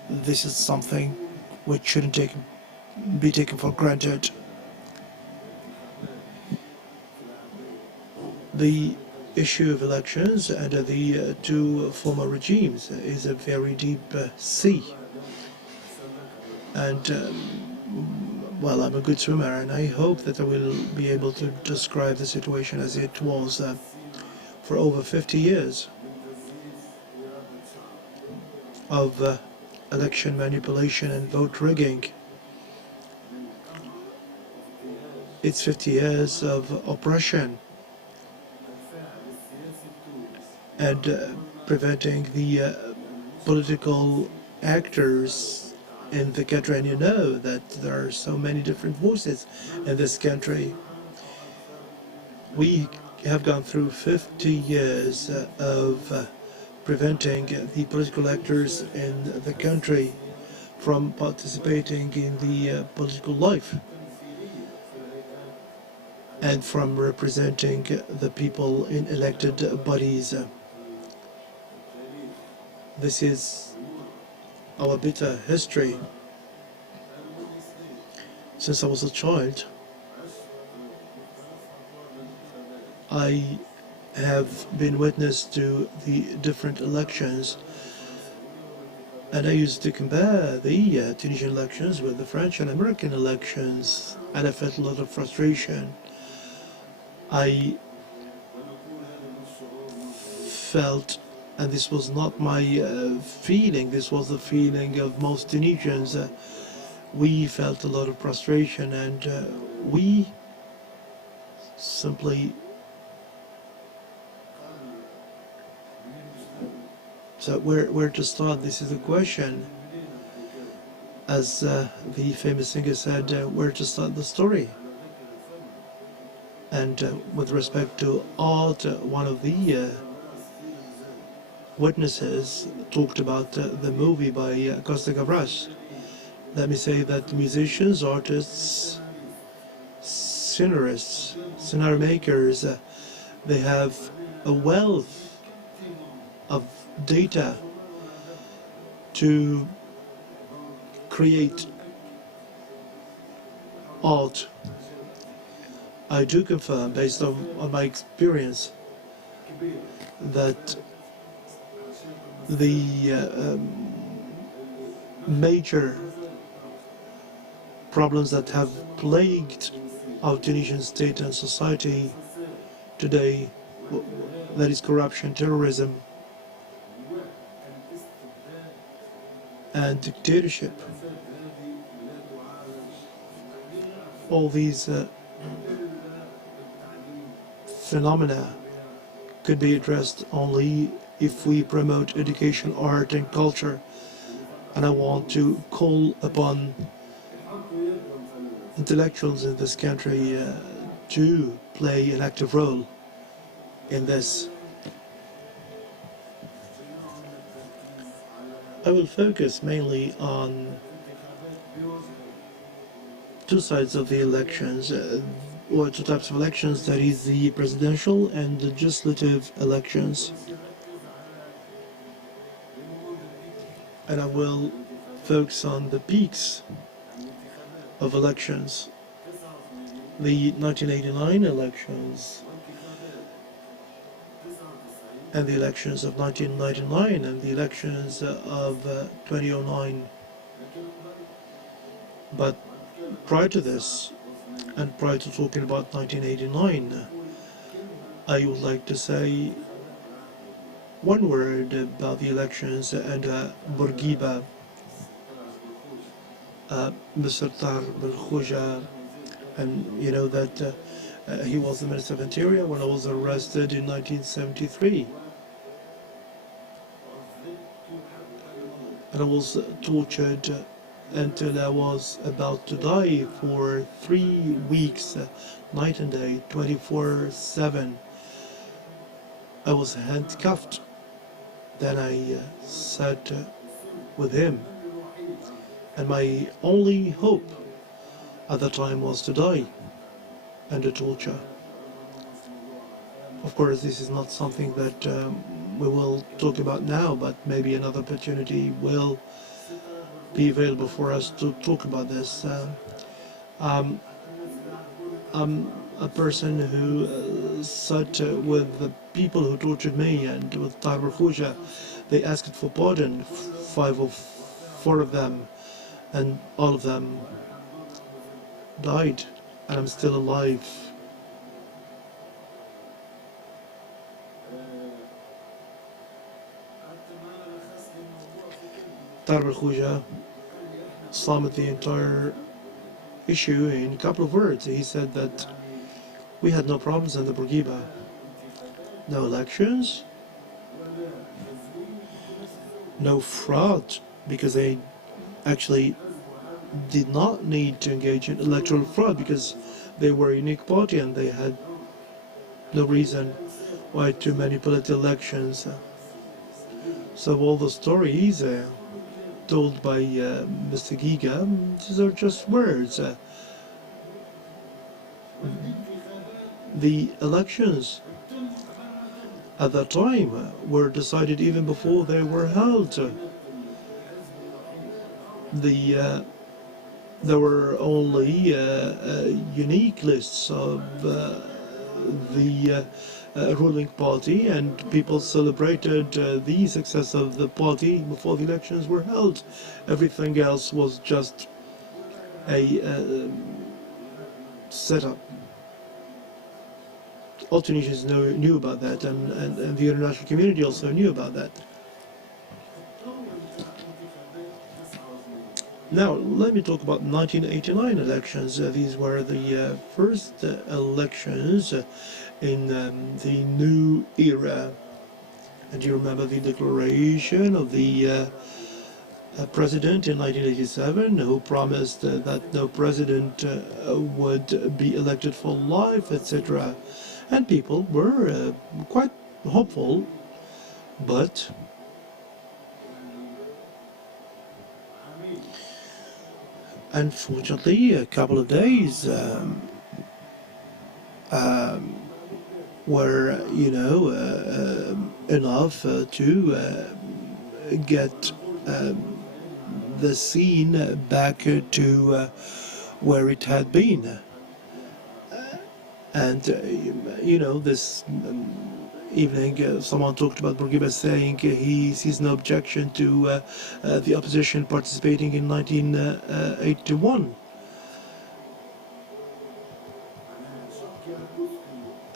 this is something which shouldn't be taken for granted. The issue of elections under the two former regimes is a very deep sea, and well, I'm a good swimmer, and I hope that I will be able to describe the situation as it was for over 50 years of election manipulation and vote rigging. It's 50 years of oppression and preventing the political actors in the country. And you know that there are so many different voices in this country. We have gone through 50 years of preventing the political actors in the country from participating in the political life and from representing the people in elected bodies. This is our bitter history. Since I was a child, I have been witness to the different elections, and I used to compare the Tunisian elections with the French and American elections, and I felt a lot of frustration. I felt, and this was not my feeling, this was the feeling of most Tunisians, we felt a lot of frustration, and we simply so where to start? This is a question. As the famous singer said, where to start the story? And with respect to art, one of the witnesses talked about the movie by Costa Gavras. Let me say that musicians, artists, scenarists, scenario makers, they have a wealth of data to create art. I do confirm, based on my experience, that the major problems that have plagued our Tunisian state and society today, that is corruption, terrorism, and dictatorship. All these phenomena could be addressed only if we promote education, art, and culture. And I want to call upon intellectuals in this country to play an active role in this. I will focus mainly on two sides of the elections, or two types of elections, that is the presidential and the legislative elections. And I will focus on the peaks of elections, the 1989 elections and the elections of 1999 and the elections of 2009. But prior to this, and prior to talking about 1989, I would like to say one word about the elections and Bourguiba. Mr. Tahir Belkhuja, and you know that he was the Minister of Interior when I was arrested in 1973. And I was tortured until I was about to die for 3 weeks, night and day, 24/7. I was handcuffed. Then I sat with him. And my only hope at the time was to die under torture. Of course, this is not something that we will talk about now, but maybe another opportunity will be available for us to talk about this. I'm a person who sat with the people who tortured me and with Tahir Belkhuja. They asked for pardon, 5 or 4 of them, and all of them died, and I'm still alive. Tarek al-Khuja summed the entire issue in a couple of words. He said that we had no problems in the Bourguiba. No elections, no fraud, because they actually did not need to engage in electoral fraud because they were a unique party and they had no reason why to manipulate elections. So all the stories told by Mr. Giga, these are just words. The elections at that time were decided even before they were held. There were only unique lists of the ruling party, and people celebrated the success of the party before the elections were held. Everything else was just a setup. All Tunisians knew about that, and the international community also knew about that. Now, let me talk about 1989 elections. These were the first elections in the new era. And you remember the declaration of the president in 1987 who promised that no president would be elected for life, etc. And people were quite hopeful, but unfortunately, a couple of days were, enough to get the scene back to where it had been. And, this evening, someone talked about Bourguiba saying he sees no objection to the opposition participating in 1981.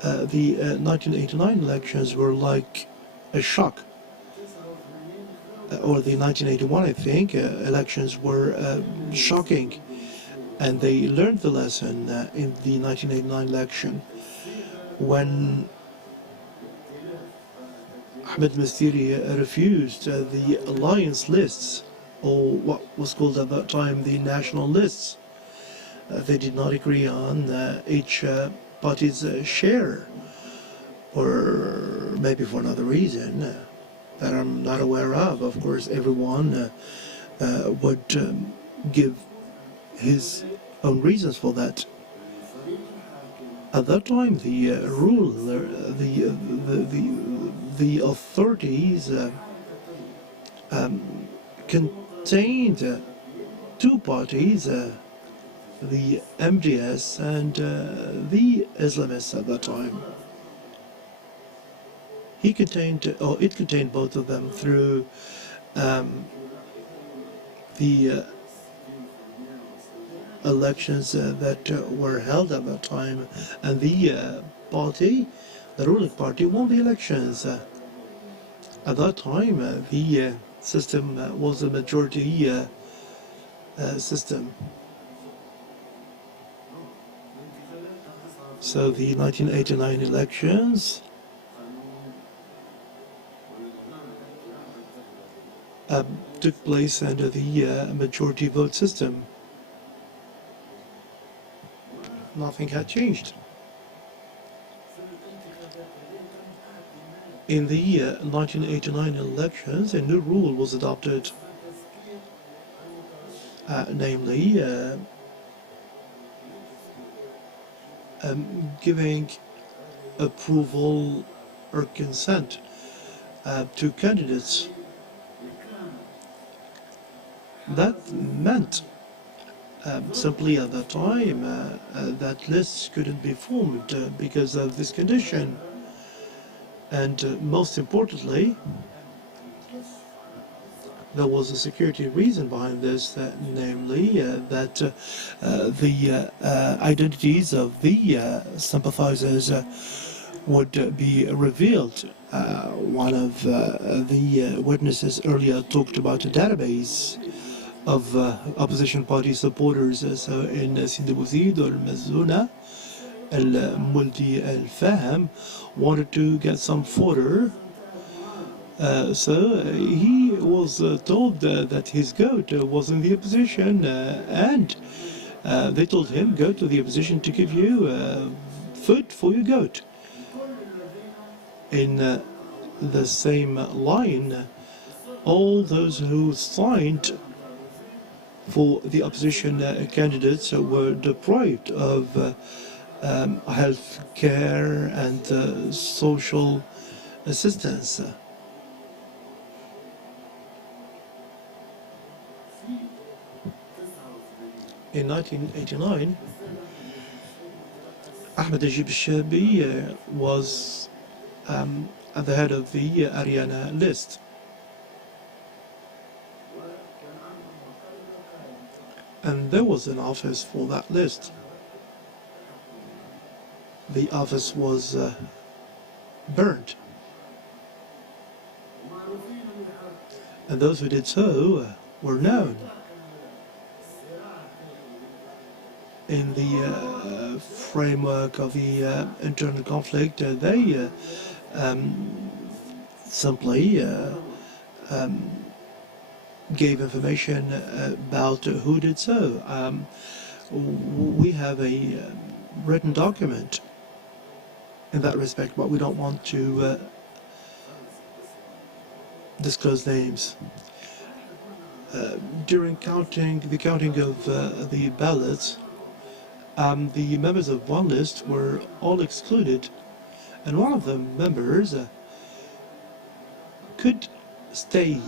The 1989 elections were like a shock. Or the 1981, I think, elections were shocking. And they learned the lesson in the 1989 election when Ahmed Mastiri refused the alliance lists, or what was called at that time the national lists. They did not agree on each party's share, or maybe for another reason that I'm not aware of. Of course, everyone would give his own reasons for that. At that time, the the authorities contained two parties, the MDS and the Islamists at that time. It contained both of them through the elections that were held at that time, and the ruling party, won the elections. At that time, the system was a majority system. So the 1989 elections took place under the majority vote system. Nothing had changed. In the 1989 elections, a new rule was adopted, namely giving approval or consent to candidates. That meant simply at that time that lists couldn't be formed because of this condition. And most importantly, there was a security reason behind this, namely that the identities of the sympathizers would be revealed. One of the witnesses earlier talked about a database of opposition party supporters. So in Sidi Bouzid or Mazouna, Al-Muldi Al-Fahem wanted to get some fodder. So he was told that his goat was in the opposition, and they told him, go to the opposition to give you food for your goat. In the same line, all those who signed for the opposition candidates were deprived of health care and social assistance. In 1989, Ahmed Ajib Shabi was at the head of the Ariana list. And there was an office for that list. The office was burned. And those who did so were known. In the framework of the internal conflict, they simply gave information about who did so. We have a written document in that respect, but we don't want to disclose names. During the counting of the ballots, the members of one list were all excluded, and one of the members could stay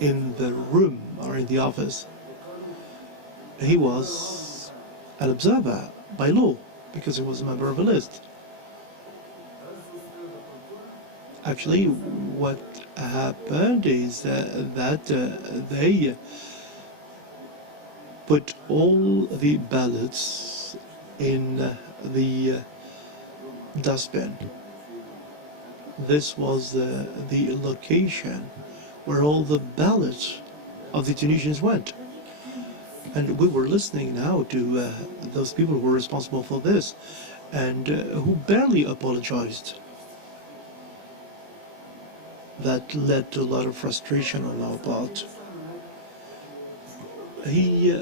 in the room or in the office. He was an observer by law because he was a member of a list. Actually, what happened is that they put all the ballots in the dustbin. This was the location where all the ballots of the Tunisians went. And we were listening now to those people who were responsible for this and who barely apologized. That led to a lot of frustration on our part. He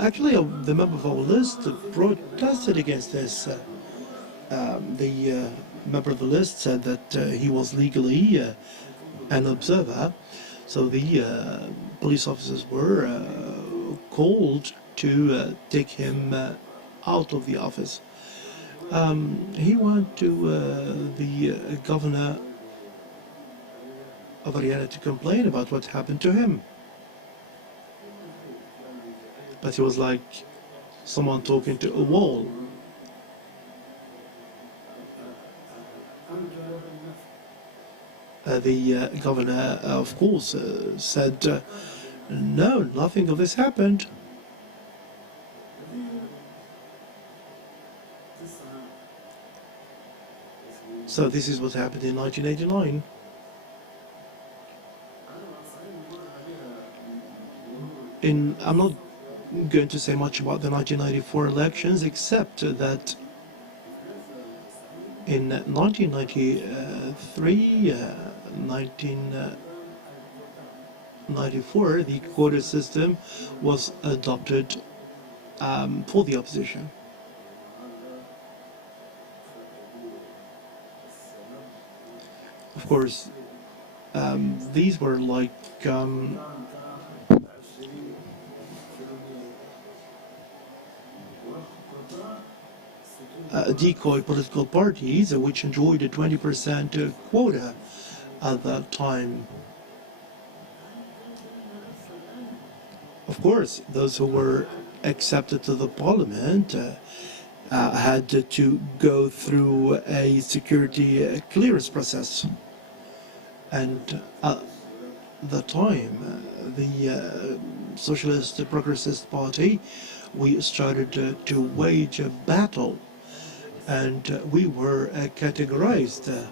actually, the member of our list protested against this. The member of the list said that he was legally an observer, so the police officers were called to take him out of the office. He went to the governor of Ariana to complain about what happened to him. But he was like someone talking to a wall. The governor, of course, said, no, nothing of this happened. So this is what happened in 1989. I'm not going to say much about the 1994 elections, except that in 1993, 1994, the quota system was adopted for the opposition. Of course, these were like decoy political parties, which enjoyed a 20% quota at that time. Of course, those who were accepted to the parliament had to go through a security clearance process. And that time, the Socialist Progressist Party, we started to wage a battle, and we were categorized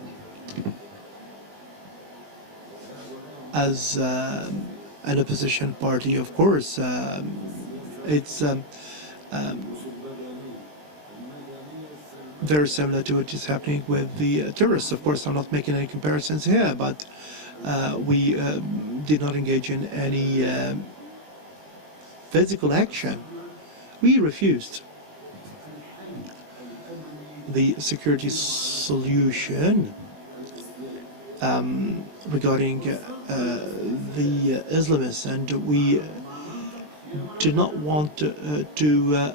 as an opposition party. Of course, it's very similar to what is happening with the terrorists. Of course, I'm not making any comparisons here, but we did not engage in any physical action. We refused. The security solution regarding the Islamists, and we did not want to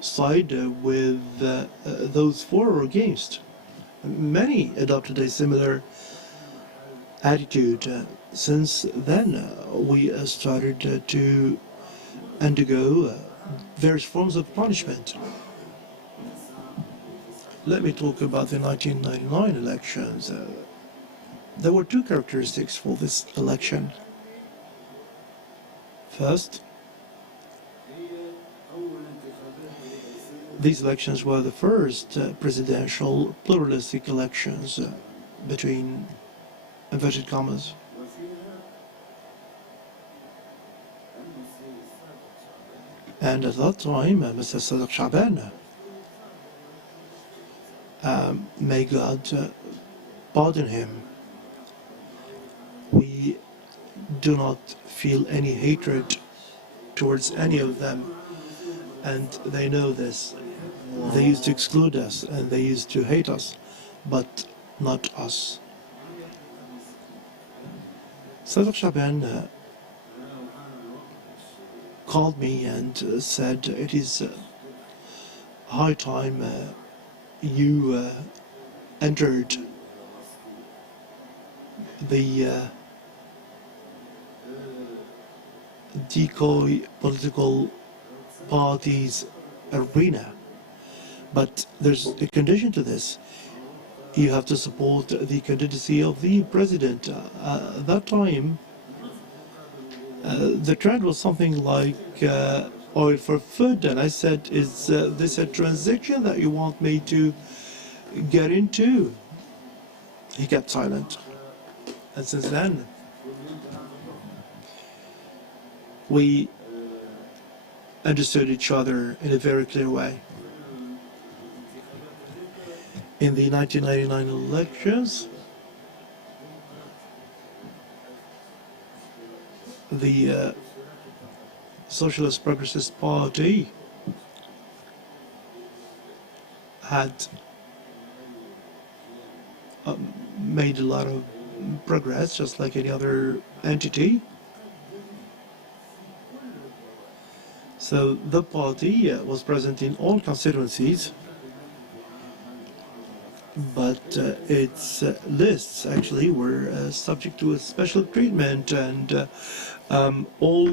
side with those for or against. Many adopted a similar attitude. Since then, we started to undergo various forms of punishment. Let me talk about the 1999 elections. There were two characteristics for this election. First, these elections were the first presidential pluralistic elections between inverted commas. And at that time, Mr. Sadiq Shaban, may God pardon him, we do not feel any hatred towards any of them, and they know this. They used to exclude us and they used to hate us, but not us. Sadiq Shaban called me and said, it is high time you entered the decoy political parties arena. But there's a condition to this. You have to support the candidacy of the president. At that time, the trend was something like oil for food, and I said, is this a transaction that you want me to get into? He kept silent. And since then, we understood each other in a very clear way. In the 1999 elections, the Socialist Progressist Party had made a lot of progress, just like any other entity. So the party was present in all constituencies, but its lists actually were subject to a special treatment, and all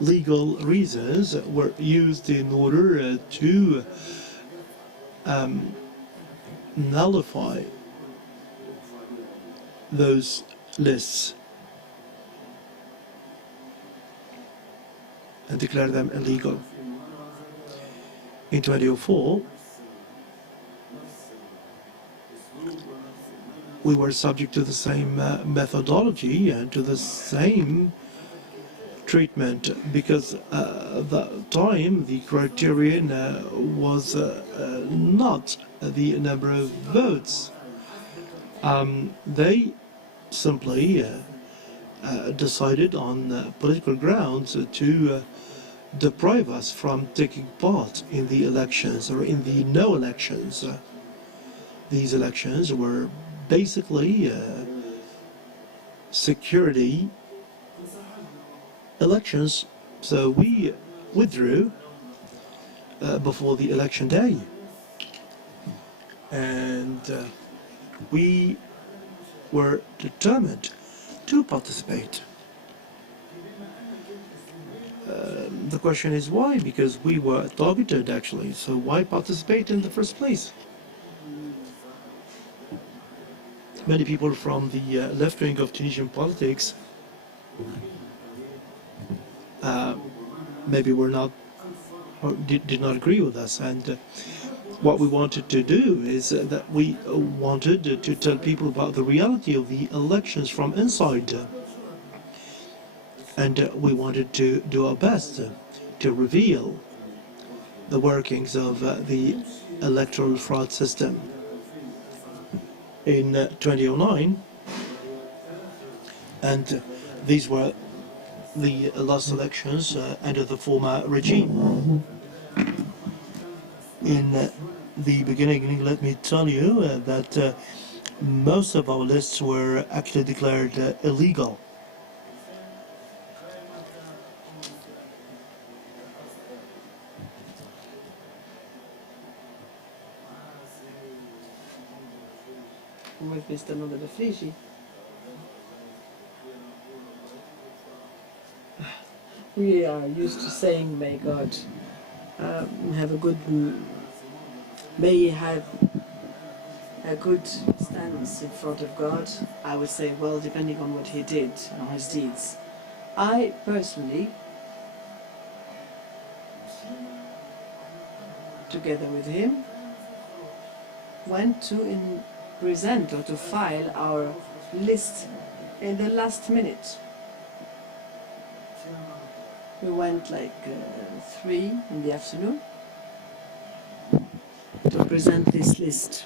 legal reasons were used in order to nullify those lists and declare them illegal. In 2004, we were subject to the same methodology and to the same treatment, because at that time the criterion was not the number of votes. They simply decided on political grounds to deprive us from taking part in the elections, or in the no elections. These elections were basically security elections, so we withdrew before the election day, and we were determined to participate. The question is why? Because we were targeted, actually, so why participate in the first place? Many people from the left wing of Tunisian politics maybe were not or did not agree with us. And what we wanted to do is that we wanted to tell people about the reality of the elections from inside. And we wanted to do our best to reveal the workings of the electoral fraud system. In 2009, and these were the last elections under the former regime. In the beginning, let me tell you that most of our lists were actually declared illegal. With Mr. Mondel Frigi. We are used to saying, may God have a good, may he have a good stance in front of God. I would say, well, depending on what he did, on his deeds. I personally, together with him, went to present or to file our list in the last minute. We went like 3 in the afternoon to present this list.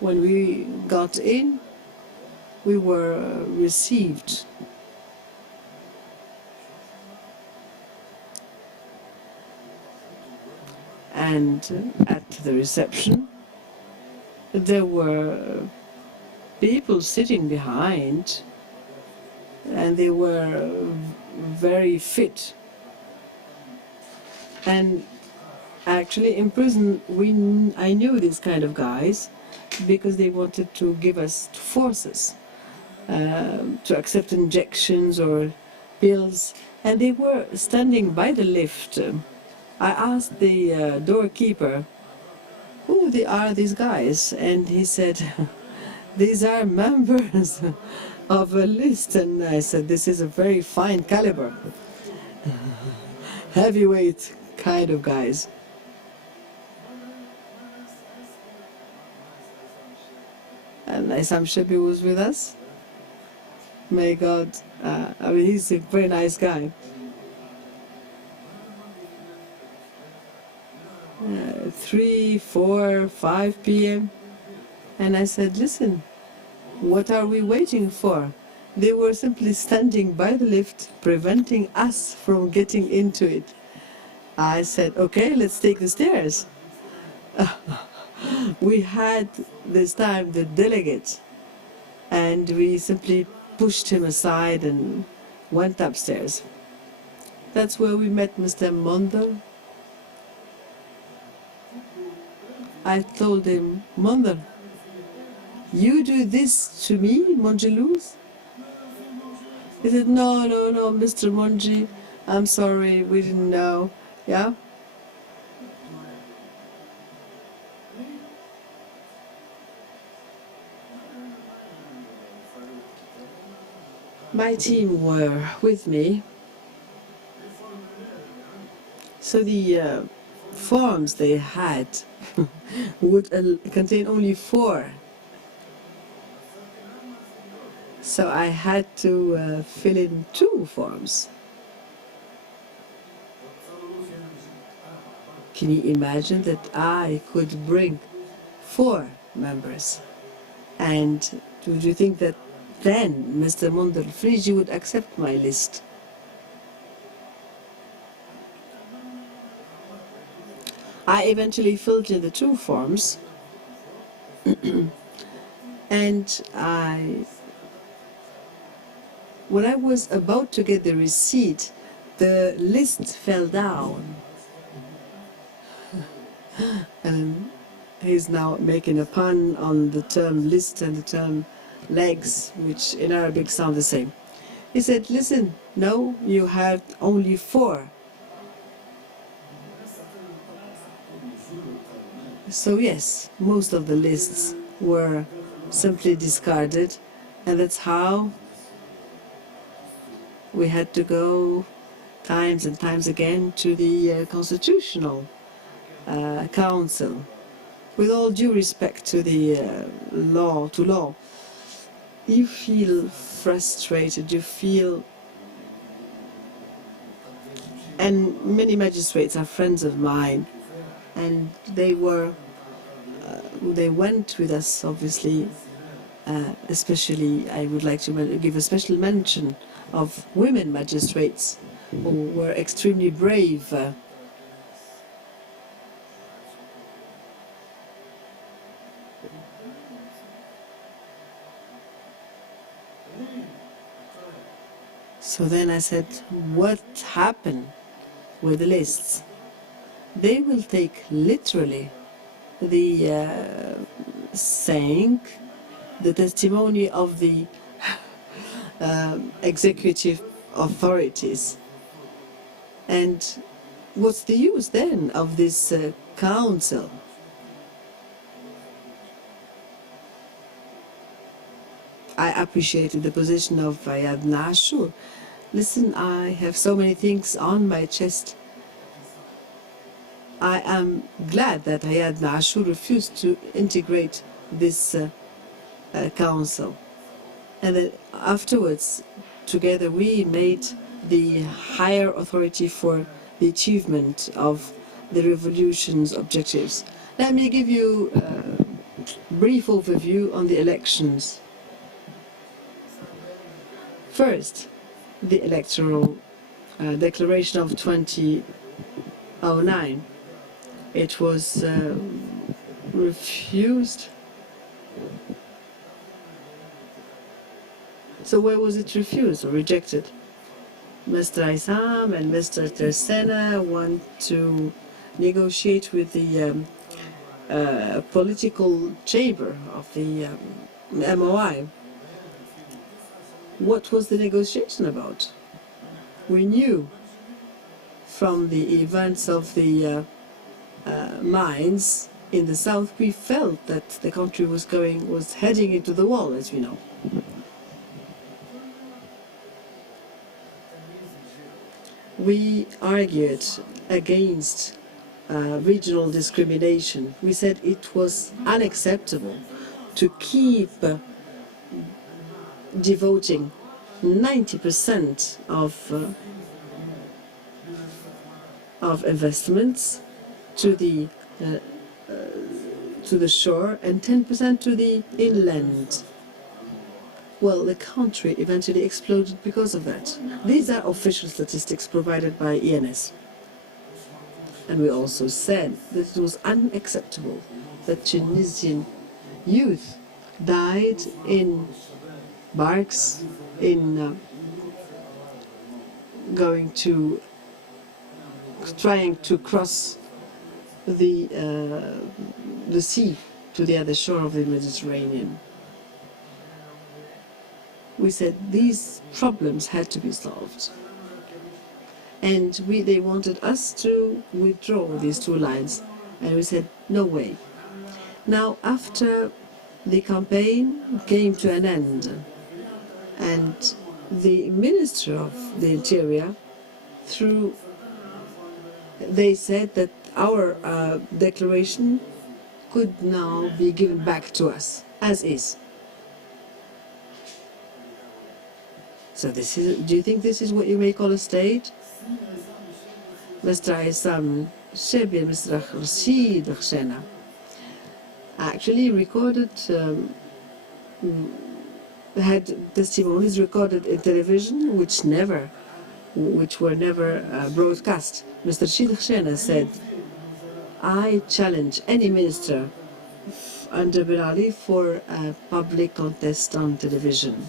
When we got in, we were received and at the reception there were people sitting behind, and they were very fit. And actually in prison I knew these kind of guys because they wanted to give us, to force us to accept injections or pills, and they were standing by the lift. I asked the doorkeeper, who are these guys? And he said, these are members of a list. And I said, this is a very fine caliber, heavyweight kind of guys. And Isam Shebi was with us. May God, I mean, he's a very nice guy. 3, 4, 5 p.m. And I said, listen, what are we waiting for? They were simply standing by the lift, preventing us from getting into it. I said, okay, let's take the stairs. We had this time the delegate, and we simply pushed him aside and went upstairs. That's where we met Mr. Mondel. I told him, Mondel, you do this to me, Mongeluz? He said, no, Mr. Monji, I'm sorry, we didn't know. Yeah? My team were with me, so the forms they had would contain only 4. So I had to fill in 2 forms. Can you imagine that I could bring 4 members? And do you think that then Mr. Mondel Frigi would accept my list? I eventually filled in the 2 forms, and when I was about to get the receipt, the list fell down. And he's now making a pun on the term list and the term legs, which in Arabic sound the same. He said, listen, no, you have only 4. So yes, most of the lists were simply discarded, and that's how we had to go times and times again to the Constitutional Council. With all due respect to the law, you feel frustrated, you feel, and many magistrates are friends of mine, and they went with us, obviously, especially I would like to give a special mention of women magistrates who were extremely brave. So then I said, what happened with the lists? They will take literally the saying, the testimony of the executive authorities. And what's the use then of this council? I appreciated the position of Ayad Nashur. Listen, I have so many things on my chest. I am glad that Ayad Nashur refused to integrate this council. And then afterwards, together we made the higher authority for the achievement of the revolution's objectives. Let me give you a brief overview on the elections. First, the electoral declaration of 2009. It was refused. So where was it refused or rejected? Mr. Aissam and Mr. Tersena want to negotiate with the political chamber of the MOI. What was the negotiation about? We knew from the events of the mines in the south, we felt that the country was heading into the wall, as we know. We argued against regional discrimination. We said it was unacceptable to keep devoting 90% of investments to the shore and 10% to the inland. Well, the country eventually exploded because of that. These are official statistics provided by ENS. And we also said that it was unacceptable that Tunisian youth died in barks, in trying to cross the sea to the other shore of the Mediterranean. We said these problems had to be solved. And they wanted us to withdraw these two lines. And we said, no way. Now, after the campaign came to an end, and the Minister of the Interior, they said that our declaration could now be given back to us, as is. So this is, do you think this is what you may call a state? Mr. Aissam Chebbi and Mr. Rashid Khshena actually recorded, had testimonies recorded in television which were never broadcast. Mr. Rashid Khshena said, I challenge any minister under Ben Ali for a public contest on television.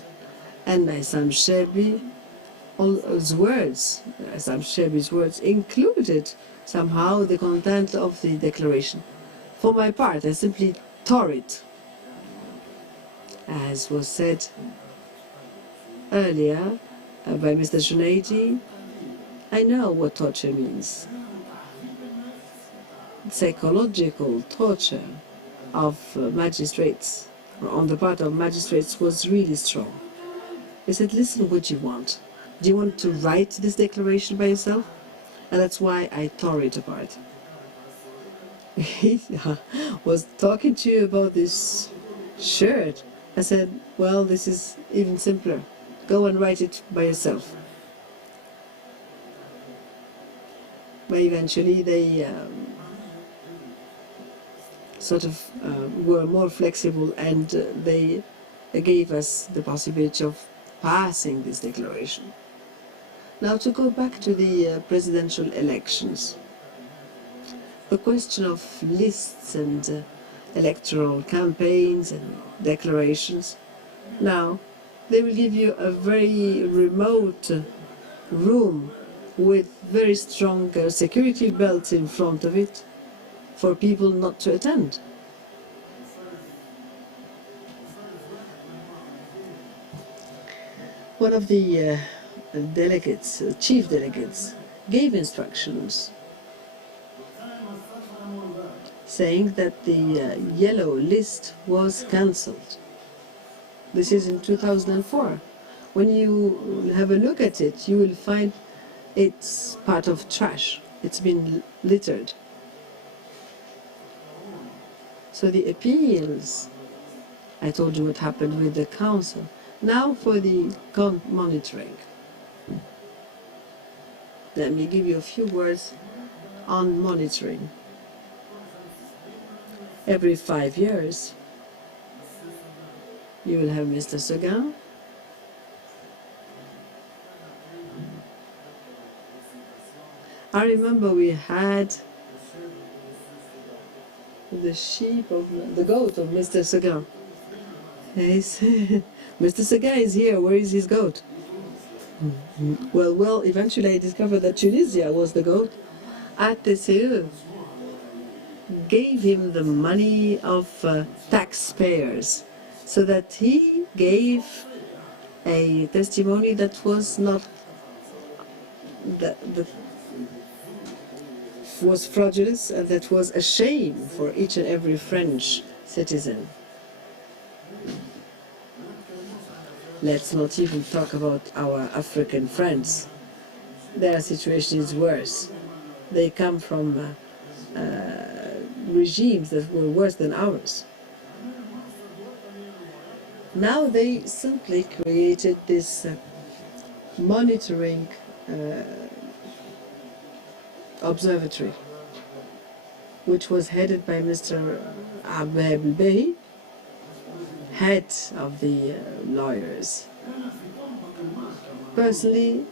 And Aissam Chebbi, all his words, Aissam Chebbi's words included somehow the content of the declaration. For my part, I simply tore it. As was said earlier by Mr. Junaidi, I know what torture means. Psychological torture of magistrates, or on the part of magistrates, was really strong. They said, listen what you want. Do you want to write this declaration by yourself? And that's why I tore it apart. He was talking to you about this shirt. I said, well, this is even simpler. Go and write it by yourself. But eventually they were more flexible, and they gave us the possibility of passing this declaration. Now, to go back to the presidential elections, the question of lists and electoral campaigns and declarations, now they will give you a very remote room with very strong security belts in front of it for people not to attend. One of the delegates, chief delegates, gave instructions saying that the yellow list was cancelled. This is in 2004. When you have a look at it, you will find it's part of trash. It's been littered. So the appeals, I told you what happened with the council. Now for the monitoring. Let me give you a few words on monitoring. Every 5 years, you will have Mr. Seguin, I remember we had the goat of Mr. Seguin. Mr. Seguin is here, where is his goat? Well, eventually I discovered that Tunisia was the goat. ATCE gave him the money of taxpayers, so that he gave a testimony that was not was fraudulent, and that was a shame for each and every French citizen. Let's not even talk about our African friends. Their situation is worse. They come from regimes that were worse than ours. Now they simply created this monitoring observatory, which was headed by Mr. Abeb Behi, head of the lawyers. Personally,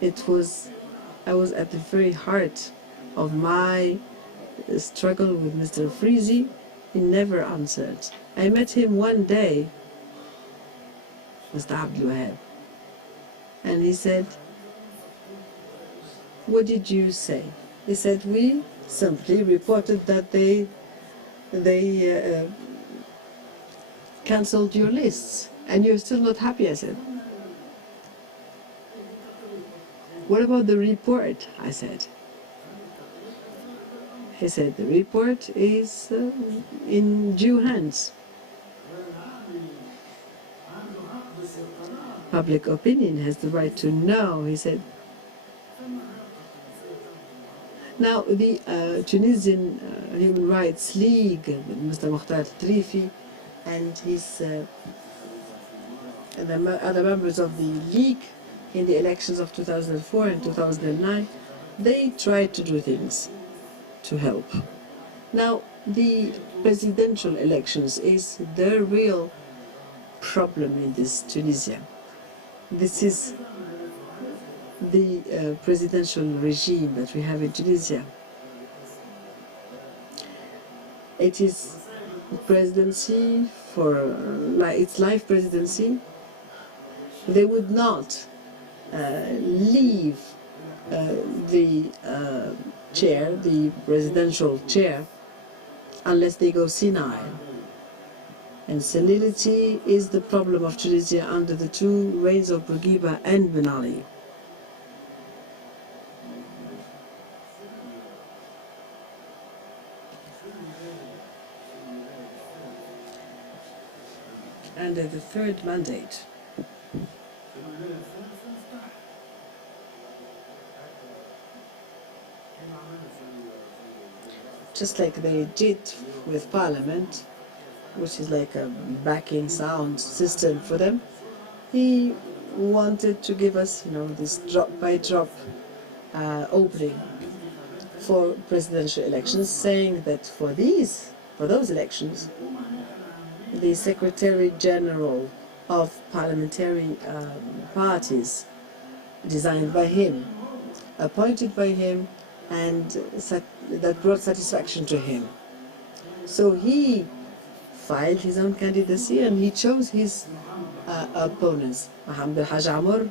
I was at the very heart of my struggle with Mr. Frizi. He never answered. I met him one day, Mr. Abdul Wahab, and he said, "What did you say?" He said, "We simply reported that they cancelled your lists, and you're still not happy." I said, "What about the report?" I said. He said, "The report is in due hands." Public opinion has the right to know, he said. Now, the Tunisian Human Rights League, Mr. Mokhtar Trifi, and his and the other members of the league in the elections of 2004 and 2009, they tried to do things to help. Now, the presidential elections is the real problem in this Tunisia. This is the presidential regime that we have in Tunisia. It is presidency for its life presidency. They would not leave the chair, the presidential chair, unless they go senile. And senility is the problem of Tunisia under the two reigns of Bourguiba and Ben Ali. Under the third mandate, just like they did with Parliament, which is like a backing sound system for them. He wanted to give us, this drop-by-drop opening for presidential elections, saying that for those elections, the Secretary General of parliamentary parties, designed by him, appointed by him, and that brought satisfaction to him. So he filed his own candidacy and he chose his opponents, Mohamed El Haj Amr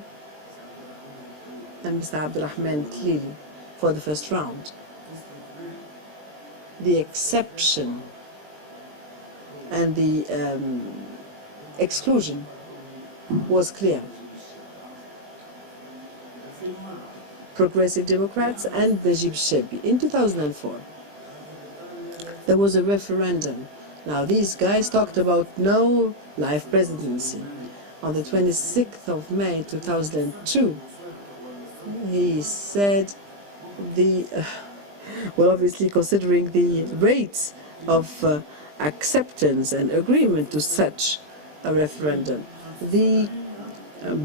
and Mr. Abdurrahman Tlili, for the first round. The exception and the exclusion was clear. Progressive Democrats and Najib Chebi. In 2004, there was a referendum. Now, these guys talked about no life presidency. On the 26th of May 2002, he said well, obviously considering the rates of acceptance and agreement to such a referendum, the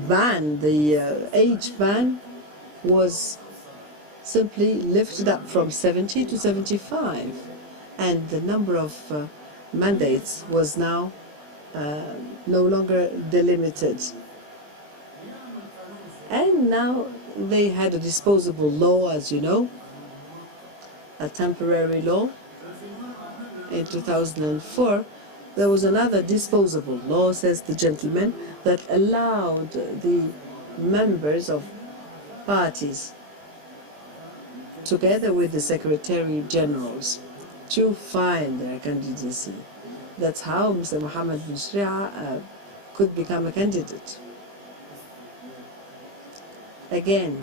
ban, the age ban, was simply lifted up from 70 to 75, and the number of mandates was now no longer delimited. And now they had a disposable law, as you know, a temporary law. In 2004, there was another disposable law, says the gentleman, that allowed the members of parties, together with the Secretary Generals, to file their candidacy. That's how Mr. Mohammed bin Shri'a could become a candidate. Again,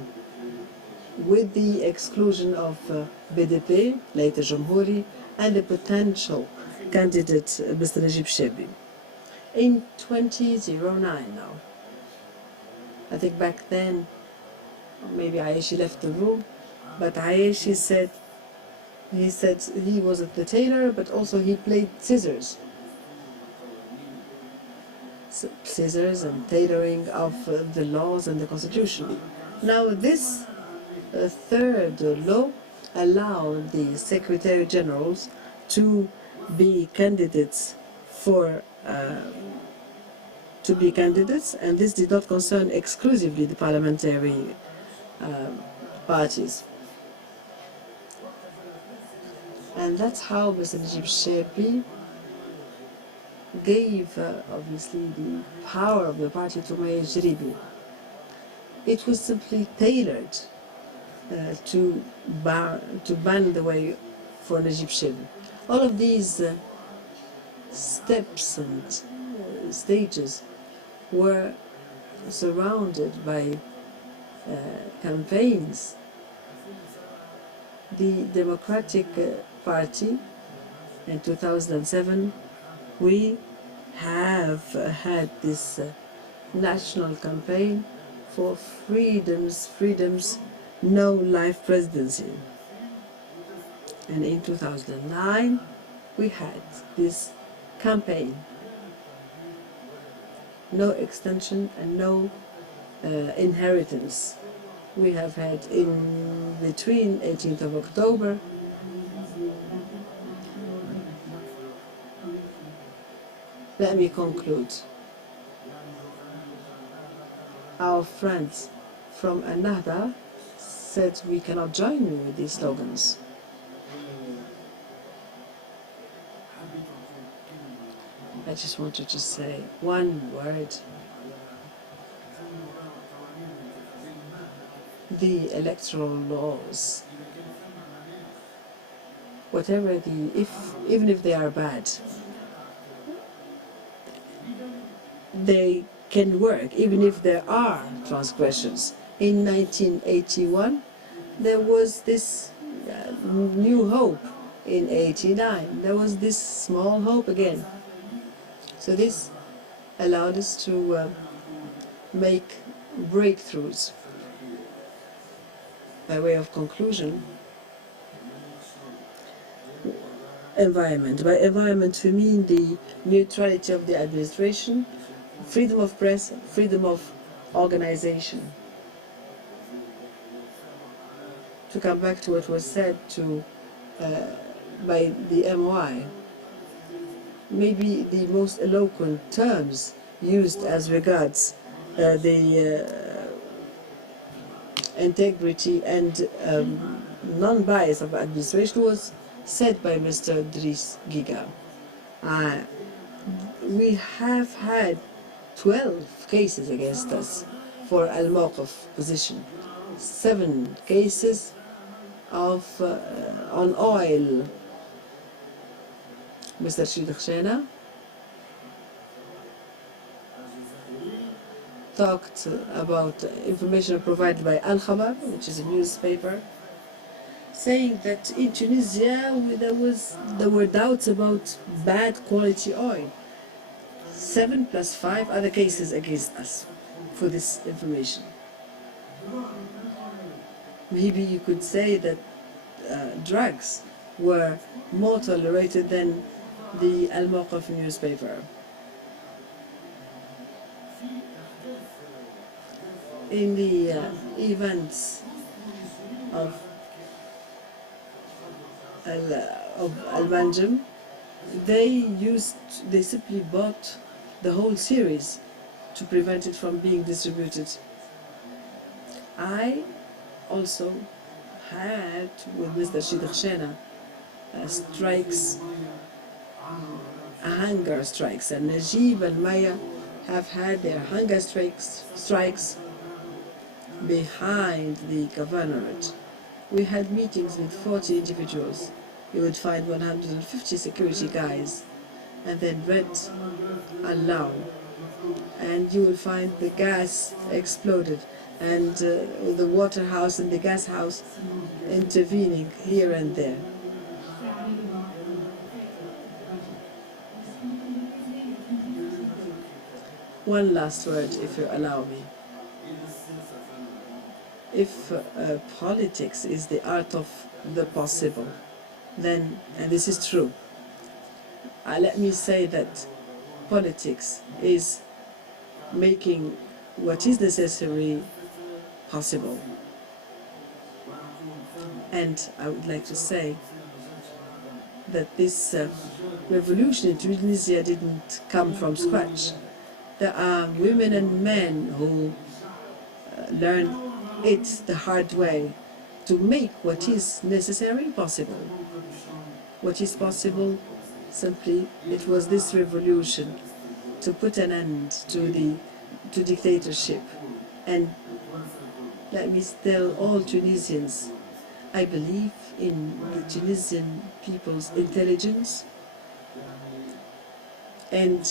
with the exclusion of BDP, later Jamhouri, and the potential candidate Mr. Najib Chebi. In 2009 now, I think back then, maybe Ayeshi left the room, but Ayeshi said, he was the tailor, but also he played scissors. Scissors and tailoring of the laws and the constitution. Now this third law allowed the Secretary Generals to be candidates and this did not concern exclusively the parliamentary parties. And that's how Mr. Najib Chebi gave, obviously, the power of the party to Maya Jribi. It was simply tailored to ban the way for Najib Chebi. All of these steps and stages were surrounded by campaigns. The Democratic Party in 2007, we have had this national campaign for freedoms, no life presidency. And in 2009, we had this campaign, no extension and no inheritance. We have had in between 18th of October Let me conclude. Our friends from Ennahda said we cannot join you with these slogans. I just wanted to say one word. The electoral laws, whatever even if they are bad, they can work, even if there are transgressions. In 1981, there was this new hope. In 89, there was this small hope again. So this allowed us to make breakthroughs. By way of conclusion, environment. By environment, we mean the neutrality of the administration, freedom of press, freedom of organization. To come back to what was said by the MY, maybe the most eloquent terms used as regards the integrity and non-bias of administration was said by Mr. Driss Giga. We have had 12 cases against us for Al-Mawqif position, 7 cases of on oil. Mr. Rashid Khshana talked about information provided by Al-Khabar, which is a newspaper, saying that in Tunisia there were doubts about bad quality oil. 7 plus 5 other cases against us for this information. Maybe you could say that drugs were more tolerated than the Al-Mawqif newspaper. In the events of Al-Manjam, they simply bought the whole series to prevent it from being distributed. I also had with Mr. Rashid Khshana strikes, hunger strikes, and Najib and Maya have had their hunger strikes behind the governorate. We had meetings with 40 individuals. You would find 150 security guys, and then red alarm, and you will find the gas exploded, and the water house and the gas house intervening here and there. One last word, if you allow me. If politics is the art of the possible, then, and this is true, let me say that politics is making what is necessary possible. And I would like to say that this revolution in Tunisia didn't come from scratch. There are women and men who learn it the hard way to make what is necessary possible. What is possible, simply, it was this revolution to put an end to dictatorship. And let me tell all Tunisians, I believe in the Tunisian people's intelligence, and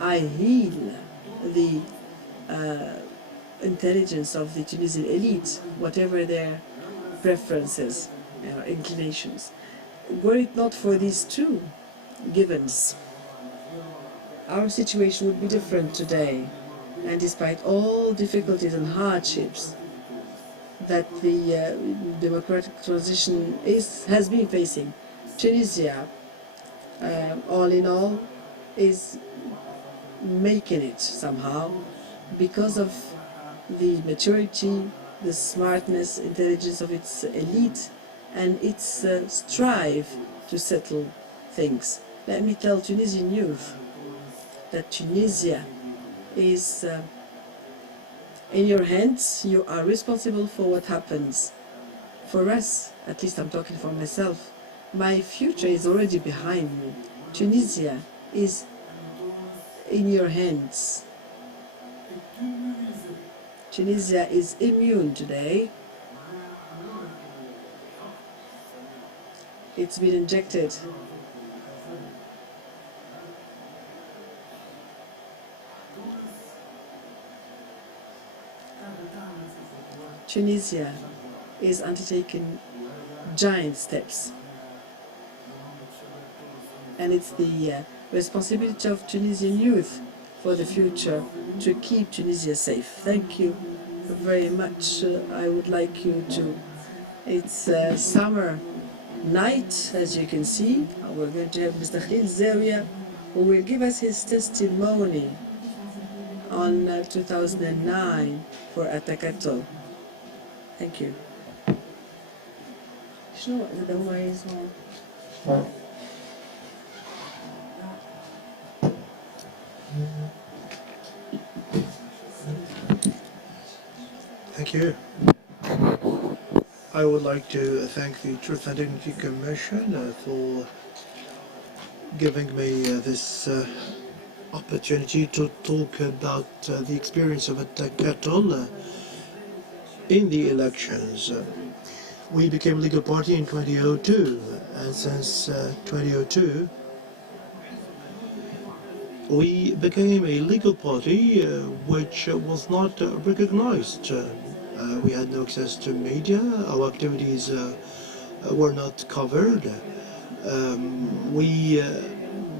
I heal the intelligence of the Tunisian elite, whatever their preferences or inclinations. Were it not for these two givens, our situation would be different today. And despite all difficulties and hardships that the democratic transition has been facing, Tunisia, all in all, is making it somehow because of the maturity, the smartness, intelligence of its elite, and its strive to settle things. Let me tell Tunisian youth that Tunisia is in your hands. You are responsible for what happens. For us, at least I'm talking for myself, my future is already behind me. Tunisia is in your hands. Tunisia is immune today. It's been injected Tunisia is undertaking giant steps, and it's the responsibility of Tunisian youth for the future to keep Tunisia safe. Thank you very much. I would like you to. It's a summer night, as you can see. We're going to have Mr. Khalil Zawiya, who will give us his testimony on 2009 for Atakato. Thank you. شنو إذا هو يسمع؟ Thank you. I would like to thank the Truth and Dignity Commission for giving me this opportunity to talk about the experience of Atakato in the elections. We became a legal party in 2002, and since 2002 we became a legal party which was not recognized. We had no access to media, our activities were not covered. We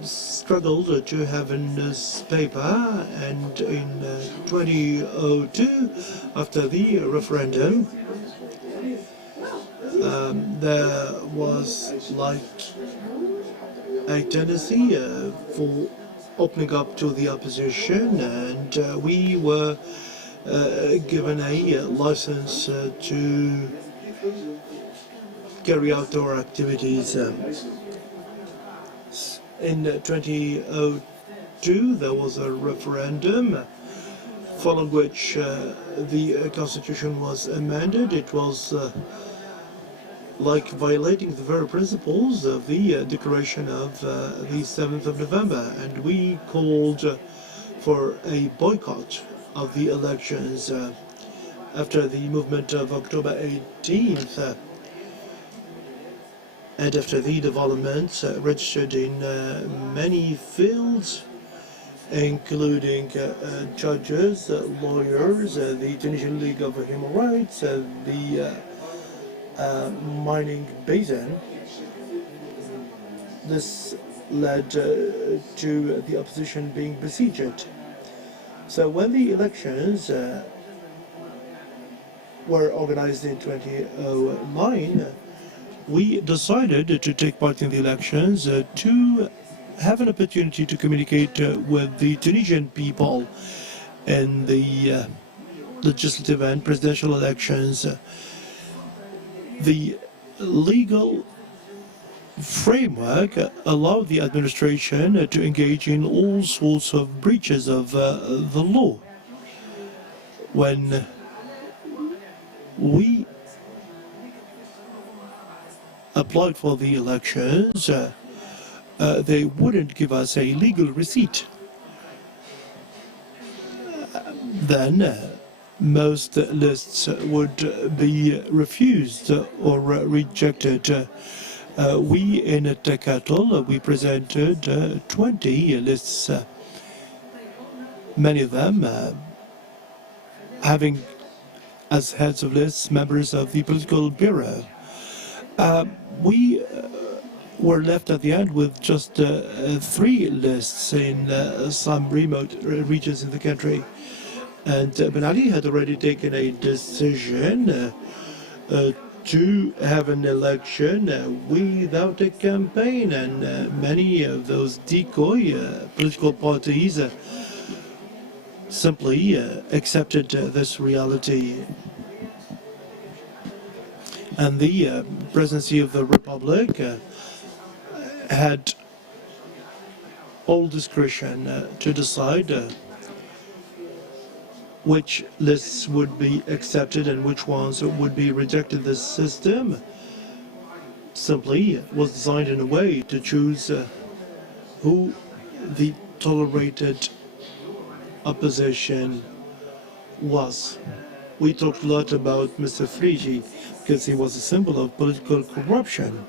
struggled to have a newspaper, and in 2002, after the referendum, there was like a tendency for opening up to the opposition, and we were given a license to carry out our activities. In 2002 there was a referendum, following which the constitution was amended. It was like violating the very principles of the declaration of the 7th of November, and we called for a boycott of the elections after the movement of October 18th and after the developments registered in many fields, including judges, lawyers, the Tunisian League of Human Rights, the mining basin. This led to the opposition being besieged. So when the elections were organized in 2009, we decided to take part in the elections to have an opportunity to communicate with the Tunisian people in the legislative and presidential elections. The legal framework allowed the administration to engage in all sorts of breaches of the law. When we applied for the elections, they wouldn't give us a legal receipt. Then most lists would be refused or rejected. We in Atakato, we presented 20 lists, many of them having as heads of lists members of the political bureau. We were left at the end with just 3 lists in some remote regions in the country. And Ben Ali had already taken a decision to have an election without a campaign, and many of those decoy political parties simply accepted this reality. And the presidency of the Republic had all discretion to decide which lists would be accepted and which ones would be rejected. This system simply was designed in a way to choose who the tolerated opposition was. We talked a lot about Mr. Frigi because he was a symbol of political corruption.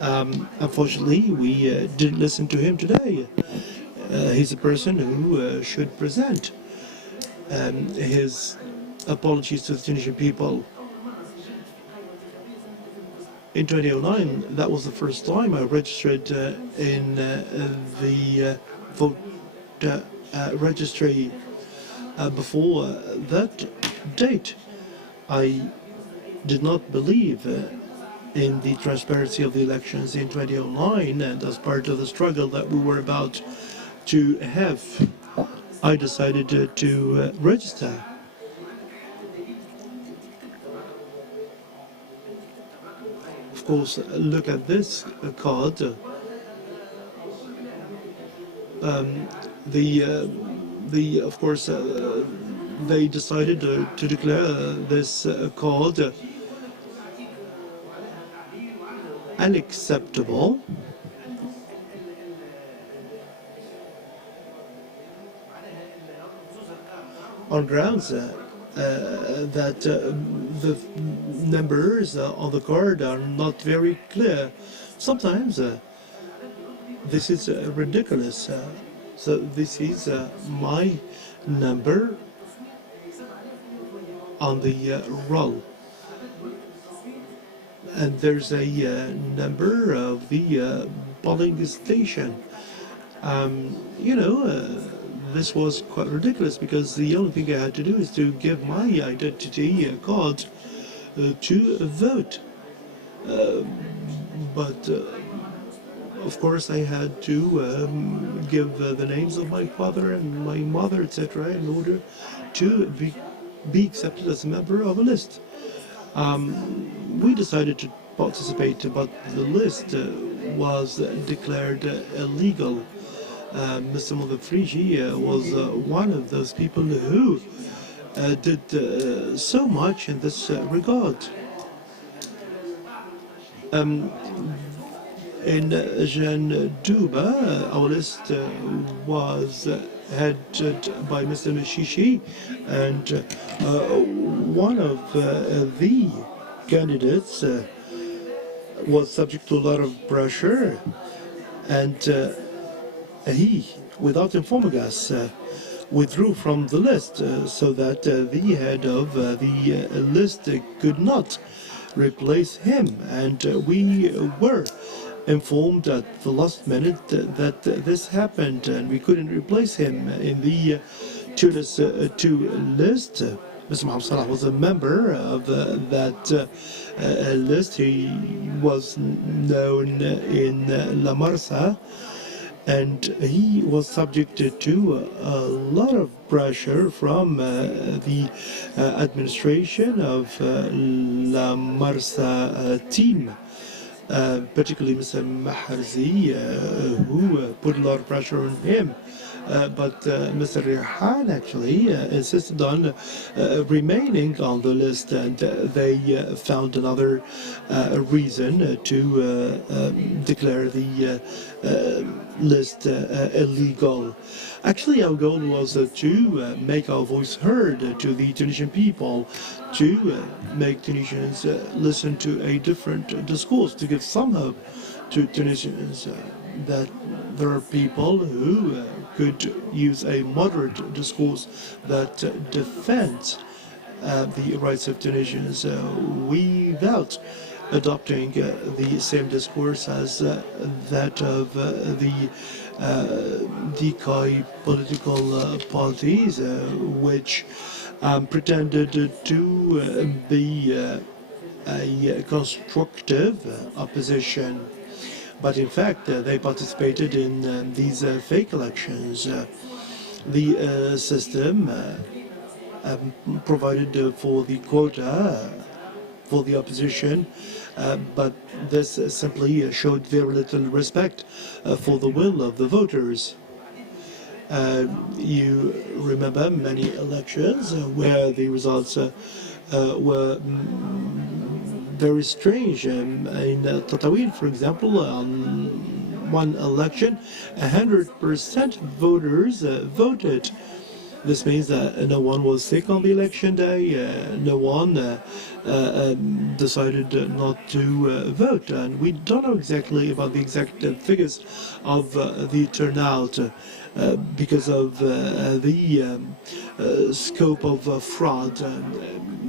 Unfortunately, we didn't listen to him today. He's a person who should present his apologies to the Tunisian people. In 2009, that was the first time I registered in the vote registry. Before that, date. I did not believe in the transparency of the elections in 2009, and as part of the struggle that we were about to have, I decided to register. Of course, look at this card. Of course, they decided to declare this card unacceptable. On grounds that the numbers on the card are not very clear. Sometimes this is ridiculous. So this is my number on the roll. And there's a number of the polling station. This was quite ridiculous because the only thing I had to do is to give my identity card to vote. But of course I had to give the names of my father and my mother, etc., in order to be accepted as a member of a list. We decided to participate, but the list was declared illegal. Mr. Mudafriji was one of those people who did so much in this regard. In Janduba, our list was headed by Mr. Mishishi, and one of the candidates was subject to a lot of pressure, and he, without informing us, withdrew from the list so that the head of the list could not replace him. And we were informed at the last minute that this happened and we couldn't replace him in the Tunis 2 list. Mr. Mohamed Salah was a member of that list. He was known in La Marsa, and he was subjected to a lot of pressure from the administration of La Marsa team, particularly Mr. Maharzi, who put a lot of pressure on him. But Mr. Rihan actually insisted on remaining on the list, and they found another reason to declare the list illegal. Actually, our goal was to make our voice heard to the Tunisian people, to make Tunisians listen to a different discourse, to give some hope to Tunisians that there are people who could use a moderate discourse that defends the rights of Tunisians without adopting the same discourse as that of the decoy political parties, which pretended to be a constructive opposition. But in fact, they participated in these fake elections. The system provided for the quota for the opposition, but this simply showed very little respect for the will of the voters. You remember many elections where the results were very strange. In Tatawin, for example, on one election, 100% voters voted. This means that no one was sick on the election day, no one decided not to vote, and we don't know exactly about the exact figures of the turnout because of the scope of fraud.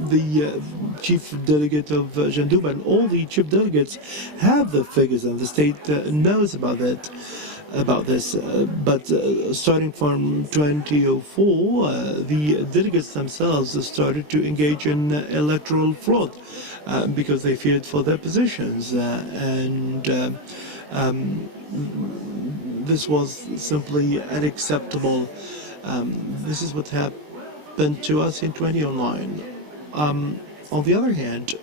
The chief delegate of Janduba and all the chief delegates have the figures, and the state knows about it. about this. But starting from 2004, the delegates themselves started to engage in electoral fraud because they feared for their positions. This was simply unacceptable. This is what happened to us in 2009. On the other hand,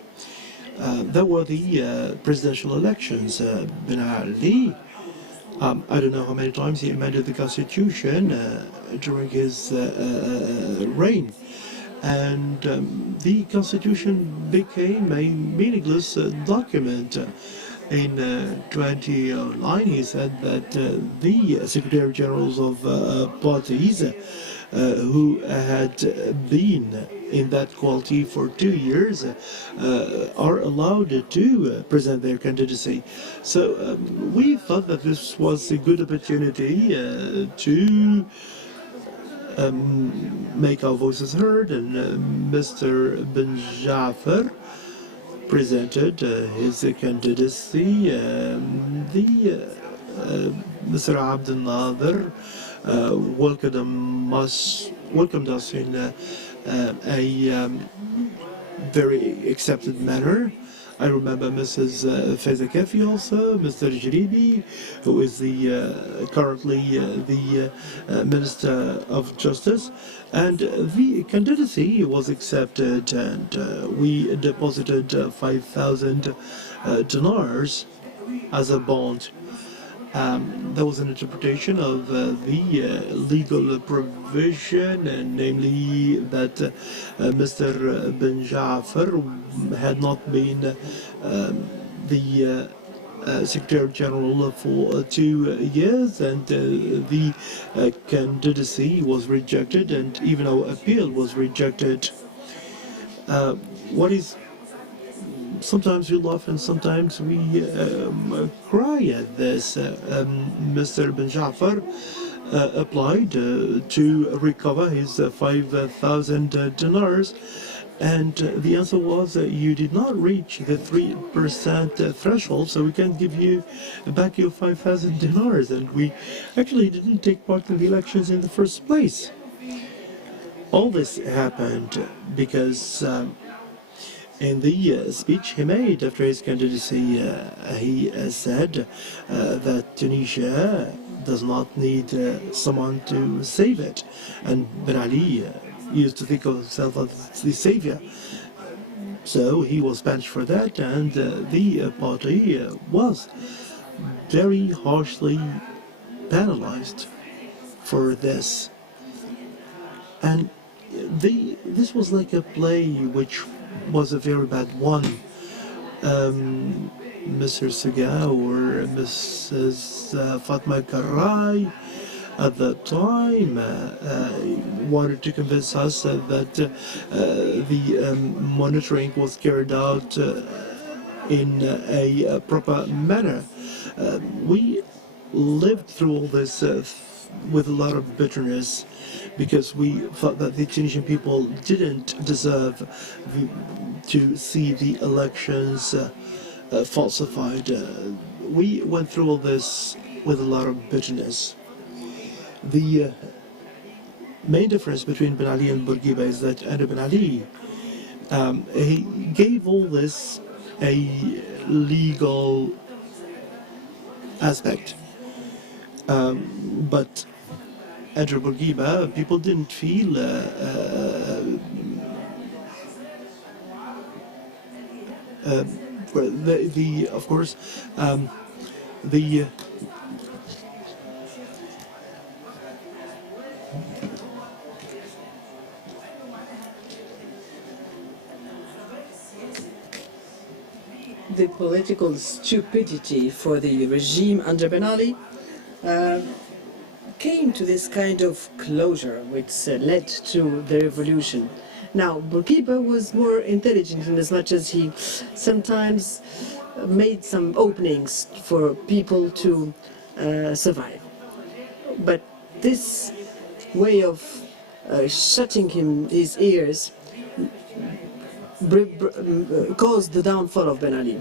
there were the presidential elections. Ben Ali, I don't know how many times he amended the constitution during his reign. And the constitution became a meaningless document. In 2009, he said that the Secretary Generals of parties who had been in that quality for 2 years are allowed to present their candidacy. So we thought that this was a good opportunity to make our voices heard, and Mr. Ben Jafar presented his candidacy. Mr. Abdel Nader welcomed us in a very accepted manner. I remember Mrs. Faiza Kafi also, Mr. Jaribi, who is currently the Minister of Justice, and the candidacy was accepted, and we deposited 5,000 dinars as a bond. There was an interpretation of the legal provision, and namely that Mr. Ben Jafar had not been the Secretary General for 2 years, and the candidacy was rejected, and even our appeal was rejected. Sometimes we laugh and sometimes we cry at this. Mr. Ben Jafar applied to recover his 5,000 dinars, and the answer was you did not reach the 3% threshold, so we can't give you back your 5,000 dinars, and we actually didn't take part in the elections in the first place. All this happened because in the speech he made after his candidacy, he said that Tunisia does not need someone to save it, and Ben Ali used to think of himself as the savior. So he was banished for that, and the party was very harshly penalized for this. And this was like a play which was a very bad one. Mr. Sega or Mrs. Fatma Karai at that time wanted to convince us that the monitoring was carried out in a proper manner. We lived through all this with a lot of bitterness, because we thought that the Tunisian people didn't deserve to see the elections falsified. We went through all this with a lot of bitterness. The main difference between Ben Ali and Bourguiba is that under Ben Ali, he gave all this a legal aspect. But under Bourguiba, people didn't feel of course, the political stupidity for the regime under Ben Ali came to this kind of closure, which led to the revolution. Now, Bourguiba was more intelligent in as much as he sometimes made some openings for people to survive. But this way of shutting his ears caused the downfall of Ben Ali.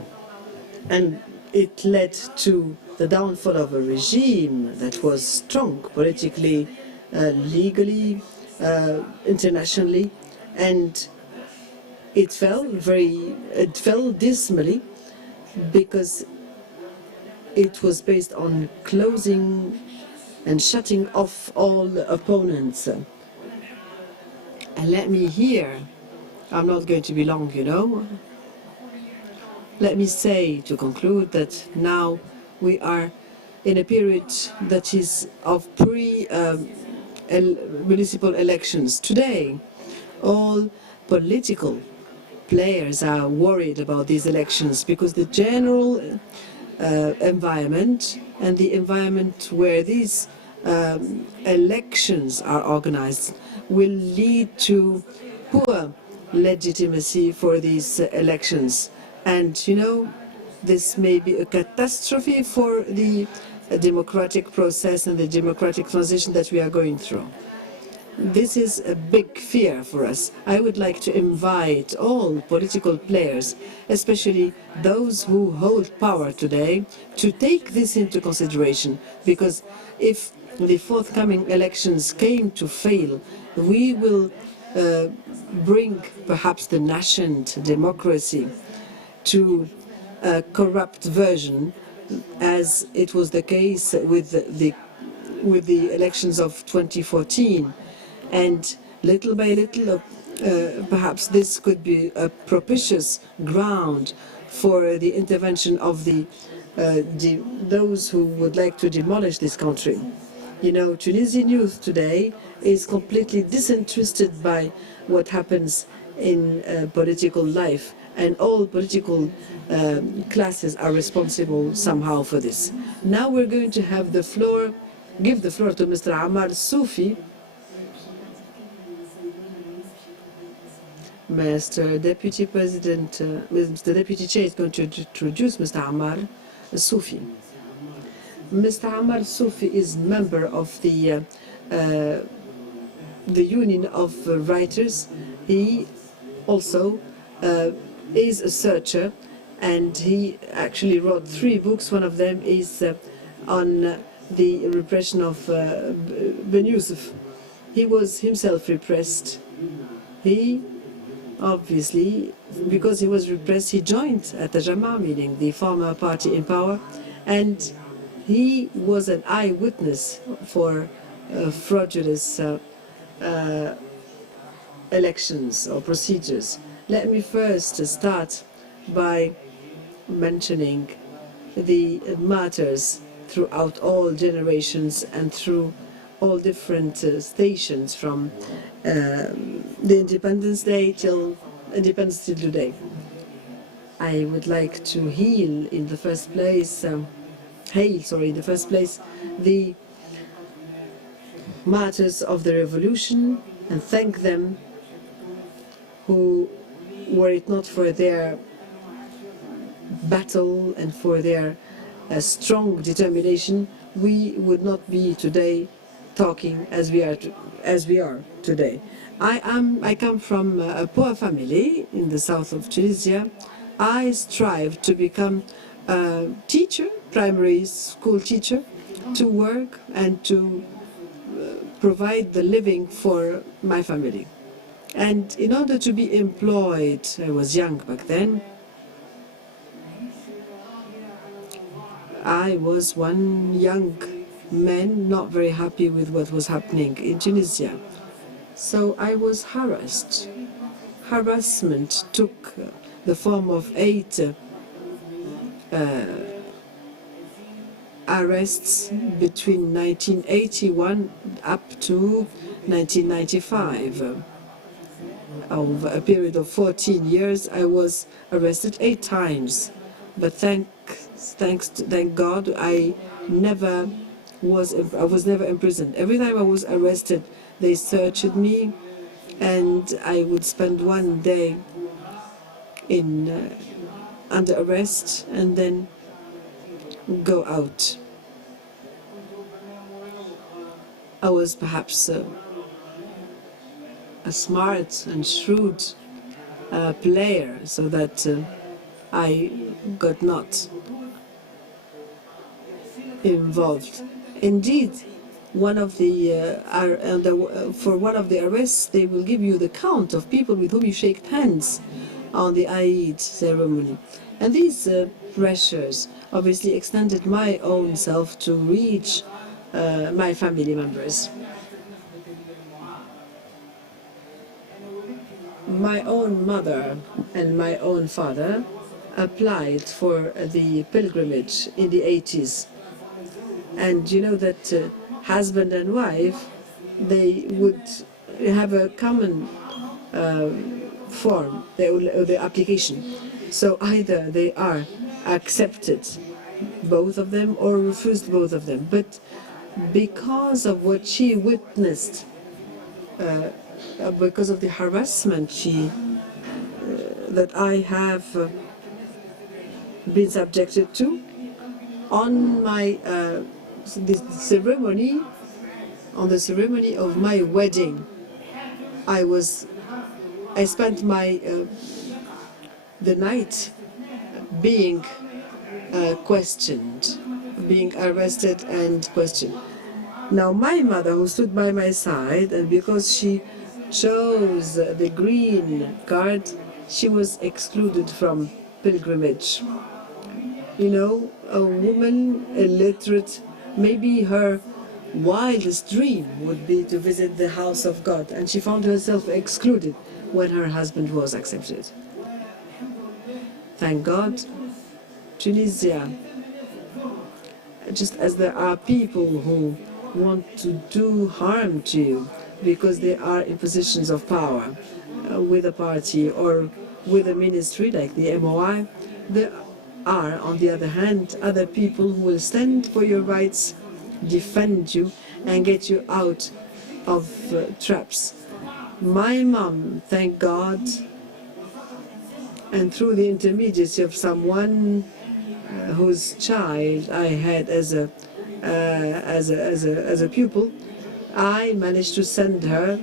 And it led to the downfall of a regime that was strong politically, legally, internationally, and it fell dismally because it was based on closing and shutting off all opponents. And let me here, I'm not going to be long, you know. Let me say, to conclude, that now we are in a period that is of municipal elections. Today, all political players are worried about these elections because the general environment and the environment where these elections are organized will lead to poor legitimacy for these elections. And, you know, this may be a catastrophe for the democratic process and the democratic transition that we are going through. This is a big fear for us. I would like to invite all political players, especially those who hold power today, to take this into consideration, because if the forthcoming elections came to fail, we will bring perhaps the nascent democracy to a corrupt version, as it was the case with the elections of 2014. And little by little, perhaps this could be a propitious ground for the intervention of those who would like to demolish this country. You know, Tunisian youth today is completely disinterested by what happens in political life, and all political classes are responsible somehow for this. Now we're going to have the floor, give the floor to Mr. Ammar Soufi. Mr. Deputy President, Mr. Deputy Chair is going to introduce Mr. Ammar Soufi. Mr. Ammar Soufi is member of the Union of Writers. He also is a searcher, and he actually wrote 3 books. One of them is on the repression of Ben Youssef. He was himself repressed. He, obviously, because he was repressed, he joined Tajama, meaning the former party in power, and he was an eyewitness for fraudulent elections or procedures. Let me first start by mentioning the martyrs throughout all generations and through all different stations, from the Independence Day till Independence till today. I would like to hail in the first place the martyrs of the revolution and thank them, who, were it not for their battle and for their strong determination, we would not be today talking as we are today. I come from a poor family in the south of Tunisia. I strive to become a teacher, primary school teacher, to work and to provide the living for my family. And in order to be employed, I was young back then, I was one young man not very happy with what was happening in Tunisia. So I was harassed. Harassment took the form of 8 arrests between 1981 up to 1995. Over a period of 14 years, I was arrested 8 times. But thank God, I was never imprisoned. Every time I was arrested, they searched me, and I would spend one day in under arrest and then go out. I was perhaps a smart and shrewd player, so that I got not involved. Indeed, one of the for one of the arrests, they will give you the count of people with whom you shake hands on the Eid ceremony. And these pressures obviously extended my own self to reach my family members. My own mother and my own father applied for the pilgrimage in the 80s. And you know that husband and wife, they would have a common form, the application. So either they are accepted, both of them, or refused, both of them. But because of what she witnessed, because of the harassment that I have been subjected to, on my the ceremony of my wedding, I spent the night being questioned, being arrested and questioned. Now my mother, who stood by my side, and because she chose the green card, she was excluded from pilgrimage. You know, a woman illiterate, maybe her wildest dream would be to visit the house of God, and she found herself excluded when her husband was accepted. Thank God, Tunisia, just as there are people who want to do harm to you because they are in positions of power with a party or with a ministry like the MOI, there are, on the other hand, other people who will stand for your rights, defend you, and get you out of traps. My mom, thank God, and through the intermediacy of someone whose child I had as a pupil, I managed to send her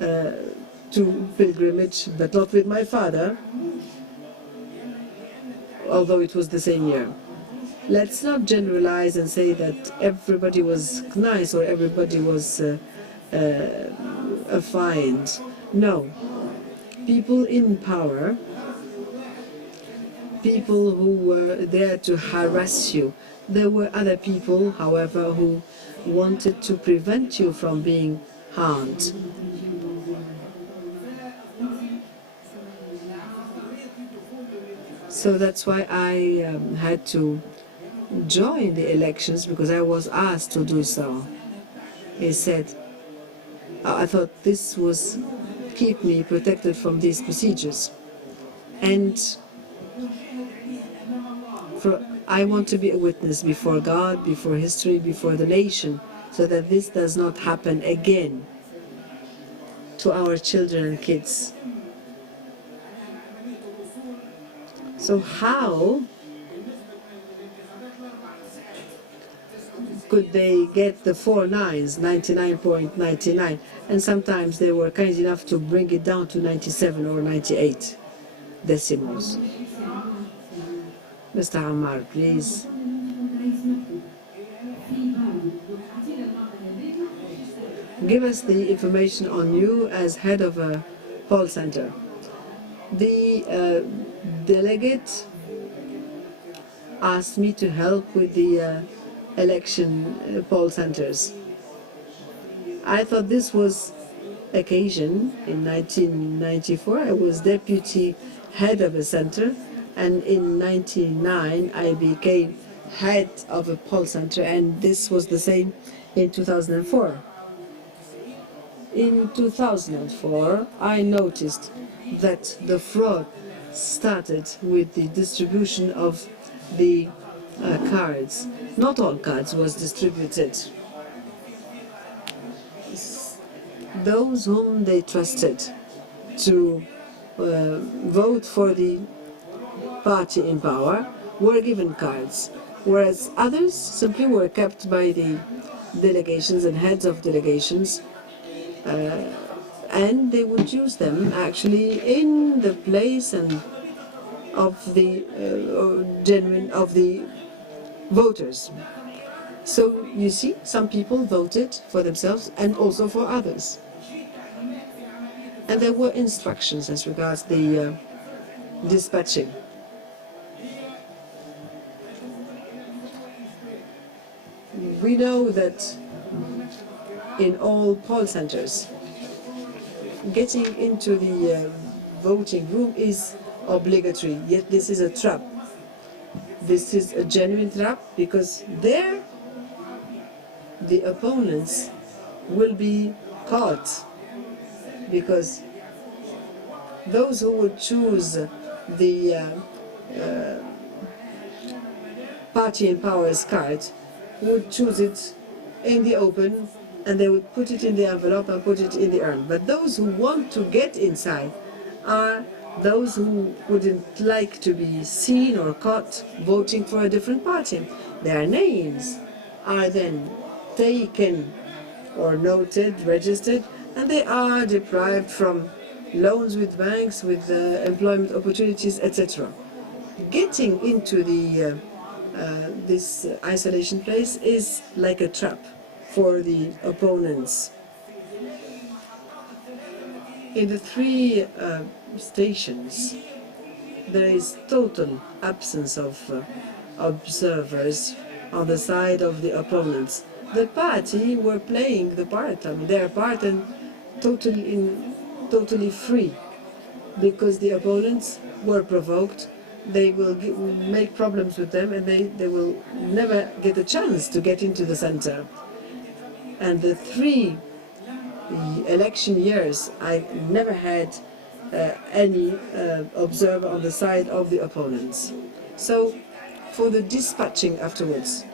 to pilgrimage, but not with my father, although it was the same year. Let's not generalize and say that everybody was nice or everybody was affiant. No. People in power, people who were there to harass you. There were other people, however, who wanted to prevent you from being harmed. So that's why I had to join the elections, because I was asked to do so. He said, I thought this was keep me protected from these procedures. And I want to be a witness before God, before history, before the nation, so that this does not happen again to our children and kids. So how could they get the 4 nines, 99.99, and sometimes they were kind enough to bring it down to 97 or 98 decimals. Mr. Ammar, please. Give us the information on you as head of a poll center. The delegate asked me to help with the election poll centers. I thought this was occasion. In 1994, I was deputy head of a center, and in 1999 I became head of a poll center, and this was the same in 2004. In 2004, I noticed that the fraud started with the distribution of the cards. Not all cards was distributed. Those whom they trusted to vote for the party in power were given cards, whereas others simply were kept by the delegations and heads of delegations, and they would use them actually in the place and of the voters. So you see, some people voted for themselves and also for others. And there were instructions as regards the dispatching. We know that in all poll centers, getting into the voting room is obligatory, yet this is a trap. This is a genuine trap because there the opponents will be caught, because those who would choose the party in power's card would choose it in the open, and they would put it in the envelope and put it in the urn. But those who want to get inside are those who wouldn't like to be seen or caught voting for a different party. Their names are then taken or noted, registered, and they are deprived from loans with banks, with employment opportunities, etc. Getting into the this isolation place is like a trap for the opponents. In the three stations, there is total absence of observers on the side of the opponents. The party were playing the part, their part, and totally free, because the opponents were provoked. They will make problems with them, and they will never get a chance to get into the center. And the three election years, I never had any observer on the side of the opponents. So for the dispatching afterwards,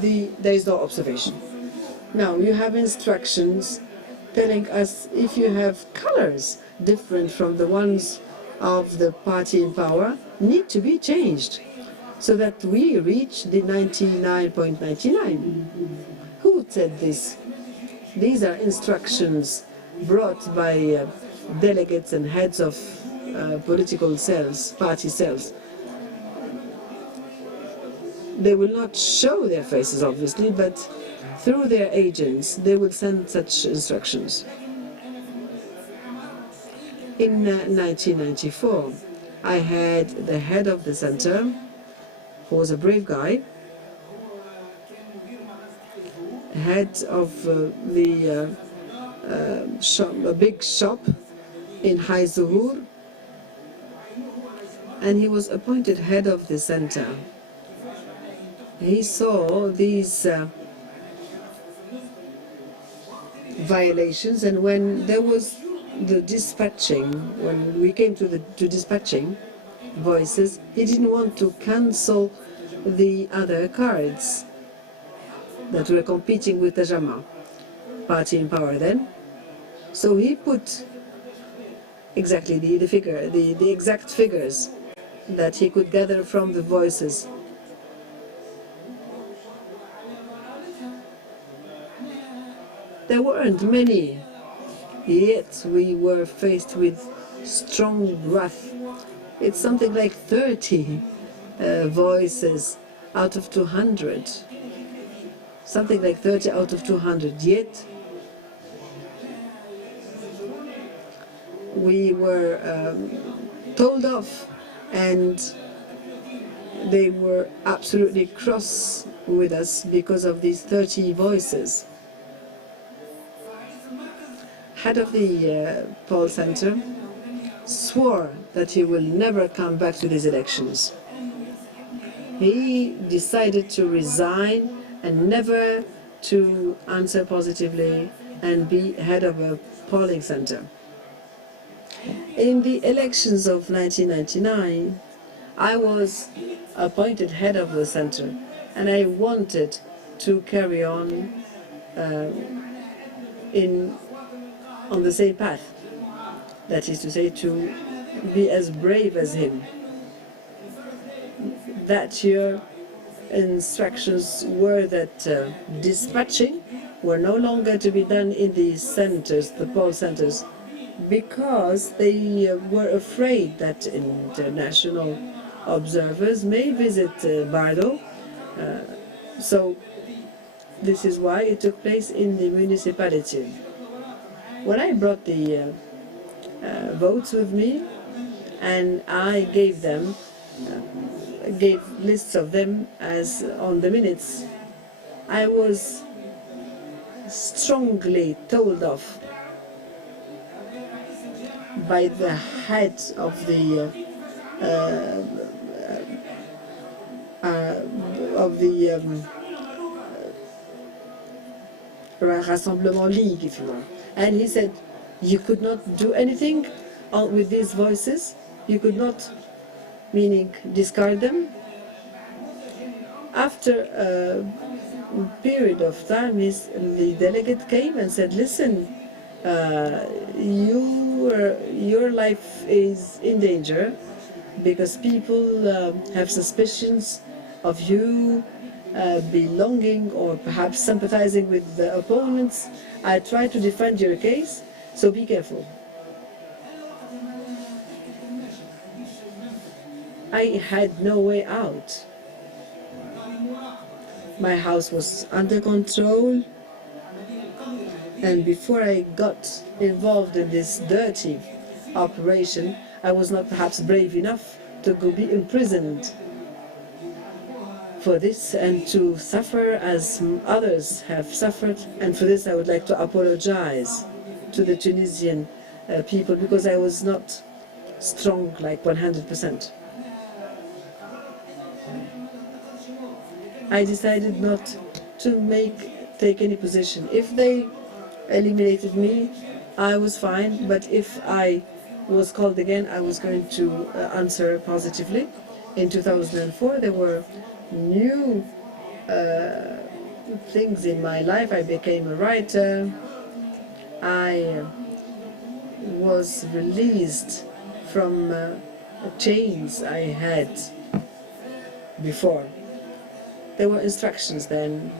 there is no observation. Now you have instructions telling us if you have colors different from the ones of the party in power, need to be changed so that we reach the 99.99. Who said this? These are instructions brought by delegates and heads of political cells, party cells. They will not show their faces, obviously, but through their agents they will send such instructions. In 1994, I had the head of the center, who was a brave guy, head of a big shop in High Zuhur, and he was appointed head of the center. He saw these violations, and when there was the dispatching, when we came to dispatching voices, he didn't want to cancel the other cards that were competing with the Jama, party in power then. So he put exactly the figure, the exact figures that he could gather from the voices. There weren't many, yet we were faced with strong wrath. It's something like 30 voices out of 200. Something like 30 out of 200, yet we were told off, and they were absolutely cross with us because of these 30 voices. Head of the poll center swore that he will never come back to these elections. He decided to resign and never to answer positively and be head of a polling center. In the elections of 1999, I was appointed head of the center, and I wanted to carry on on the same path. That is to say, to be as brave as him. That year, instructions were that dispatching were no longer to be done in the centers, the poll centers, because they were afraid that international observers may visit Bardo So this is why it took place in the municipality. When I brought the votes with me, and I gave them, gave lists of them as on the minutes, I was strongly told off by the head of the Rassemblement League, if you want. And he said, you could not do anything with these voices, you could not, meaning discard them. After a period of time, the delegate came and said, listen, your life is in danger because people have suspicions of you belonging or perhaps sympathizing with the opponents. I try to defend your case, so be careful. I had no way out. My house was under control, and before I got involved in this dirty operation, I was not perhaps brave enough to go be imprisoned for this and to suffer as others have suffered. And for this I would like to apologize to the Tunisian people, because I was not strong like 100%. I decided not to take any position. If they eliminated me, I was fine, but if I was called again, I was going to answer positively. In 2004, there were new things in my life. I became a writer. I was released from chains I had before. There were instructions then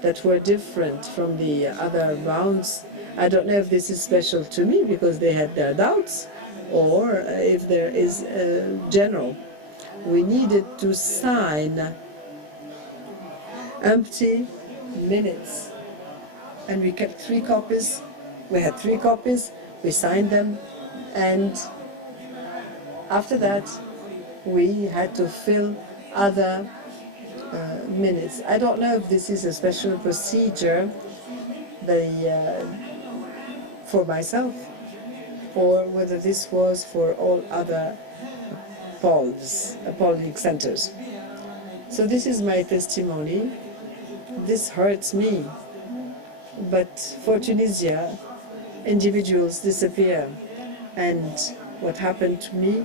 that were different from the other rounds. I don't know if this is special to me because they had their doubts, or if there is general. We needed to sign empty minutes, and we kept 3 copies. We had 3 copies, we signed them, and after that we had to fill other minutes. I don't know if this is a special procedure for myself, or whether this was for all other polling centers. So this is my testimony. This hurts me, but for Tunisia, individuals disappear, and what happened to me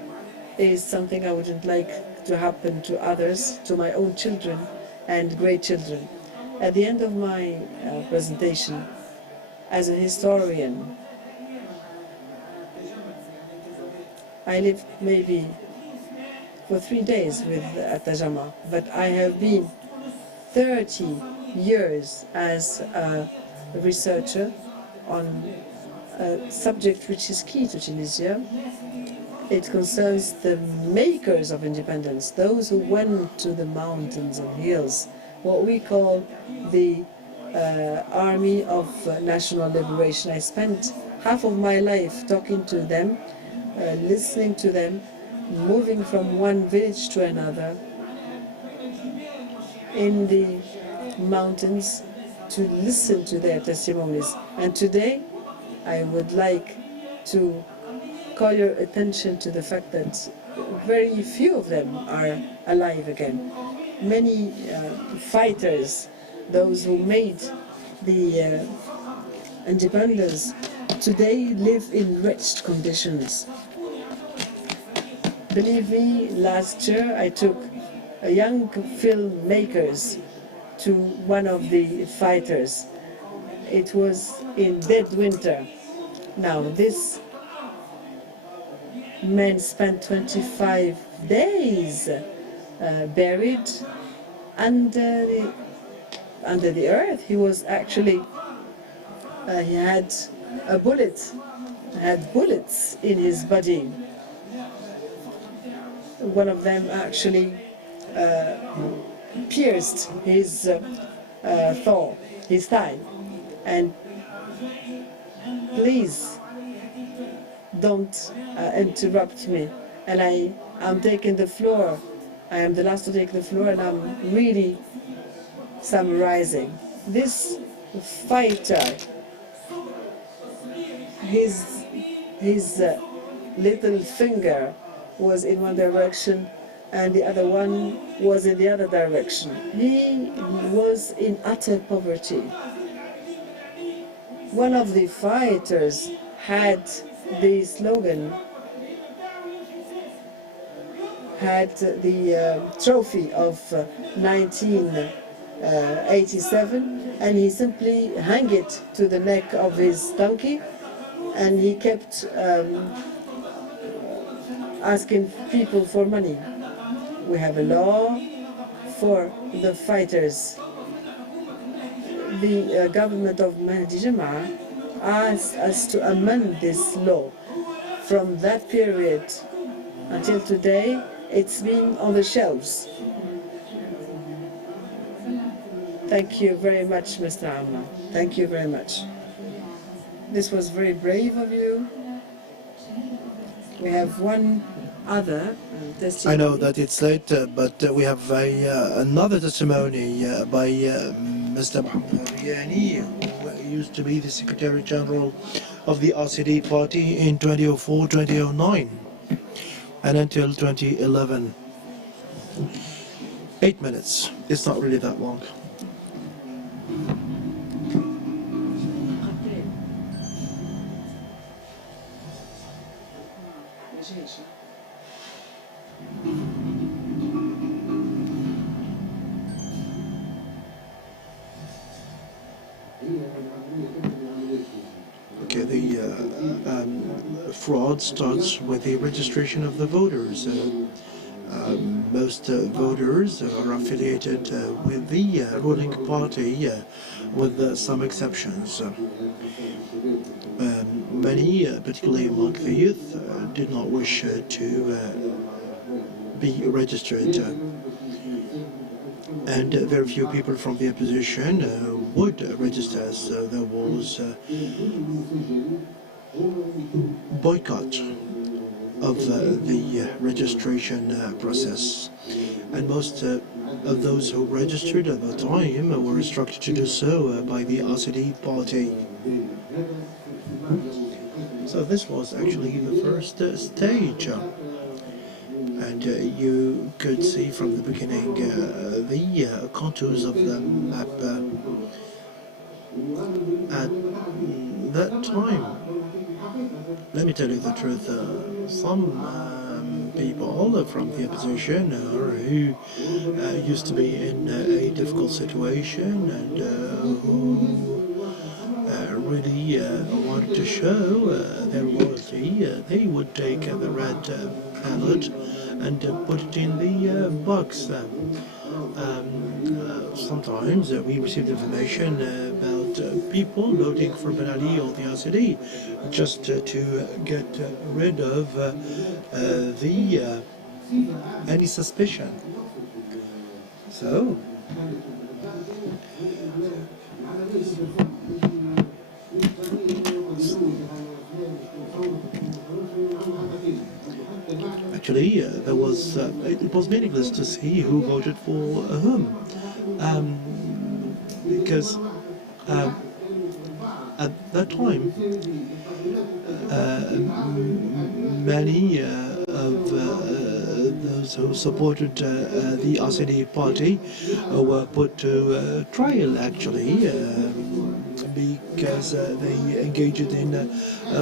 is something I wouldn't like to happen to others, to my own children and great children. At the end of my presentation, as a historian, I lived maybe for 3 days with Tajama, but I have been 30 years as a researcher on a subject which is key to Tunisia. It concerns the makers of independence, those who went to the mountains and hills, what we call the Army of National Liberation. I spent half of my life talking to them, listening to them, moving from one village to another in the mountains to listen to their testimonies. And today I would like to call your attention to the fact that very few of them are alive again. Many fighters, those who made the independence, today live in wretched conditions. Believe me, last year I took young filmmakers to one of the fighters. It was in dead winter. Now this man spent 25 days buried under the earth. He was actually, he had a bullet, had bullets in his body. One of them actually pierced his thigh, and please don't interrupt me. And I'm taking the floor. I am the last to take the floor, and I'm really summarizing. This fighter, his little finger was in one direction and the other one was in the other direction. He was in utter poverty. One of the fighters had the slogan, had the trophy of 1987, and he simply hung it to the neck of his donkey, and he kept asking people for money. We have a law for the fighters. The government of Mahdi Jama'a asked us to amend this law. From that period until today, it's been on the shelves. Thank you very much, Mr. Amma. Thank you very much. This was very brave of you. We have one other testimony. I know that it's late, but we have another testimony by Mr. Mohammed Riani, who used to be the Secretary General of the RCD party in 2004-2009 and until 2011. 8 minutes. It's not really that long. Okay, the fraud starts with the registration of the voters. Most voters are affiliated with the ruling party, with some exceptions. Many, particularly among the youth, did not wish to be registered. And very few people from the opposition would register, so there was boycott of the registration process. And most of those who registered at the time were instructed to do so by the RCD party. So this was actually the first stage. And you could see from the beginning the contours of the map. At that time, let me tell you the truth, some people from the opposition who used to be in a difficult situation and who really wanted to show their loyalty, they would take the red ballot and put it in the box. Sometimes we received information about people voting for Ben Ali or the RCD just to get rid of any suspicion. So actually, there was it was meaningless to see who voted for whom, because at that time many of those who supported the RCD party were put to trial, actually, because they engaged in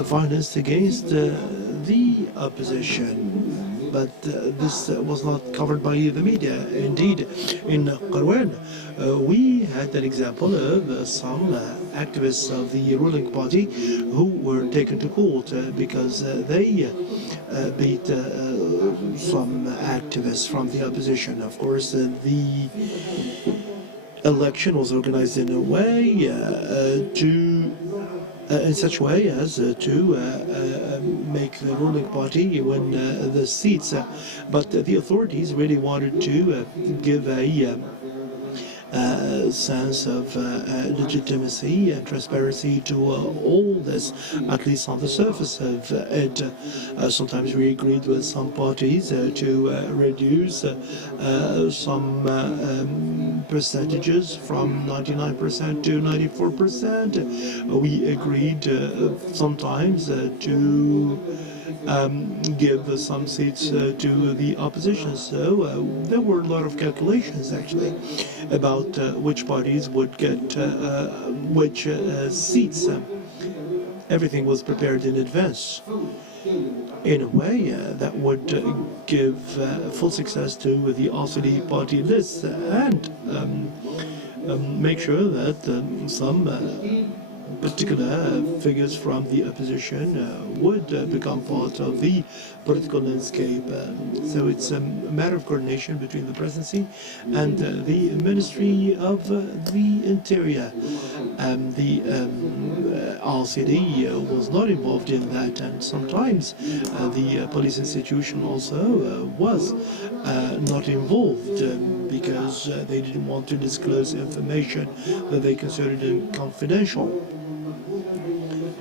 violence against the opposition. But this was not covered by the media. Indeed, in Qarwan, we had an example of some activists of the ruling party who were taken to court because they beat some activists from the opposition. Of course, the election was organized in a way in such a way as to make the ruling party win the seats, but the authorities really wanted to give a sense of legitimacy and transparency to all this, at least on the surface of it. Sometimes we agreed with some parties to reduce some percentages from 99% to 94%. We agreed sometimes to give some seats to the opposition. So there were a lot of calculations actually about which parties would get which seats. Everything was prepared in advance in a way that would give full success to the RCD party list and make sure that some particular figures from the opposition would become part of the political landscape. So it's a matter of coordination between the presidency and the Ministry of the Interior. The RCD was not involved in that, and sometimes the police institution also was not involved because they didn't want to disclose information that they considered confidential.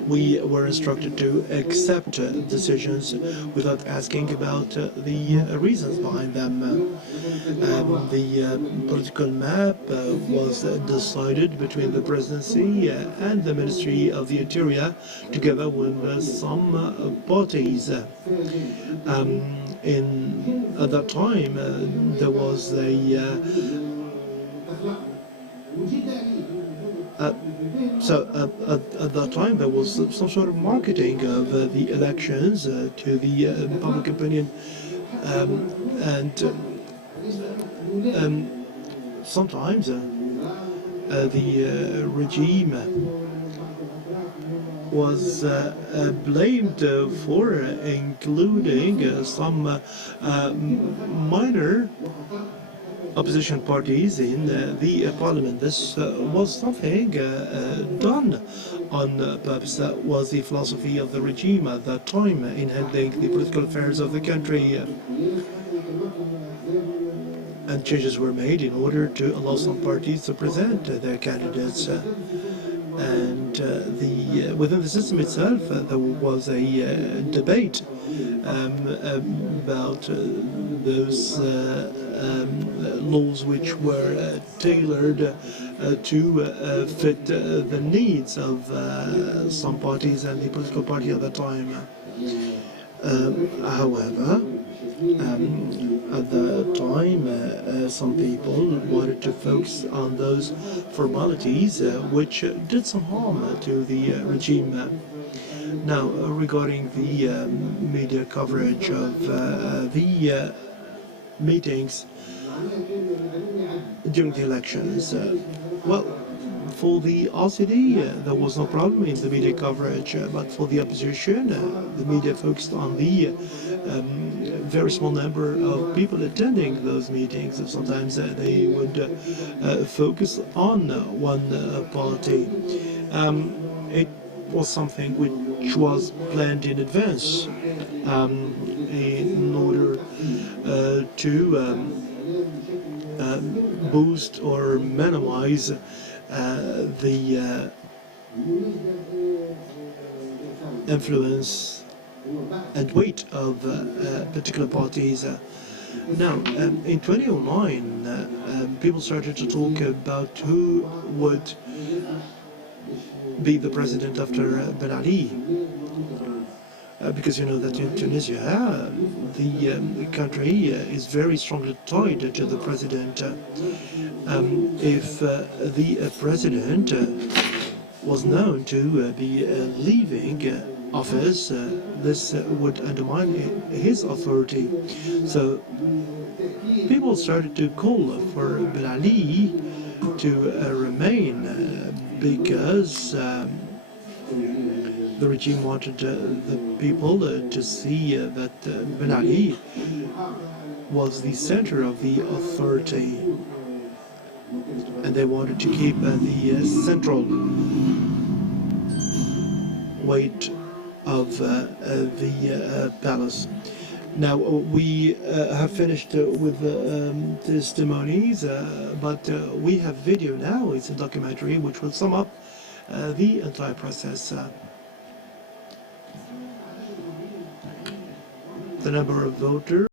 We were instructed to accept decisions without asking about the reasons behind them. The political map was decided between the presidency and the Ministry of the Interior, together with some parties. At that time, there was at that time there was some sort of marketing of the elections to the public opinion, and sometimes the regime was blamed for including some minor opposition parties in the parliament. This was something done on purpose. That was the philosophy of the regime at that time in handling the political affairs of the country. And changes were made in order to allow some parties to present their candidates. And within the system itself, there was a debate about those laws which were tailored to fit the needs of some parties and the political party at the time. However, at the time, some people wanted to focus on those formalities which did some harm to the regime. Now, regarding the media coverage of the meetings during the elections, well, for the RCD, there was no problem in the media coverage, but for the opposition, the media focused on the very small number of people attending those meetings. Sometimes they would focus on one party. It was something which was planned in advance in order to boost or minimize the influence and weight of particular parties. Now, in 2009, people started to talk about who would be the president after Ben Ali. Because you know that in Tunisia, the country is very strongly tied to the president. If the president was known to be leaving office, this would undermine his authority. So people started to call for Ben Ali to remain because the regime wanted the people to see that Ben Ali was the center of the authority, and they wanted to keep the central weight of the palace. Now, we have finished with testimonies, but we have video now. It's a documentary which will sum up the entire process. The number of voters.